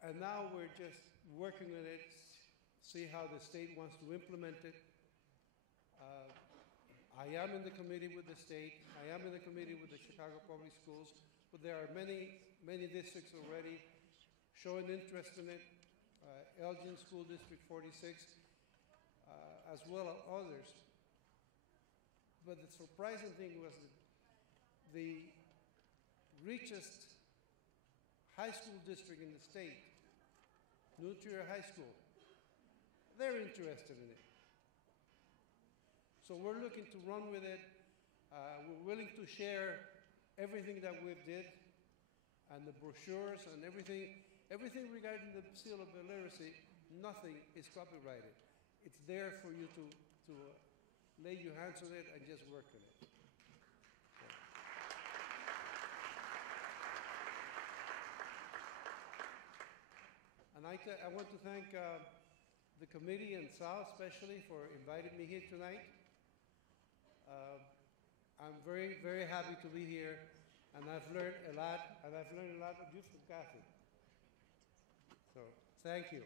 And now we're just working on it, see how the state wants to implement it. I am in the committee with the state. I am in the committee with the Chicago Public Schools. But there are many, many districts already showing interest in it. Elgin School District 46, as well as others. But the surprising thing was that the richest high school district in the state, New Trier High School, they're interested in it. So we're looking to run with it. We're willing to share everything that we did and the brochures and everything regarding the seal of illiteracy. Nothing is copyrighted. It's there for you to lay your hands on it and just work on it. And I want to thank the committee and Sal especially for inviting me here tonight. I'm very, very happy to be here, and I've learned a lot, and I've learned a lot of you from Kathy. So, thank you.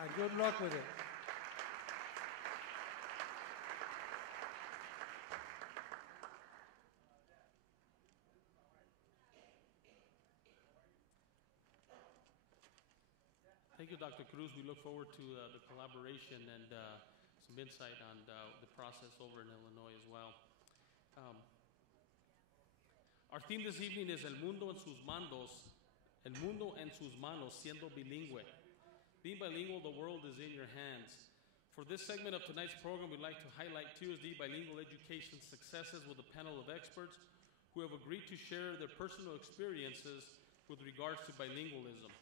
And good luck with it. Thank you, Dr. Cruz. We look forward to the collaboration and some insight on the process over in Illinois as well. Our theme this evening is El Mundo en sus manos, siendo bilingüe. Being bilingual, the world is in your hands. For this segment of tonight's program, we'd like to highlight TUSD bilingual education successes with a panel of experts who have agreed to share their personal experiences with regards to bilingualism.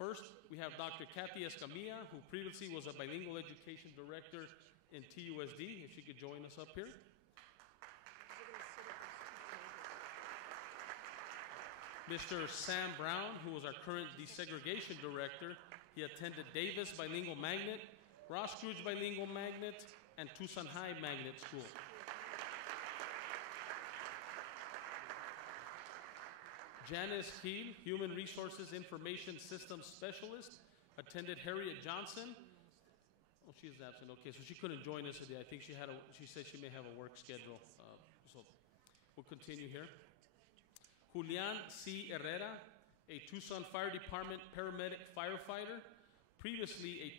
First, we have Dr. Kathy Escamilla, who previously was a bilingual education director in TUSD. If she could join us up here. Mr. Sam Brown, who was our current desegregation director. He attended Davis Bilingual Magnet, Ross Scrooge Bilingual Magnet, and Tucson High Magnet School. Janice Keel, Human Resources Information Systems Specialist, attended Harriet Johnson. Oh, she is absent. Okay, so she couldn't join us today. I think she said she may have a work schedule. So we'll continue here. Julian C. Herrera, a Tucson Fire Department paramedic firefighter, previously a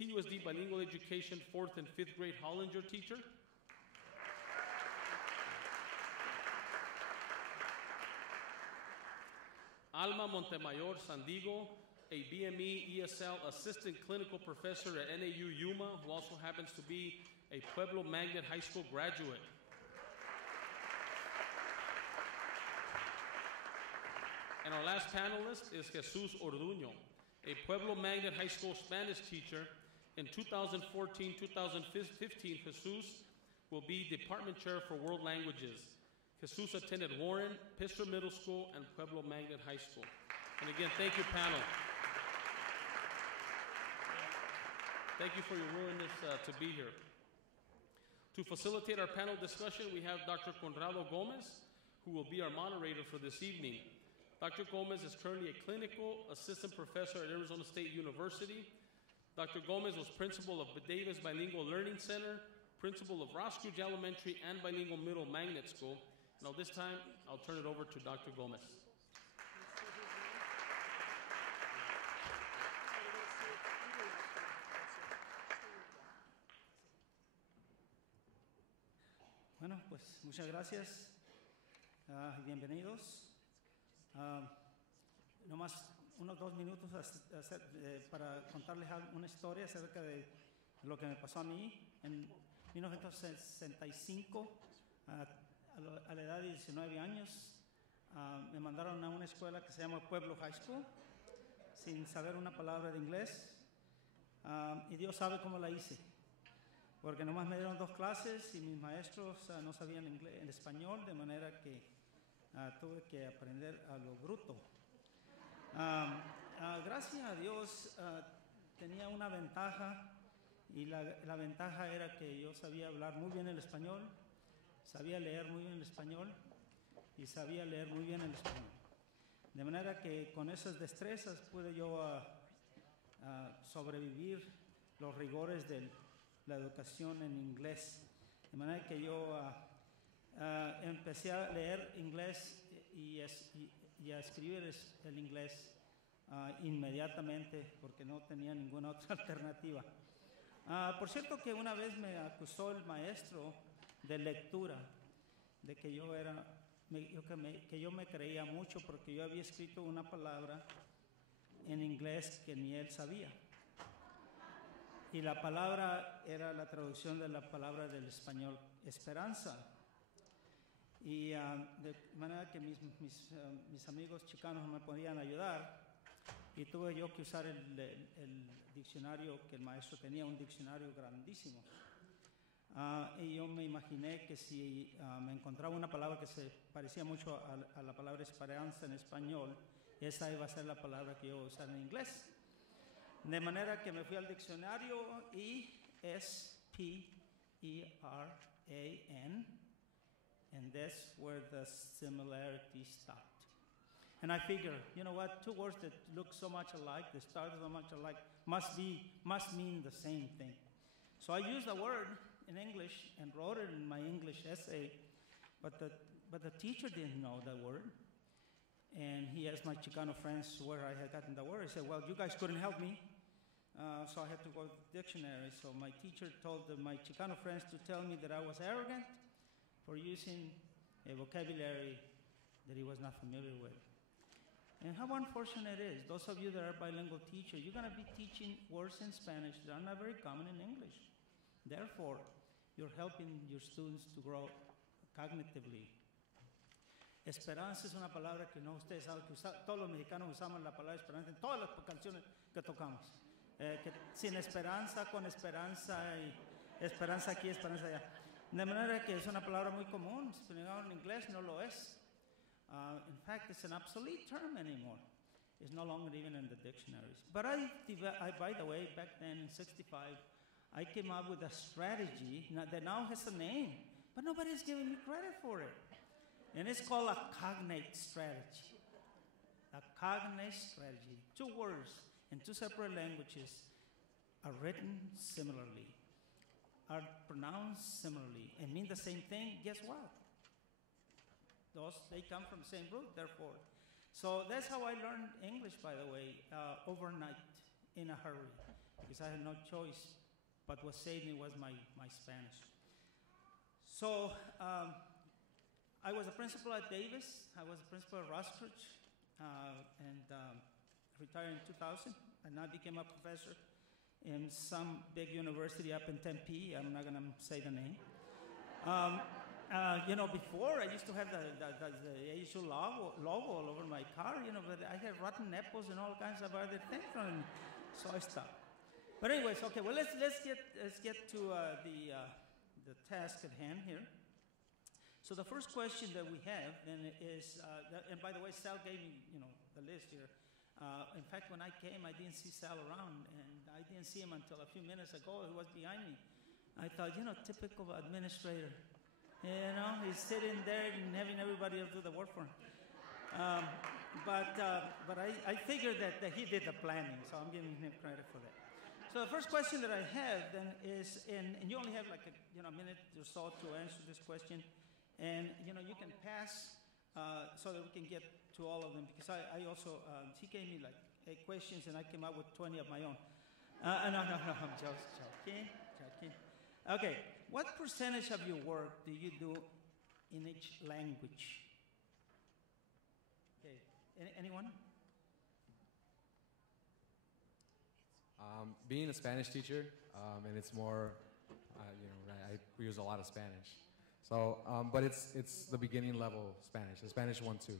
TUSD bilingual education 4th and 5th grade Hollinger teacher. Alma Montemayor Sandigo, a BME ESL assistant clinical professor at NAU Yuma, who also happens to be a Pueblo Magnet High School graduate. And our last panelist is Jesus Orduño, a Pueblo Magnet High School Spanish teacher. In 2014-2015, Jesus will be department chair for world languages. Jesus attended Warren, Pistor Middle School, and Pueblo Magnet High School. And again, thank you, panel. Thank you for your willingness to be here. To facilitate our panel discussion, we have Dr. Conrado Gomez, who will be our moderator for this evening. Dr. Gomez is currently a clinical assistant professor at Arizona State University. Dr. Gomez was principal of Davis Bilingual Learning Center, principal of Ross Scrooge Elementary and Bilingual Middle Magnet School. Now this time, I'll turn it over to Dr. Gomez. Bueno, pues muchas gracias y bienvenidos. Nomás unos 2 minutos para contarles una historia acerca de lo que me pasó a mí. En 1965, a la edad de 19 años, me mandaron a una escuela que se llama Pueblo High School, sin saber una palabra de inglés. Y Dios sabe cómo la hice, porque nomás me dieron 2 clases y mis maestros no sabían inglés, el español, de manera que tuve que aprender a lo bruto. Gracias a Dios tenía una ventaja Y la ventaja era que yo sabía hablar muy bien el español, sabía leer muy bien el español y sabía leer muy bien el español. De manera que con esas destrezas pude yo sobrevivir los rigores de la educación en inglés. De manera que yo empecé a leer inglés y a escribir el inglés inmediatamente porque no tenía ninguna otra alternativa. Por cierto que una vez me acusó el maestro de lectura, de que yo me creía mucho porque yo había escrito una palabra en inglés que ni él sabía. Y la palabra era la traducción de la palabra del español esperanza. Y de manera que mis amigos chicanos me podían ayudar. Y tuve yo que usar el diccionario que el maestro tenía, un diccionario grandísimo. Y yo me imaginé que si me encontraba una palabra que se parecía mucho a la palabra esperanza en español, esa iba a ser la palabra que yo iba a usar en inglés. De manera que me fui al diccionario y S-P-E-R-A-N, and that's where the similarities stopped. And I figured, you know what, two words that look so much alike, that start so much alike, must mean the same thing. So I used the word in English and wrote it in my English essay, but the teacher didn't know the word. And he asked my Chicano friends where I had gotten the word. I said, well, you guys couldn't help me, so I had to go to the dictionary. So my teacher told my Chicano friends to tell me that I was arrogant for using a vocabulary that he was not familiar with. And how unfortunate it is, those of you that are bilingual teachers, you're going to be teaching words in Spanish that are not very common in English. Therefore, you're helping your students to grow cognitively. Esperanza es una palabra que no ustedes saben que todos los mexicanos usamos la palabra esperanza en todas las canciones que tocamos. Que sin esperanza, con esperanza y esperanza aquí, esperanza allá. De manera que es una palabra muy común, si en inglés no lo es. In fact, it's an obsolete term anymore. It's no longer even in the dictionaries. But I by the way, back then in '65, I came up with a strategy that now has a name, but nobody's giving me credit for it. And it's called a cognate strategy. A cognate strategy. 2 words in 2 separate languages are written similarly, are pronounced similarly, and mean the same thing. Guess what? They come from the same root, therefore. So that's how I learned English, by the way, overnight, in a hurry, because I had no choice. But what saved me was my Spanish. So I was a principal at Davis. I was a principal at Roskirch, and retired in 2000. And I became a professor in some big university up in Tempe. I'm not going to say the name. Before I used to have the ASU logo all over my car, but I had rotten apples and all kinds of other things on it, so I stopped. But anyways, okay, well, let's get to the task at hand here. So the first question that we have then is, and by the way, Sal gave me, the list here. In fact, when I came, I didn't see Sal around, and I didn't see him until a few minutes ago. He was behind me. I thought, typical administrator. He's sitting there and having everybody else do the work for him. But I figured that he did the planning, so I'm giving him credit for that. So the first question that I have then is, and you only have like a minute or so to answer this question, and you can pass so that we can get to all of them, because I also, he gave me like 8 questions and I came up with 20 of my own. No, I'm just joking. Okay, what percentage of your work do you do in each language? Okay, anyone? Being a Spanish teacher, and it's more, we use a lot of Spanish. So, but it's the beginning level Spanish, the Spanish 1-2.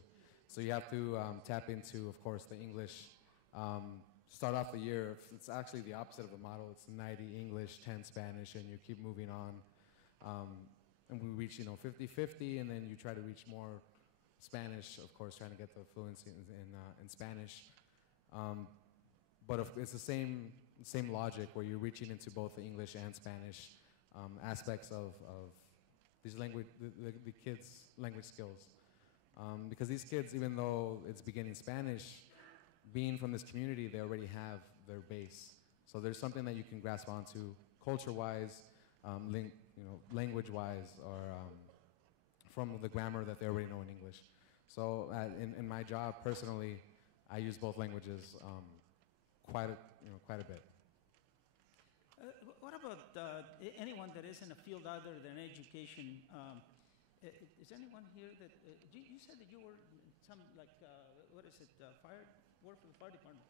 So you have to tap into, of course, the English. Start off the year, it's actually the opposite of the model. It's 90 English, 10 Spanish, and you keep moving on. And we reach, 50-50, and then you try to reach more Spanish, of course, trying to get the fluency in Spanish. But it's the same same logic where you're reaching into both the English and Spanish aspects of these the kids' language skills. Because these kids, even though it's beginning Spanish, being from this community, they already have their base. So there's something that you can grasp onto culture-wise, language-wise, or from the grammar that they already know in English. So in my job, personally, I use both languages quite a bit. What about anyone that is in a field other than education? Is anyone here that you said that you were some what is it? Work for the fire department.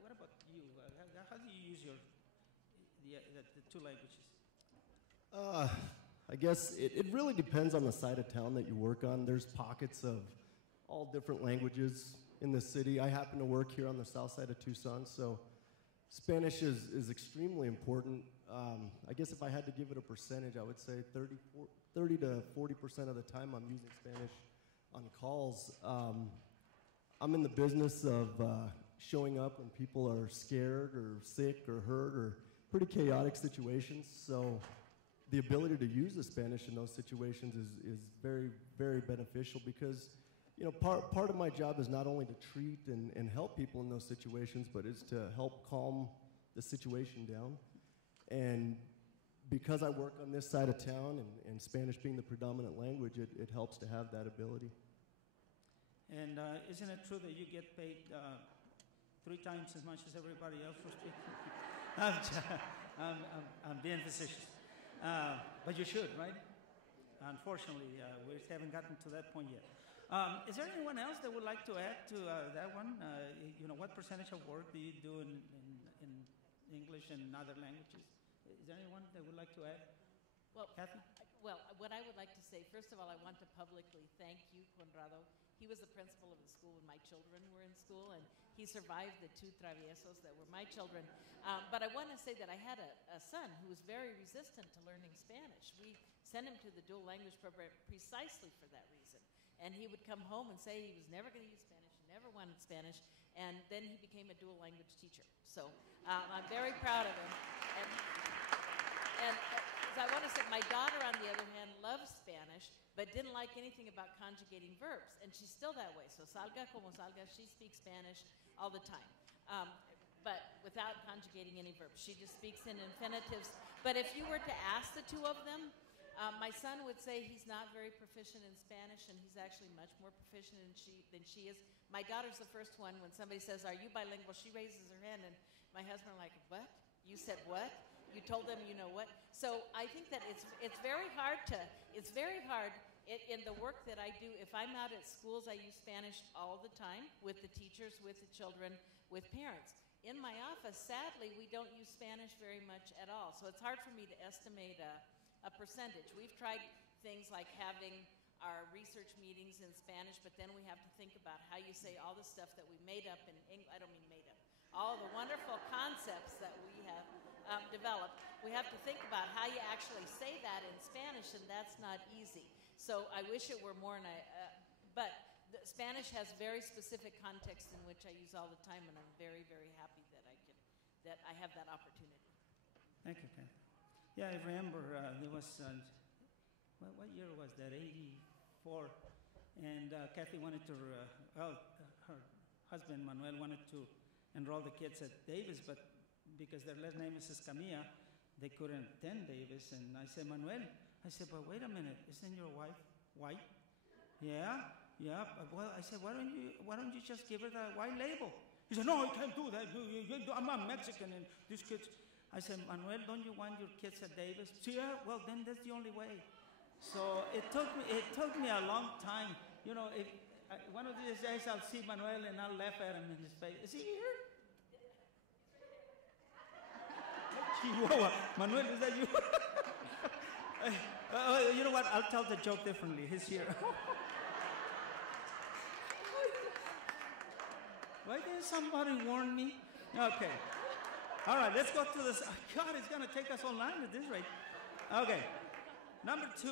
What about you? How do you use the two languages? I guess it really depends on the side of town that you work on. There's pockets of all different languages in the city. I happen to work here on the south side of Tucson, so Spanish is extremely important. I guess if I had to give it a percentage, I would say 30 to 40% of the time I'm using Spanish on calls. I'm in the business of showing up when people are scared or sick or hurt or pretty chaotic situations. So the ability to use the Spanish in those situations is very, very beneficial because, part of my job is not only to treat and help people in those situations, but is to help calm the situation down. And because I work on this side of town and Spanish being the predominant language, it helps to have that ability. And isn't it true that you get paid 3 times as much as everybody else for speaking? I'm being facetious. But you should, right? Unfortunately, we haven't gotten to that point yet. Is there anyone else that would like to add to that one? What percentage of work do you do in English and other languages? Is there anyone that would like to add? Well, Kathy? Well, what I would like to say, first of all, I want to publicly thank you, Conrado. He was the principal of the school when my children were in school, and he survived the 2 traviesos that were my children. But I want to say that I had a son who was very resistant to learning Spanish. We sent him to the dual language program precisely for that reason. And he would come home and say he was never going to use Spanish, he never wanted Spanish, and then he became a dual language teacher. So I'm very proud of him. And I want to say, my daughter, on the other hand, loves Spanish, but didn't like anything about conjugating verbs, and she's still that way. So salga como salga, she speaks Spanish all the time, but without conjugating any verbs. She just speaks in infinitives. But if you were to ask the two of them, my son would say he's not very proficient in Spanish, and he's actually much more proficient than she is. My daughter's the first one. When somebody says, "Are you bilingual?" she raises her hand, and my husband are like, "What? You said what? You told them you know what?" So I think that it's very hard in the work that I do. If I'm out at schools, I use Spanish all the time with the teachers, with the children, with parents. In my office, sadly, we don't use Spanish very much at all. So it's hard for me to estimate a percentage. We've tried things like having our research meetings in Spanish, but then we have to think about how you say all the stuff that we made up in English. I don't mean made up. All the wonderful concepts that we have developed. We have to think about how you actually say that in Spanish, and that's not easy. So I wish it were more, but Spanish has very specific context in which I use all the time, and I'm very, very happy that I have that opportunity. Thank you, Kathy. Yeah, I remember there was, what year was that? 84. And Kathy wanted to, her husband, Manuel, wanted to enroll the kids at Davis, but because their last name is Escamilla, they couldn't attend Davis. And I said, Manuel, but wait a minute, isn't your wife white? Yeah. Well, I said, why don't you just give her the white label? He said, no, I can't do that. I'm not Mexican, and these kids. I said, Manuel, don't you want your kids at Davis? So, yeah, well, then that's the only way. So it took me a long time. One of these days I'll see Manuel and I'll laugh at him in his face. Is he here? Chihuahua. Manuel, is that you? You know what? I'll tell the joke differently. He's here. Why didn't somebody warn me? Okay. All right, let's go to this. God, it's going to take us all night at this rate. Okay. Number 2,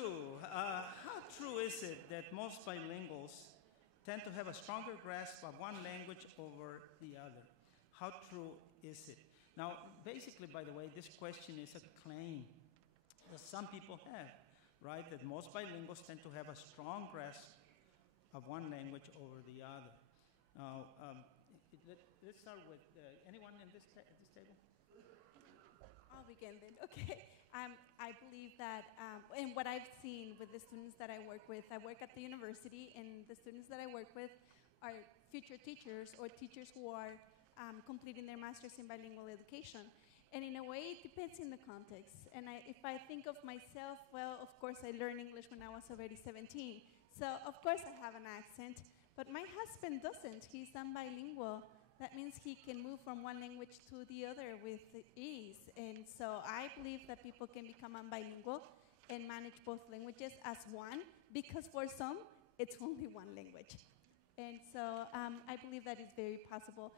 how true is it that most bilinguals tend to have a stronger grasp of one language over the other? How true is it? Now, basically, by the way, this question is a claim that some people have, right? That most bilinguals tend to have a strong grasp of one language over the other. Now, let's start with anyone at this table? I'll begin then. Okay. I believe that, and what I've seen with the students that I work with, I work at the university, and the students that I work with are future teachers or teachers who are completing their master's in bilingual education. And in a way, it depends in the context. And if I think of myself, well, of course, I learned English when I was already 17. So, of course, I have an accent. But my husband doesn't. He's bilingual. That means he can move from one language to the other with ease. And so I believe that people can become bilingual and manage both languages as one, because for some, it's only one language. And so I believe that is very possible.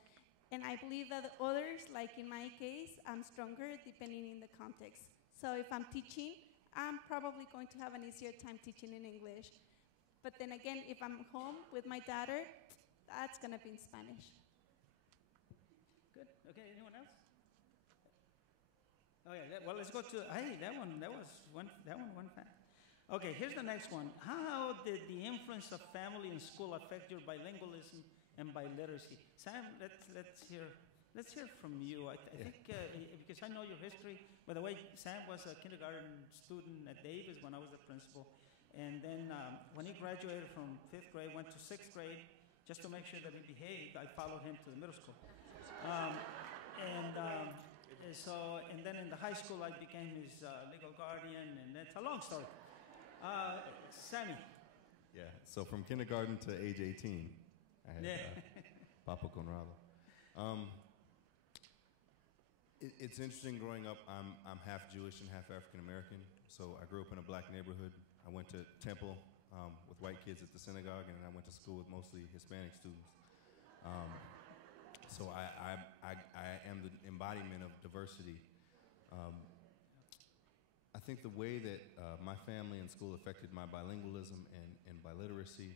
And I believe that others, like in my case, I'm stronger depending on the context. So if I'm teaching, I'm probably going to have an easier time teaching in English. But then again, if I'm home with my daughter, that's going to be in Spanish. Good. Okay, anyone else? Oh yeah, well, let's go to, hey, that one went fast. Okay, here's the next one. How did the influence of family and school affect your bilingualism and biliteracy? Sam, let's hear from you. I think, because I know your history. By the way, Sam was a kindergarten student at Davis when I was the principal. And then when he graduated from 5th grade, went to 6th grade, just to make sure that he behaved, I followed him to the middle school. And then in the high school, I became his legal guardian, and it's a long story. Sammy. Yeah, so from kindergarten to age 18, I had Papa Conrado. It's interesting growing up. I'm half Jewish and half African American, so I grew up in a black neighborhood. I went to Temple with white kids at the synagogue, and I went to school with mostly Hispanic students. So I am the embodiment of diversity. I think the way that my family and school affected my bilingualism and biliteracy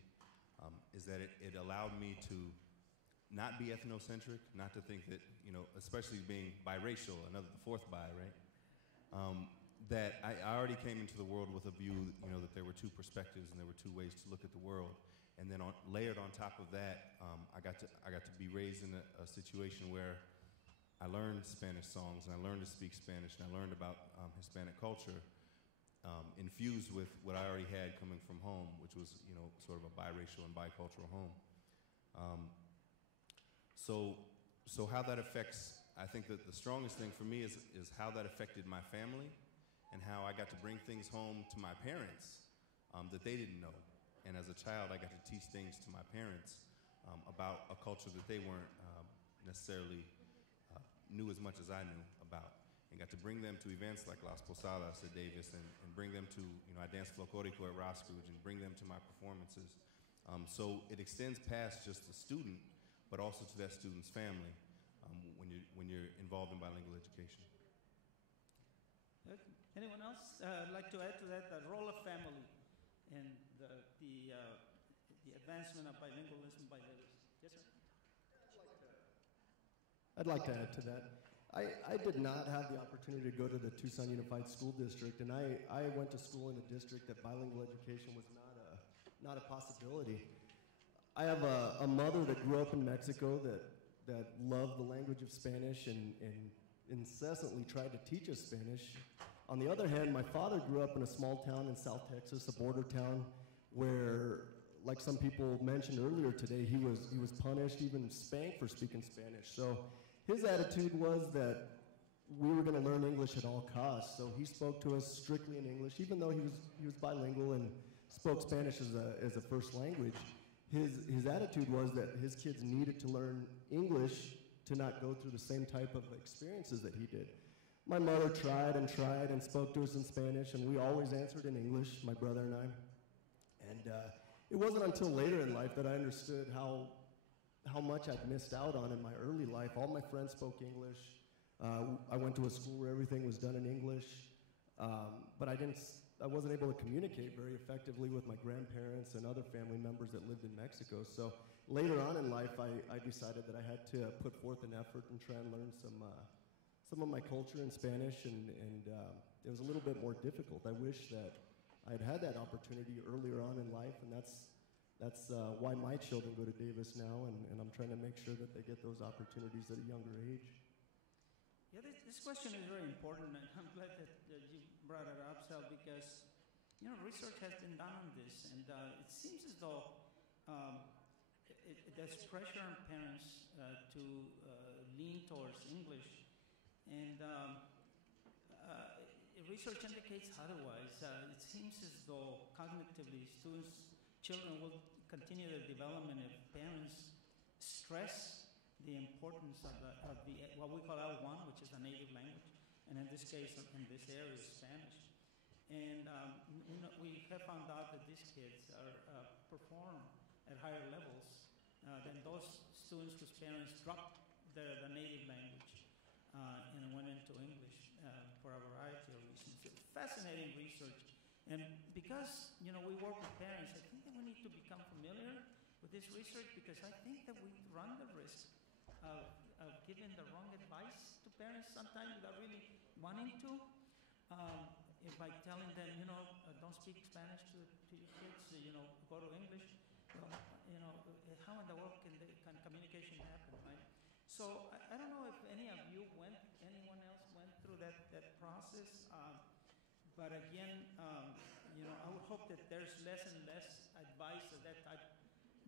is that it allowed me to not be ethnocentric, not to think that, especially being biracial, the fourth bi, right? That I already came into the world with a view, that there were two perspectives and there were two ways to look at the world. And then layered on top of that, I got to be raised in a situation where I learned Spanish songs and I learned to speak Spanish and I learned about Hispanic culture, infused with what I already had coming from home, which was sort of a biracial and bicultural home. So how that affects, I think that the strongest thing for me is how that affected my family and how I got to bring things home to my parents that they didn't know. And as a child, I got to teach things to my parents about a culture that they weren't necessarily knew as much as I knew about. And got to bring them to events like Las Posadas at Davis and bring them to, I danced folklorico at Roscrooge and bring them to my performances. So it extends past just the student, but also to that student's family when you're involved in bilingual education. Anyone else like to add to that, the role of family and the advancement of bilingualism, biliteracy? Yes, sir? I'd like to add to that. I did not have the opportunity to go to the Tucson Unified School District, and I went to school in a district that bilingual education was not a possibility. I have a mother that grew up in Mexico that loved the language of Spanish and incessantly tried to teach us Spanish. On the other hand, my father grew up in a small town in South Texas, a border town, where, like some people mentioned earlier today, he was punished, even spanked for speaking Spanish. So his attitude was that we were going to learn English at all costs. So he spoke to us strictly in English, even though he was bilingual and spoke Spanish as a first language. His attitude was that his kids needed to learn English to not go through the same type of experiences that he did. My mother tried and spoke to us in Spanish, and we always answered in English, my brother and I. And it wasn't until later in life that I understood how much I'd missed out on in my early life. All my friends spoke English. I went to a school where everything was done in English, but I wasn't able to communicate very effectively with my grandparents and other family members that lived in Mexico. So later on in life, I decided that I had to put forth an effort and try and learn some of my culture in Spanish, and it was a little bit more difficult. I wish that I'd had that opportunity earlier on in life, and that's why my children go to Davis now, and I'm trying to make sure that they get those opportunities at a younger age. Yeah, this question is very important, and I'm glad that you brought it up, Sal, because research has been done on this, and it seems as though there's pressure on parents to lean towards English, and research indicates otherwise. It seems as though cognitively children will continue their development if parents stress the importance of the what we call L1, which is a native language, and in this case, in this area, Spanish. And we have found out that these kids perform at higher levels than those students whose parents dropped the native language and went into English for a variety of reasons. It's fascinating research. And because we work with parents, I think that we need to become familiar with this research, because I think that we run the risk of giving the wrong advice to parents sometimes without really wanting to. By telling them, don't speak Spanish to your kids, go to English. Well, how in the world can communication happen, right? So I don't know if anyone else went through that process. But again, I would hope that there's less and less advice of that type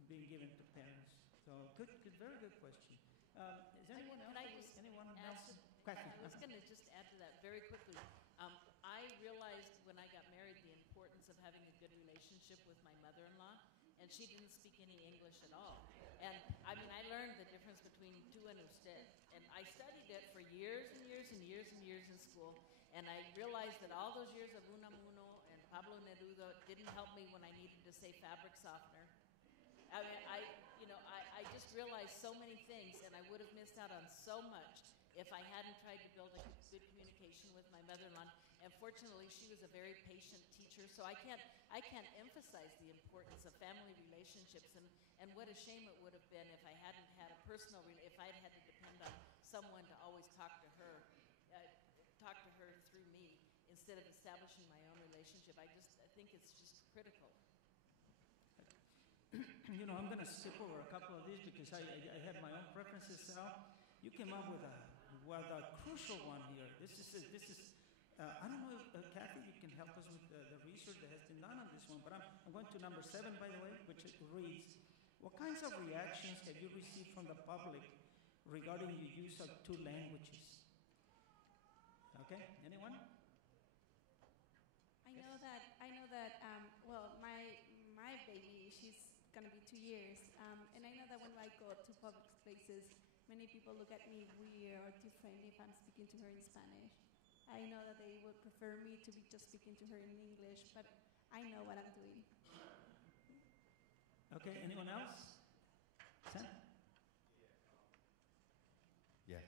being given to parents. So very good question. Is anyone else? I was going to just add to that very quickly. I realized when I got married the importance of having a good relationship with my mother-in-law, and she didn't speak any English at all. And I learned the difference between tú and usted, and I studied it for years and years and years and years in school, and I realized that all those years of Unamuno and Pablo Neruda didn't help me when I needed to say fabric softener. I just realized so many things, and I would have missed out on so much if I hadn't tried to build a good communication with my mother-in-law. And fortunately, she was a very patient teacher, so I can't emphasize the importance of family relationships, and what a shame it would have been if I hadn't had a personal, if I'd had to depend on someone to always talk to her through me instead of establishing my own relationship. I think it's just critical. I'm going to skip over a couple of these because I have my own preferences. Sal, you came up with a crucial one here. This is. I don't know if Kathy, you can help us with the research that has been done on this one. But I'm going to number 7, by the way, which reads: what kinds of reactions have you received from the public regarding your use of 2 languages? Okay, anyone? I know that. Well, my baby, she's gonna be 2 years, and I know that when I go to public places, many people look at me weird or different if I'm speaking to her in Spanish. I know that they would prefer me to be just speaking to her in English, but I know what I'm doing. Okay, anyone else? Sam? Yeah.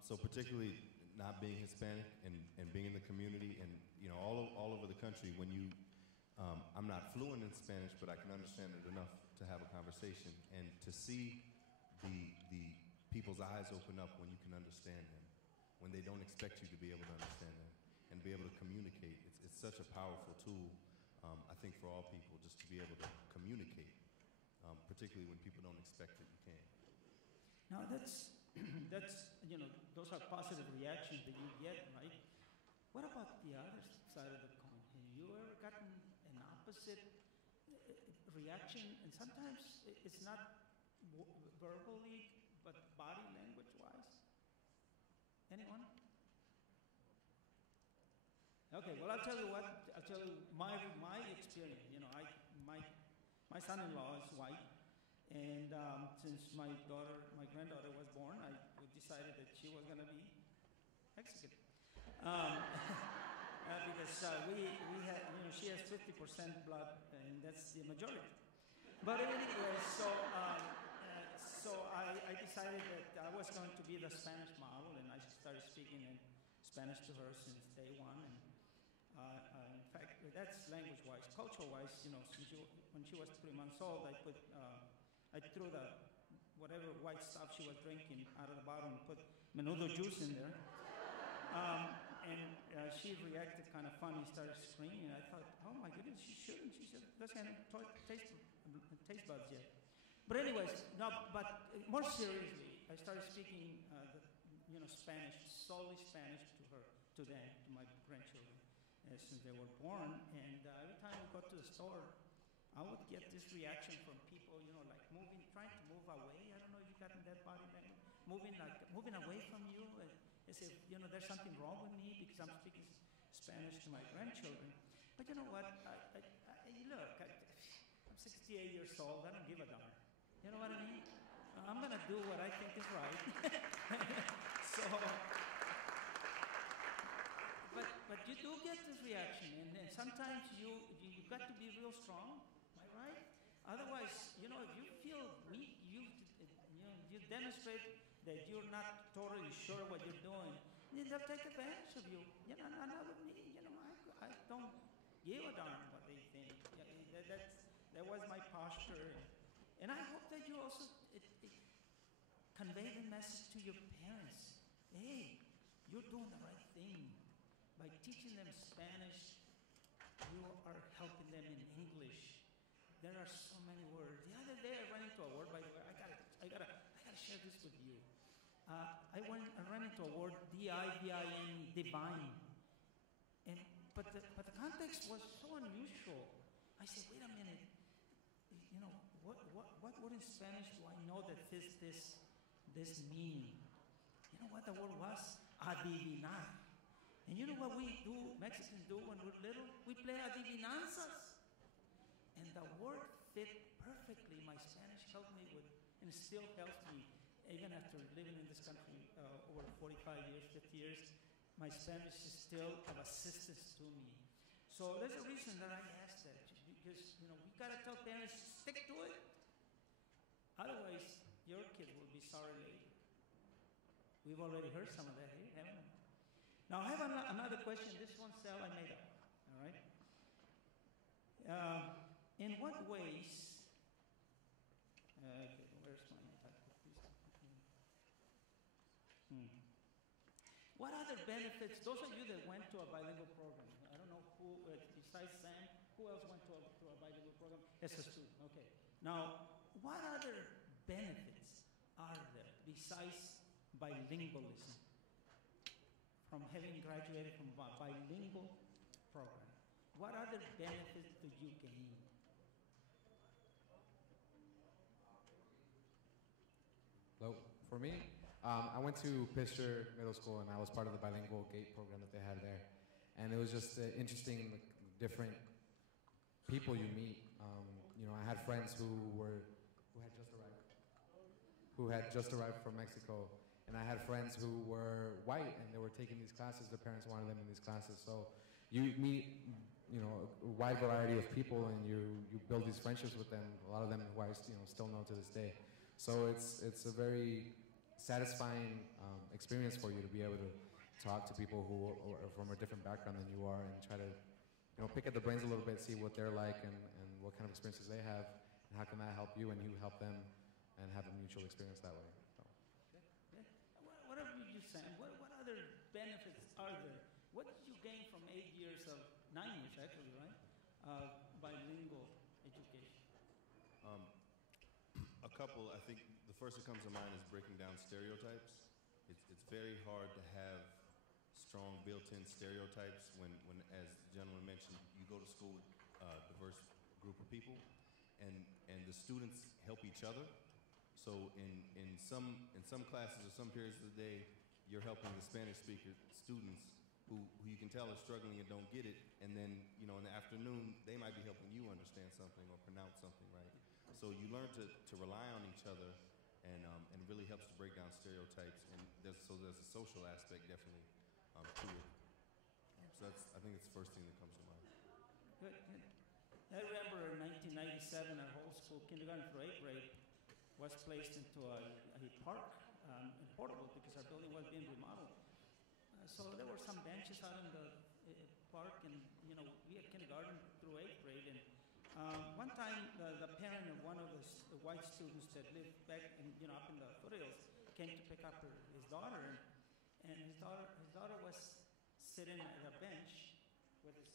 So particularly not being Hispanic and being in the community and all over the country, when you I'm not fluent in Spanish, but I can understand it enough to have a conversation, and to see the people's eyes open up when you can understand them, when they don't expect you to be able to understand them, and be able to communicate. It's such a powerful tool, I think, for all people, just to be able to communicate, particularly when people don't expect that you can. Now that's those are positive reactions that you get, right? What about the other side of the coin? Have you ever gotten an opposite reaction? And sometimes it's not verbally, but body language-wise. Anyone? Okay, well, I'll tell you what. I'll tell you my experience. My son-in-law is white, and since my granddaughter was born, I decided that she was going to be Mexican. Because we had, she has 50% blood, and that's the majority. But anyway, so I decided that I was going to be the Spanish model, and I started speaking in Spanish to her since day one. And in fact, that's language-wise. Culture-wise, when she was 3 months old, I threw whatever white stuff she was drinking out of the bottle and put menudo juice in there. She reacted kind of funny, started screaming. I thought, oh my goodness, she shouldn't. She said, doesn't have taste buds yet. But anyways, no, but more seriously, I started speaking Spanish, solely Spanish to them, to my grandchildren, since they were born. And every time we go to the store, I would get this reaction from people, like trying to move away. I don't know if you got in that body language, moving away from you, as if there's something wrong with me because I'm speaking Spanish to my grandchildren. But you know what? I'm 68 years old. I don't give a darn. You know what I mean? I'm gonna do what I think is right. But you do get this reaction, and sometimes you got to be real strong. Am I right? Otherwise, if you feel weak, you demonstrate that you're not totally sure what you're doing, then they'll take advantage of you. Not with me. I don't give a darn what they think. That was my posture, and I hope that you also convey the message to your parents. Hey, you're doing the right thing. By teaching them Spanish, you are helping them in English. There are so many words. The other day I ran into a word, by the way, I gotta share this with you. I ran into a word, D-I-V-I-N, divine. But the context was so unusual. I said, wait a minute, what word in Spanish do I know that fits this meaning? You know what the word was? Adivinar. And you know what we do, Mexicans do when we're little? We play adivinanzas. And the word fit perfectly. My Spanish helped me with, and it still helps me, even after living in this country over 45 years, 50 years, my Spanish is still of assistance to me. So there's a reason that I asked that, because we gotta tell parents, stick to it. Otherwise, your kid will be sorry later. We've already heard some of that here, haven't we? Now, I have another question. This one, Sal, I made up. All right? In what ways, where's my What other benefits, those of you that went to a bilingual program, I don't know who, besides Sam, who else went to a bilingual program? As a student, okay. Now, what other benefits are there besides bilingualism? From having graduated from a bilingual program, what other benefits do you gain? Hello, for me, I went to Pitcher Middle School, and I was part of the bilingual GATE program that they had there. And it was just interesting, different people you meet. I had friends who had just arrived from Mexico. And I had friends who were white, and they were taking these classes. Their parents wanted them in these classes. So you meet, a wide variety of people, and you build these friendships with them. A lot of them who I still know to this day. So it's a very satisfying experience for you to be able to talk to people who are from a different background than you are, and try to pick at the brains a little bit, see what they're like, and what kind of experiences they have, and how can that help you and you help them, and have a mutual experience that way. Whatever you said, what other benefits are there? What did you gain from 9 years actually, right? Bilingual education. A couple, I think the first that comes to mind is breaking down stereotypes. It's very hard to have strong built-in stereotypes when, as the gentleman mentioned, you go to school with a diverse group of people, and the students help each other. So in some classes or some periods of the day, you're helping the Spanish speaker students who you can tell are struggling and don't get it, and then in the afternoon they might be helping you understand something or pronounce something right. So you learn to rely on each other, and really helps to break down stereotypes. And there's a social aspect definitely to it. So I think it's the first thing that comes to mind. Good. I remember in 1997, our whole school, kindergarten through 8th grade, was placed into a park in Pueblo because our building was being remodeled. So there were some benches out in the park, and we had kindergarten through 8th grade. And one time, the parent of one of the white students that lived back up in the foothills came to pick up his daughter, and his daughter was sitting at a bench with his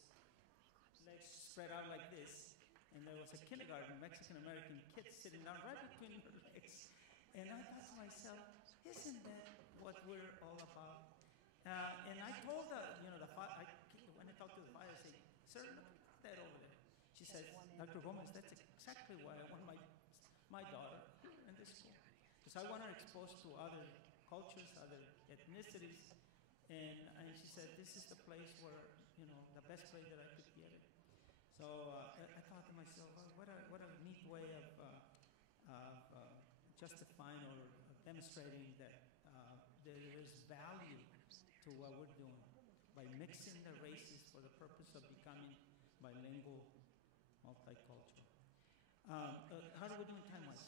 legs spread out like this, and there was a kindergarten Mexican-American kid sitting down right between her legs. And I thought to myself, isn't that what we're all about? And I told the father, when I talked to the father, I said, sir, look at that over there. She said, Dr. Gomez, that's exactly why I want my daughter in this school. Because I want her exposed to other cultures, other ethnicities. And she said, this is the place where, the best place that I could get it. So I thought to myself, what a neat way of justifying or demonstrating that there is value to what we're doing by mixing the races for the purpose of becoming bilingual, multicultural. How are we doing time-wise?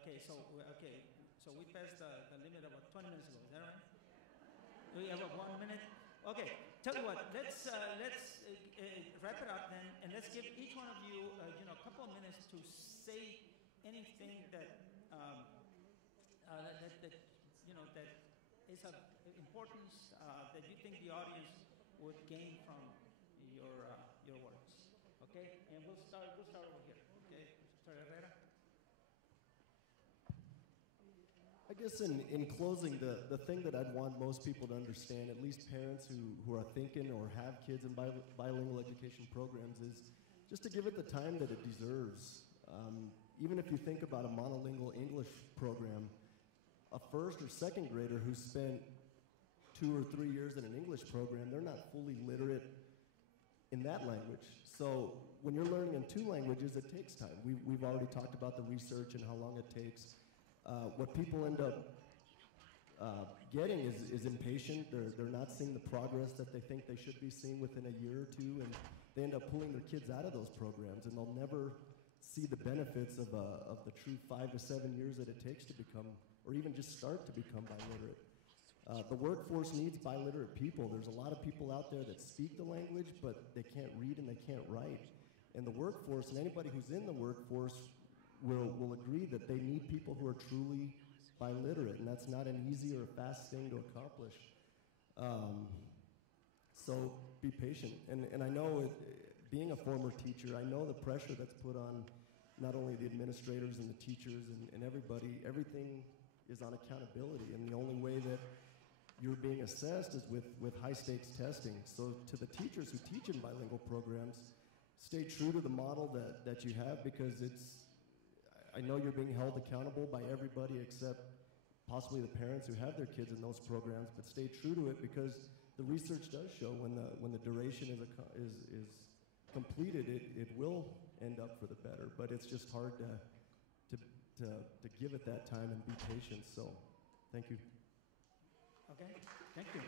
Okay, so we passed the limit about 20 minutes ago. Is that right? We have 1 minute. Okay, tell you what. Let's wrap it up then, and let's give each one of you, a couple of minutes to say anything that that is of importance that you think the audience would gain from your words. Okay, and we'll start over here. Okay, Mr. Herrera. I guess in closing, the thing that I'd want most people to understand, at least parents who are thinking or have kids in bilingual education programs, is just to give it the time that it deserves. Even if you think about a monolingual English program, a first or second grader who spent 2 or 3 years in an English program, they're not fully literate in that language. So when you're learning in 2 languages, it takes time. We've already talked about the research and how long it takes. What people end up getting is impatient. They're not seeing the progress that they think they should be seeing within a year or 2, and they end up pulling their kids out of those programs, and they'll never see the benefits of the true 5 to 7 years that it takes to become, or even just start to become biliterate. The workforce needs biliterate people. There's a lot of people out there that speak the language, but they can't read and they can't write. And the workforce, and anybody who's in the workforce, will agree that they need people who are truly biliterate, and that's not an easy or a fast thing to accomplish. So be patient. And I know, being a former teacher, I know the pressure that's put on not only the administrators and the teachers and everybody. Everything is on accountability, and the only way that you're being assessed is with high-stakes testing. So to the teachers who teach in bilingual programs, stay true to the model that you have, because I know you're being held accountable by everybody except possibly the parents who have their kids in those programs, but stay true to it, because the research does show when the duration is completed, it will end up for the better. But it's just hard to give it that time and be patient. So, thank you. Okay, thank you.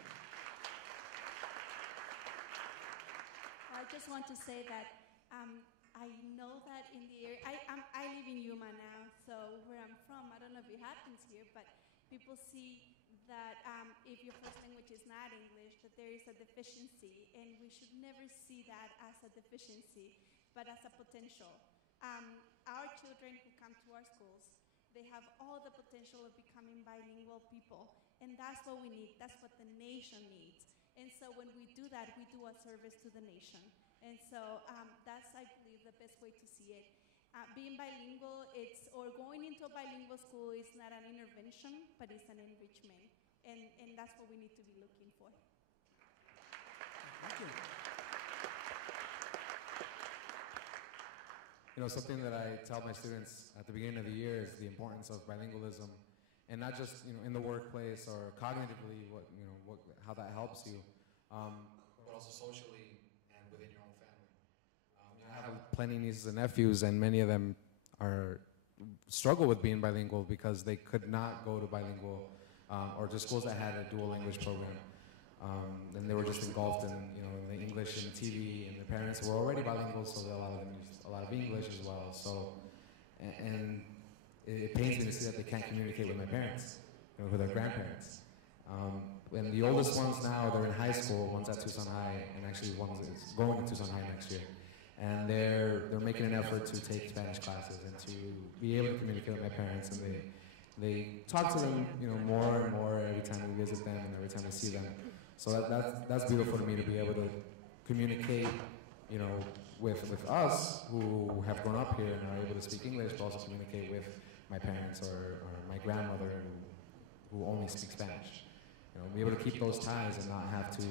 I just want to say that I know that in the area, I live in Yuma now, so where I'm from, I don't know if it happens here, but people see that if your first language is not English, that there is a deficiency, and we should never see that as a deficiency, but as a potential. Our children who come to our schools, they have all the potential of becoming bilingual people, and that's what we need. That's what the nation needs. And so when we do that, we do a service to the nation. And so that's, I believe, the best way to see it. Being bilingual, or going into a bilingual school is not an intervention, but it's an enrichment. And that's what we need to be looking for. Thank you. Something that I tell my students at the beginning of the year is the importance of bilingualism, and not just in the workplace or cognitively, how that helps you, but also socially and within your own family. I have plenty of nieces and nephews, and many of them struggle with being bilingual because they could not go to bilingual or to schools that had a dual language program. And they were just engulfed in the English and TV, and their parents were already bilingual, so a lot of them used a lot of English as well. So, and it pains me to see that they can't communicate with my parents, with their grandparents. And the oldest ones now, they're in high school. One's at Tucson High, and actually one is going to Tucson High next year. And they're making an effort to take Spanish classes and to be able to communicate with my parents, and they talk to them, more and more every time we visit them, see them. So that's beautiful to me, to be able to communicate, you know, with us who have grown up here and are able to speak English, but also communicate with my parents or my grandmother who only speaks Spanish. You know, be able to keep those ties and not have to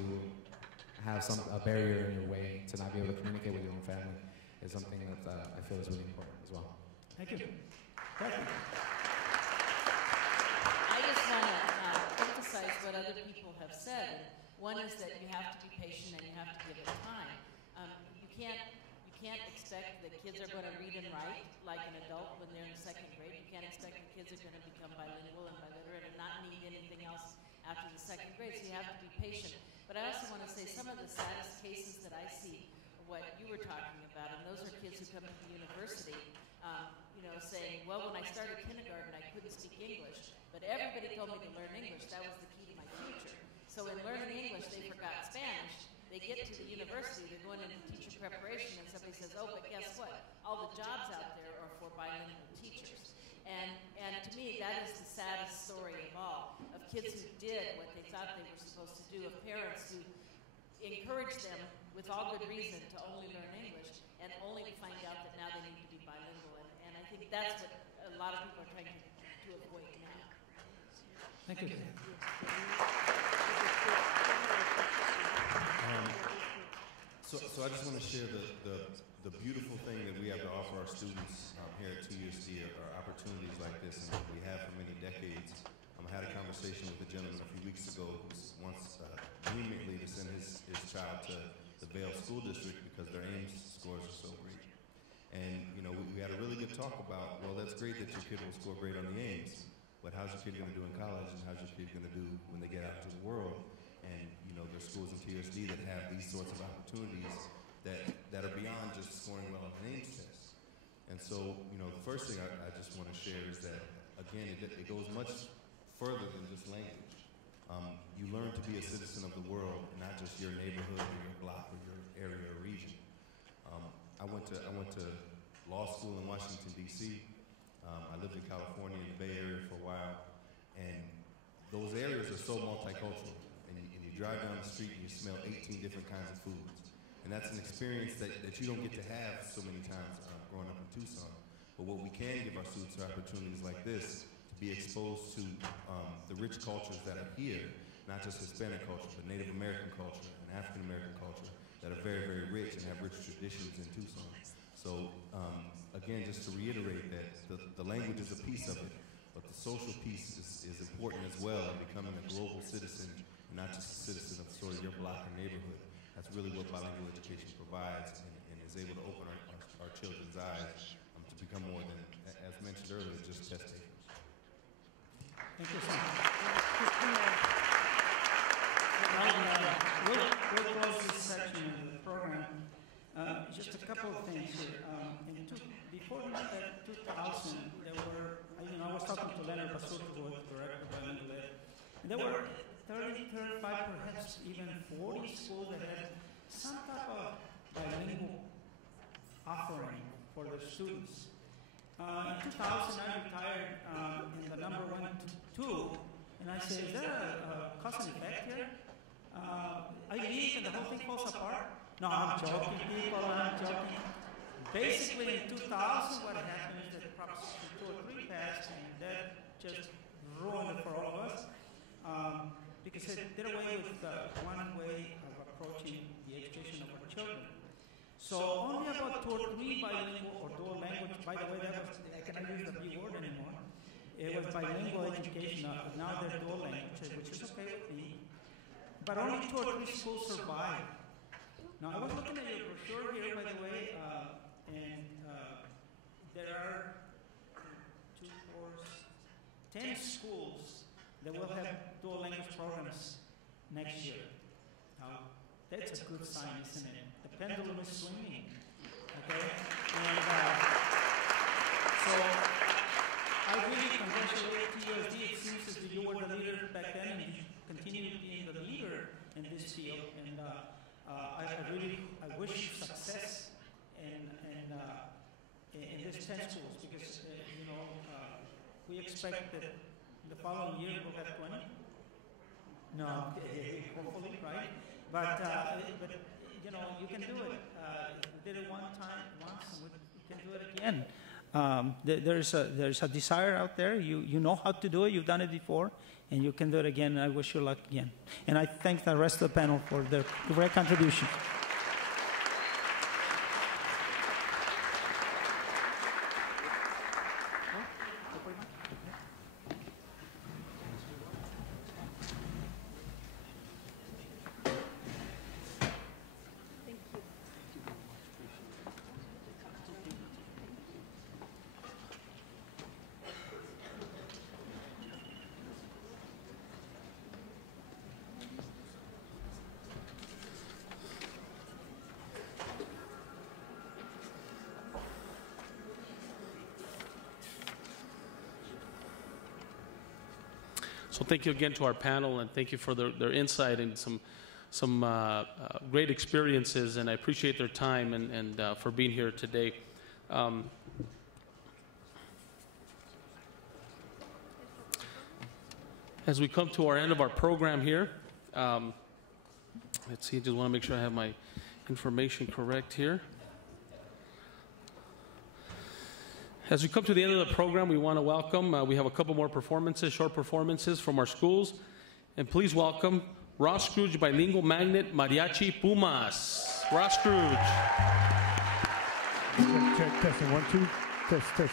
have a barrier in your way to not be able to communicate with your own family is something that I feel is really important as well. Thank you. I just want to emphasize what other people have said. One is that you have to be patient and you have to give it time. You can't expect that kids are going to read and write like an adult when they're in second grade. You can't expect that kids are going to become bilingual and biliterate and not need anything else after the second grade. So you have to be patient. But I also want to say some of the saddest cases that I see are what you were talking about, and those are kids who come to the university, you know, saying, well, when I started kindergarten, I couldn't speak English, but everybody told me to learn English. That was the key to my future. So in learning English, they forgot Spanish. They get to the university, they're going into teacher preparation, and somebody says, oh, but guess what? All the jobs out there are for bilingual teachers. And to me, that is the saddest story of all, of kids who did what they thought they were supposed to do, of parents who encouraged them, with all good reason, to only learn English, and only to find out that now they need to be bilingual. And I think that's what a lot of people are trying to avoid now. Thank you. So I just want to share the beautiful thing that we have to offer our students here at TUSD are opportunities like this, and we have for many decades. I had a conversation with a gentleman a few weeks ago who wants vehemently to send his child to the Vail School District because their Ames scores are so great. And you know, we had a really good talk about, well, that's great that your kid will score great on the Ames, but how's your kid going to do in college, and how's your kid going to do when they get out into the world? And you know, there's schools in TUSD that have these sorts of opportunities that are beyond just scoring well on an Ames test. And so, you know, the first thing I just want to share is that, again, it goes much further than just language. You learn to be a citizen of the world, not just your neighborhood or your block or your area or region. I went to law school in Washington, D.C. I lived in California in the Bay Area for a while, and those areas are so multicultural. And you drive down the street and you smell 18 different kinds of foods. And that's an experience that you don't get to have so many times growing up in Tucson. But what we can give our students are opportunities like this, to be exposed to the rich cultures that are here, not just Hispanic culture, but Native American culture and African American culture that are very, very rich and have rich traditions in Tucson. So again, just to reiterate that the language is a piece of it, but the social piece is important as well in becoming a global citizen, and not just a citizen of sort of your block or neighborhood. That's really what bilingual education provides and is able to open our children's eyes to become more than, as mentioned earlier, just test takers. Thank you so much. We'll close this section of the program. Just a couple of things here. Before 2000, there were, I was talking to Leonard Basurto, who was the director of bilingual ed, and there were 30, 35, perhaps even 40 schools that had some type of bilingual offering for their students. In 2000, I retired and the number went to 2, and I said, is there a cause and effect here? I leave and the whole thing falls apart? No, I'm joking, people, I'm joking. Basically, in 2000, what happened is that Proposition 203 passed, and that just ruined it for all of us. Because it did away with one way of approaching the education of our children. So only about 2 or 3 bilingual or dual language, by the way, I cannot use the B word anymore. It was bilingual education, now they're dual language, which is okay with me. But only 2 or 3 schools survived. Now I was looking at your brochure here, by the way, and there are 2, 4, 10 schools that will have dual language programs next year. Now, that's a good sign, isn't it? The pendulum is swinging. Okay? And so, I really congratulate TUSD. It seems as if you were the leader back then, and you continue being the leader in this field. And I wish you success in these 10 schools, because we expect that the following year we'll have 20. No, hopefully, right? But you know, you can do it. We did it once, and we can do it again. There's a desire out there. You know how to do it. You've done it before, and you can do it again. I wish you luck again. And I thank the rest of the panel for their great contribution. So thank you again to our panel, and thank you for their insight and some great experiences, and I appreciate their time and for being here today. As we come to our end of our program here, let's see, I just want to make sure I have my information correct here. As we come to the end of the program, we want to welcome, we have a couple more performances, short performances from our schools. And please welcome Ross Scrooge Bilingual Magnet Mariachi Pumas. Ross Scrooge. Check, testing, 1, 2, test.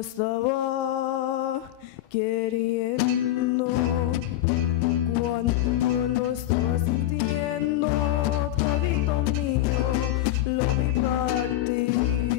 estaba queriendo, cuando lo estaba sintiendo, todito mío, lo vi partir.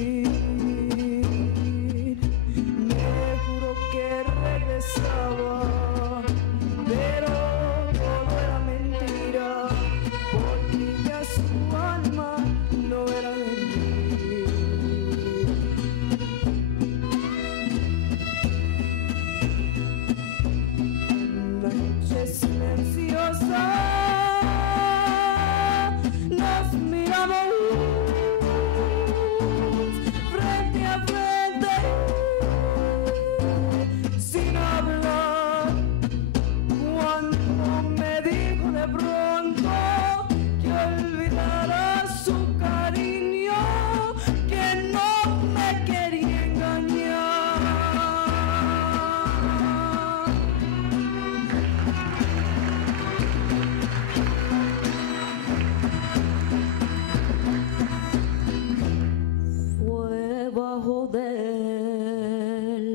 del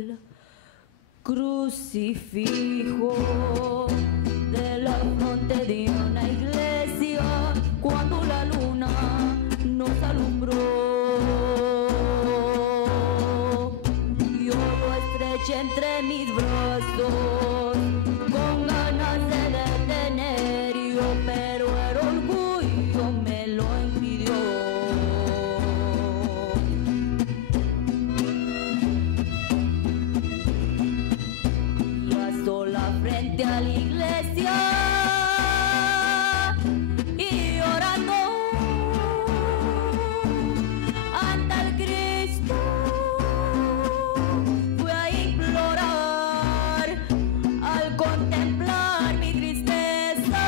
crucifijo de la fronte de una iglesia cuando la luna nos alumbró. Yo lo estreché entre mis brazos con ganas de detener yo, pero el orgullo me lo impidió. Frente a la iglesia y orando ante el Cristo fui a implorar al contemplar mi tristeza.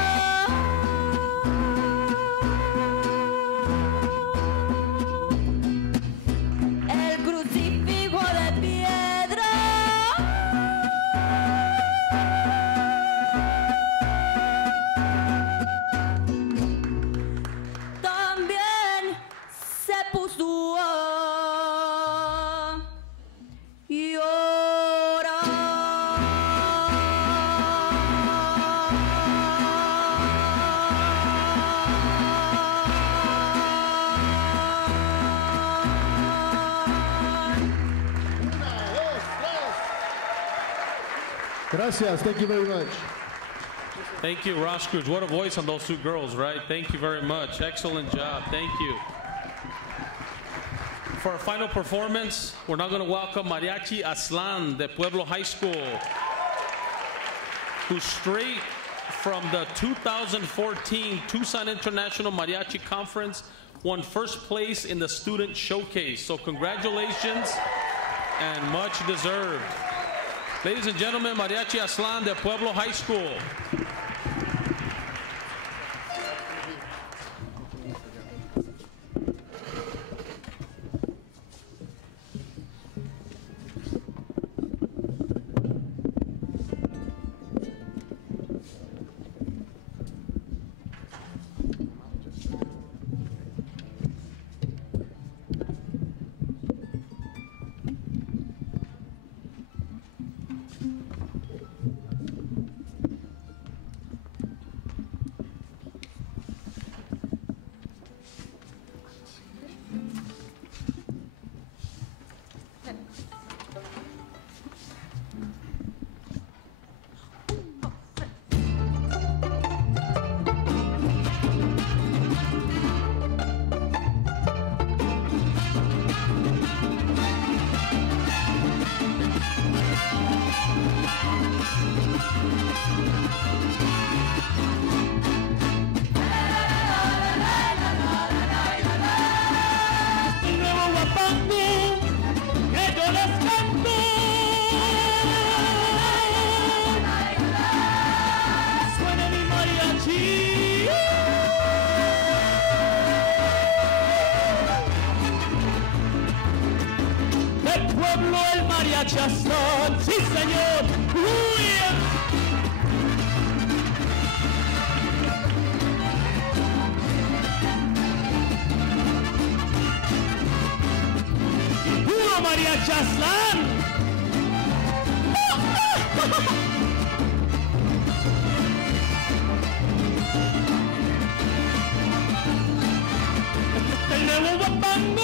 El crucifijo de piedra puso a Gracias. Thank you very much. Thank you, Ross Cruz. What a voice on those two girls, right? Thank you very much. Excellent job. Thank you. For our final performance, we're now going to welcome Mariachi Aslan de Pueblo High School, who's straight from the 2014 Tucson International Mariachi Conference, won first place in the student showcase. So congratulations and much deserved. Ladies and gentlemen, Mariachi Aslan de Pueblo High School. Pueblo el mariachi Aslan, sí señor. Puro mariachi Aslan. El nuevo guapango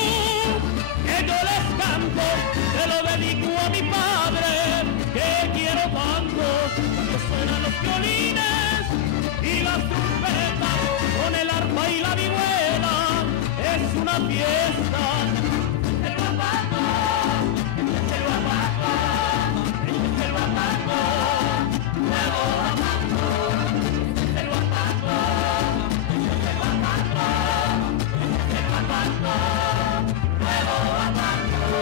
que yo les canto, se lo dedico a mi padre, que quiero tanto. Cuando suenan los violines y las trompetas, con el arpa y la vihuela, es una fiesta. El guapango, el guapango, el guapango, nuevo guapango, el guapango, el guapango, el guapango, nuevo guapango.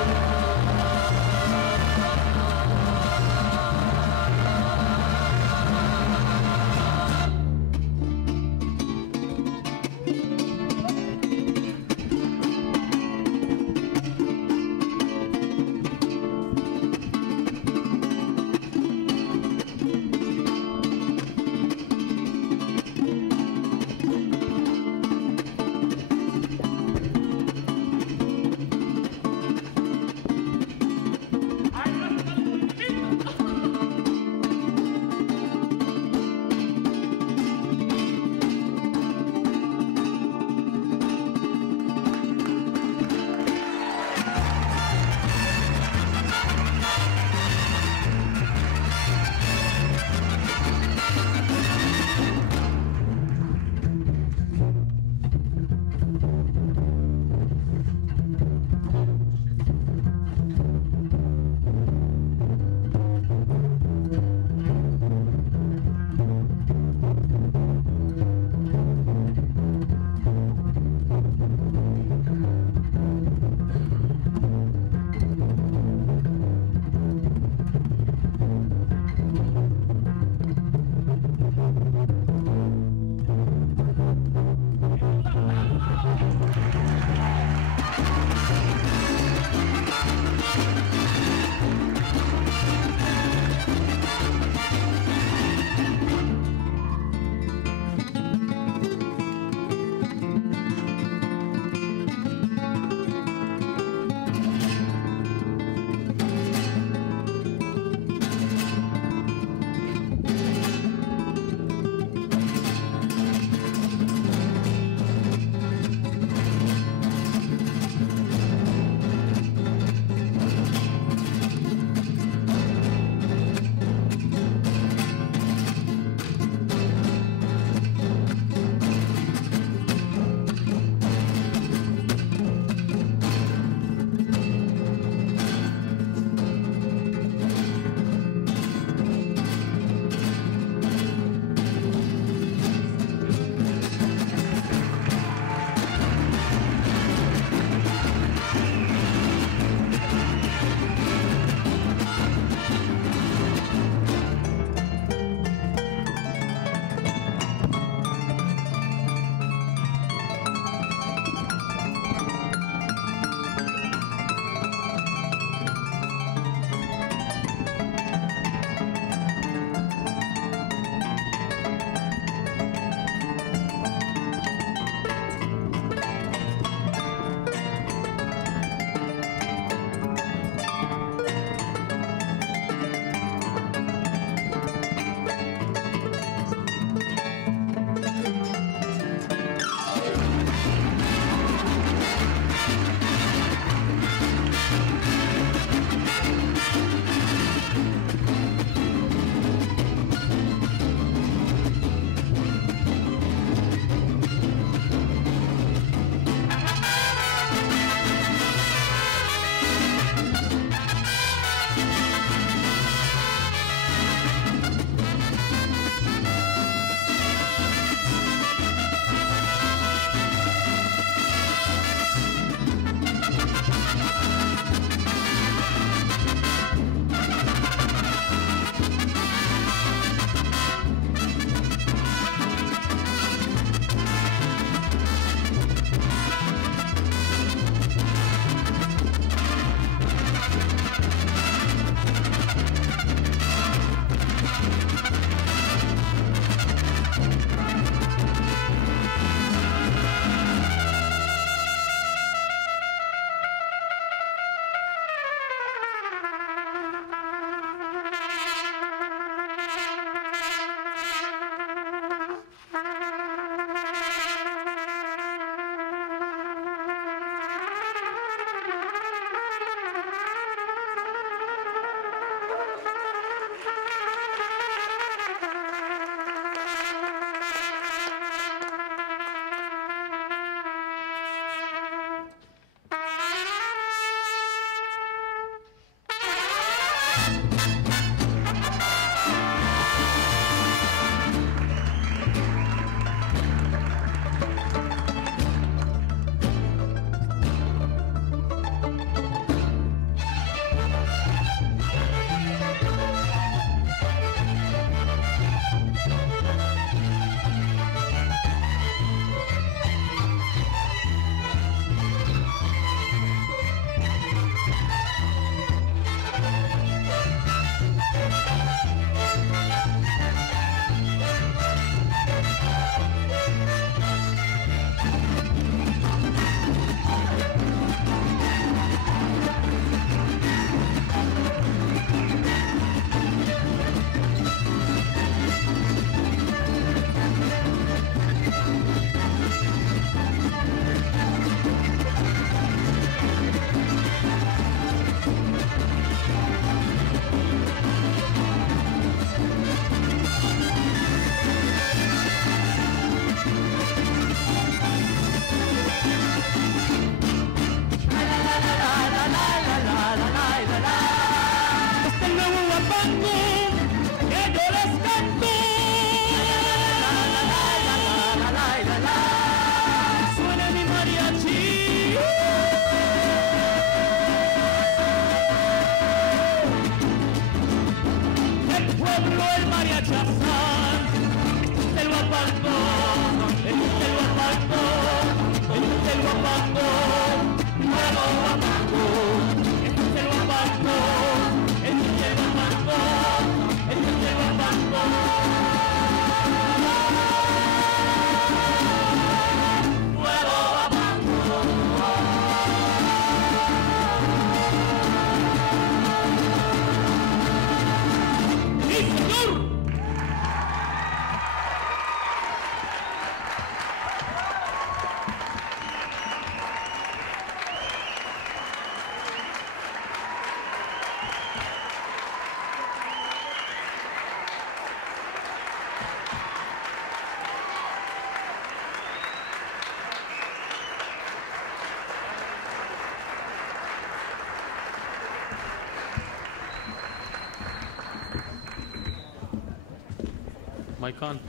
Mic on?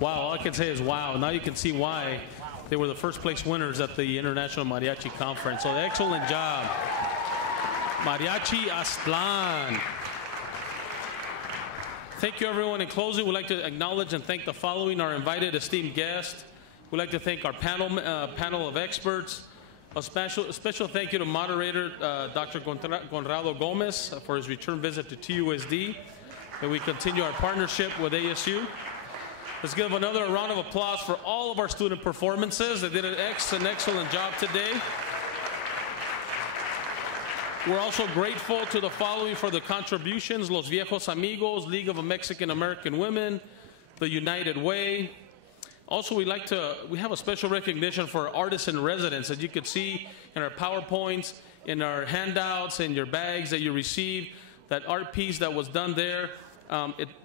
Wow, all I can say is wow. Now you can see why they were the first place winners at the International Mariachi Conference. So excellent job. Mariachi Aztlán. Thank you, everyone. In closing, we'd like to acknowledge and thank the following, our invited esteemed guests. We'd like to thank our panel of experts. A special thank you to moderator Dr. Conrado Gomez for his return visit to TUSD. And we continue our partnership with ASU. Let's give another round of applause for all of our student performances. They did an excellent job today. We're also grateful to the following for the contributions: Los Viejos Amigos, League of Mexican American Women, the United Way. Also, we have a special recognition for artists in residence, as you can see in our PowerPoints, in our handouts, in your bags that you received, that art piece that was done there.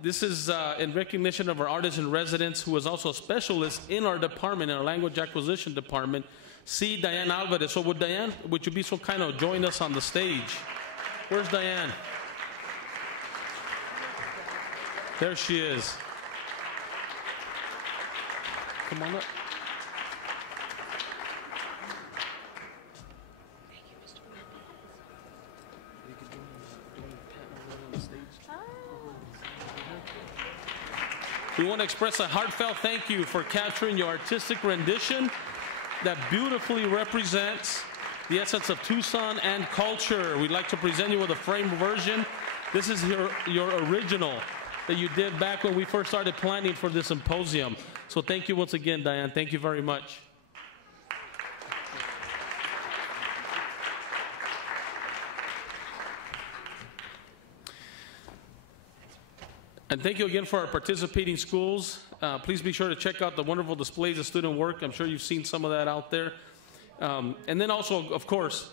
This is in recognition of our artist in residence, who is also a specialist in our department, in our language acquisition department, C. Diane Alvarez. So Diane, would you be so kind of join us on the stage? Where's Diane? There she is. Come on up. We want to express a heartfelt thank you for capturing your artistic rendition that beautifully represents the essence of Tucson and culture. We'd like to present you with a framed version. This is your original that you did back when we first started planning for this symposium. So thank you once again, Diane. Thank you very much. And thank you again for our participating schools. Please be sure to check out the wonderful displays of student work. I'm sure you've seen some of that out there. And then also, of course,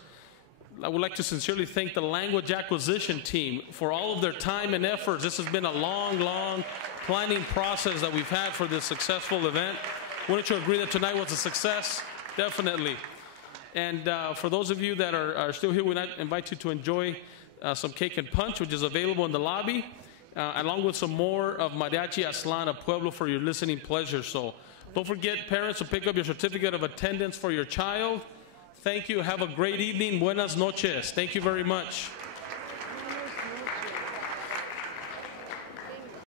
I would like to sincerely thank the language acquisition team for all of their time and efforts. This has been a long planning process that we've had for this successful event. Wouldn't you agree that tonight was a success? Definitely. And for those of you that are still here, we invite you to enjoy some cake and punch, which is available in the lobby, along with some more of Mariachi Aztlán of Pueblo for your listening pleasure. So don't forget, parents, to pick up your certificate of attendance for your child. Thank you. Have a great evening. Buenas noches. Thank you very much.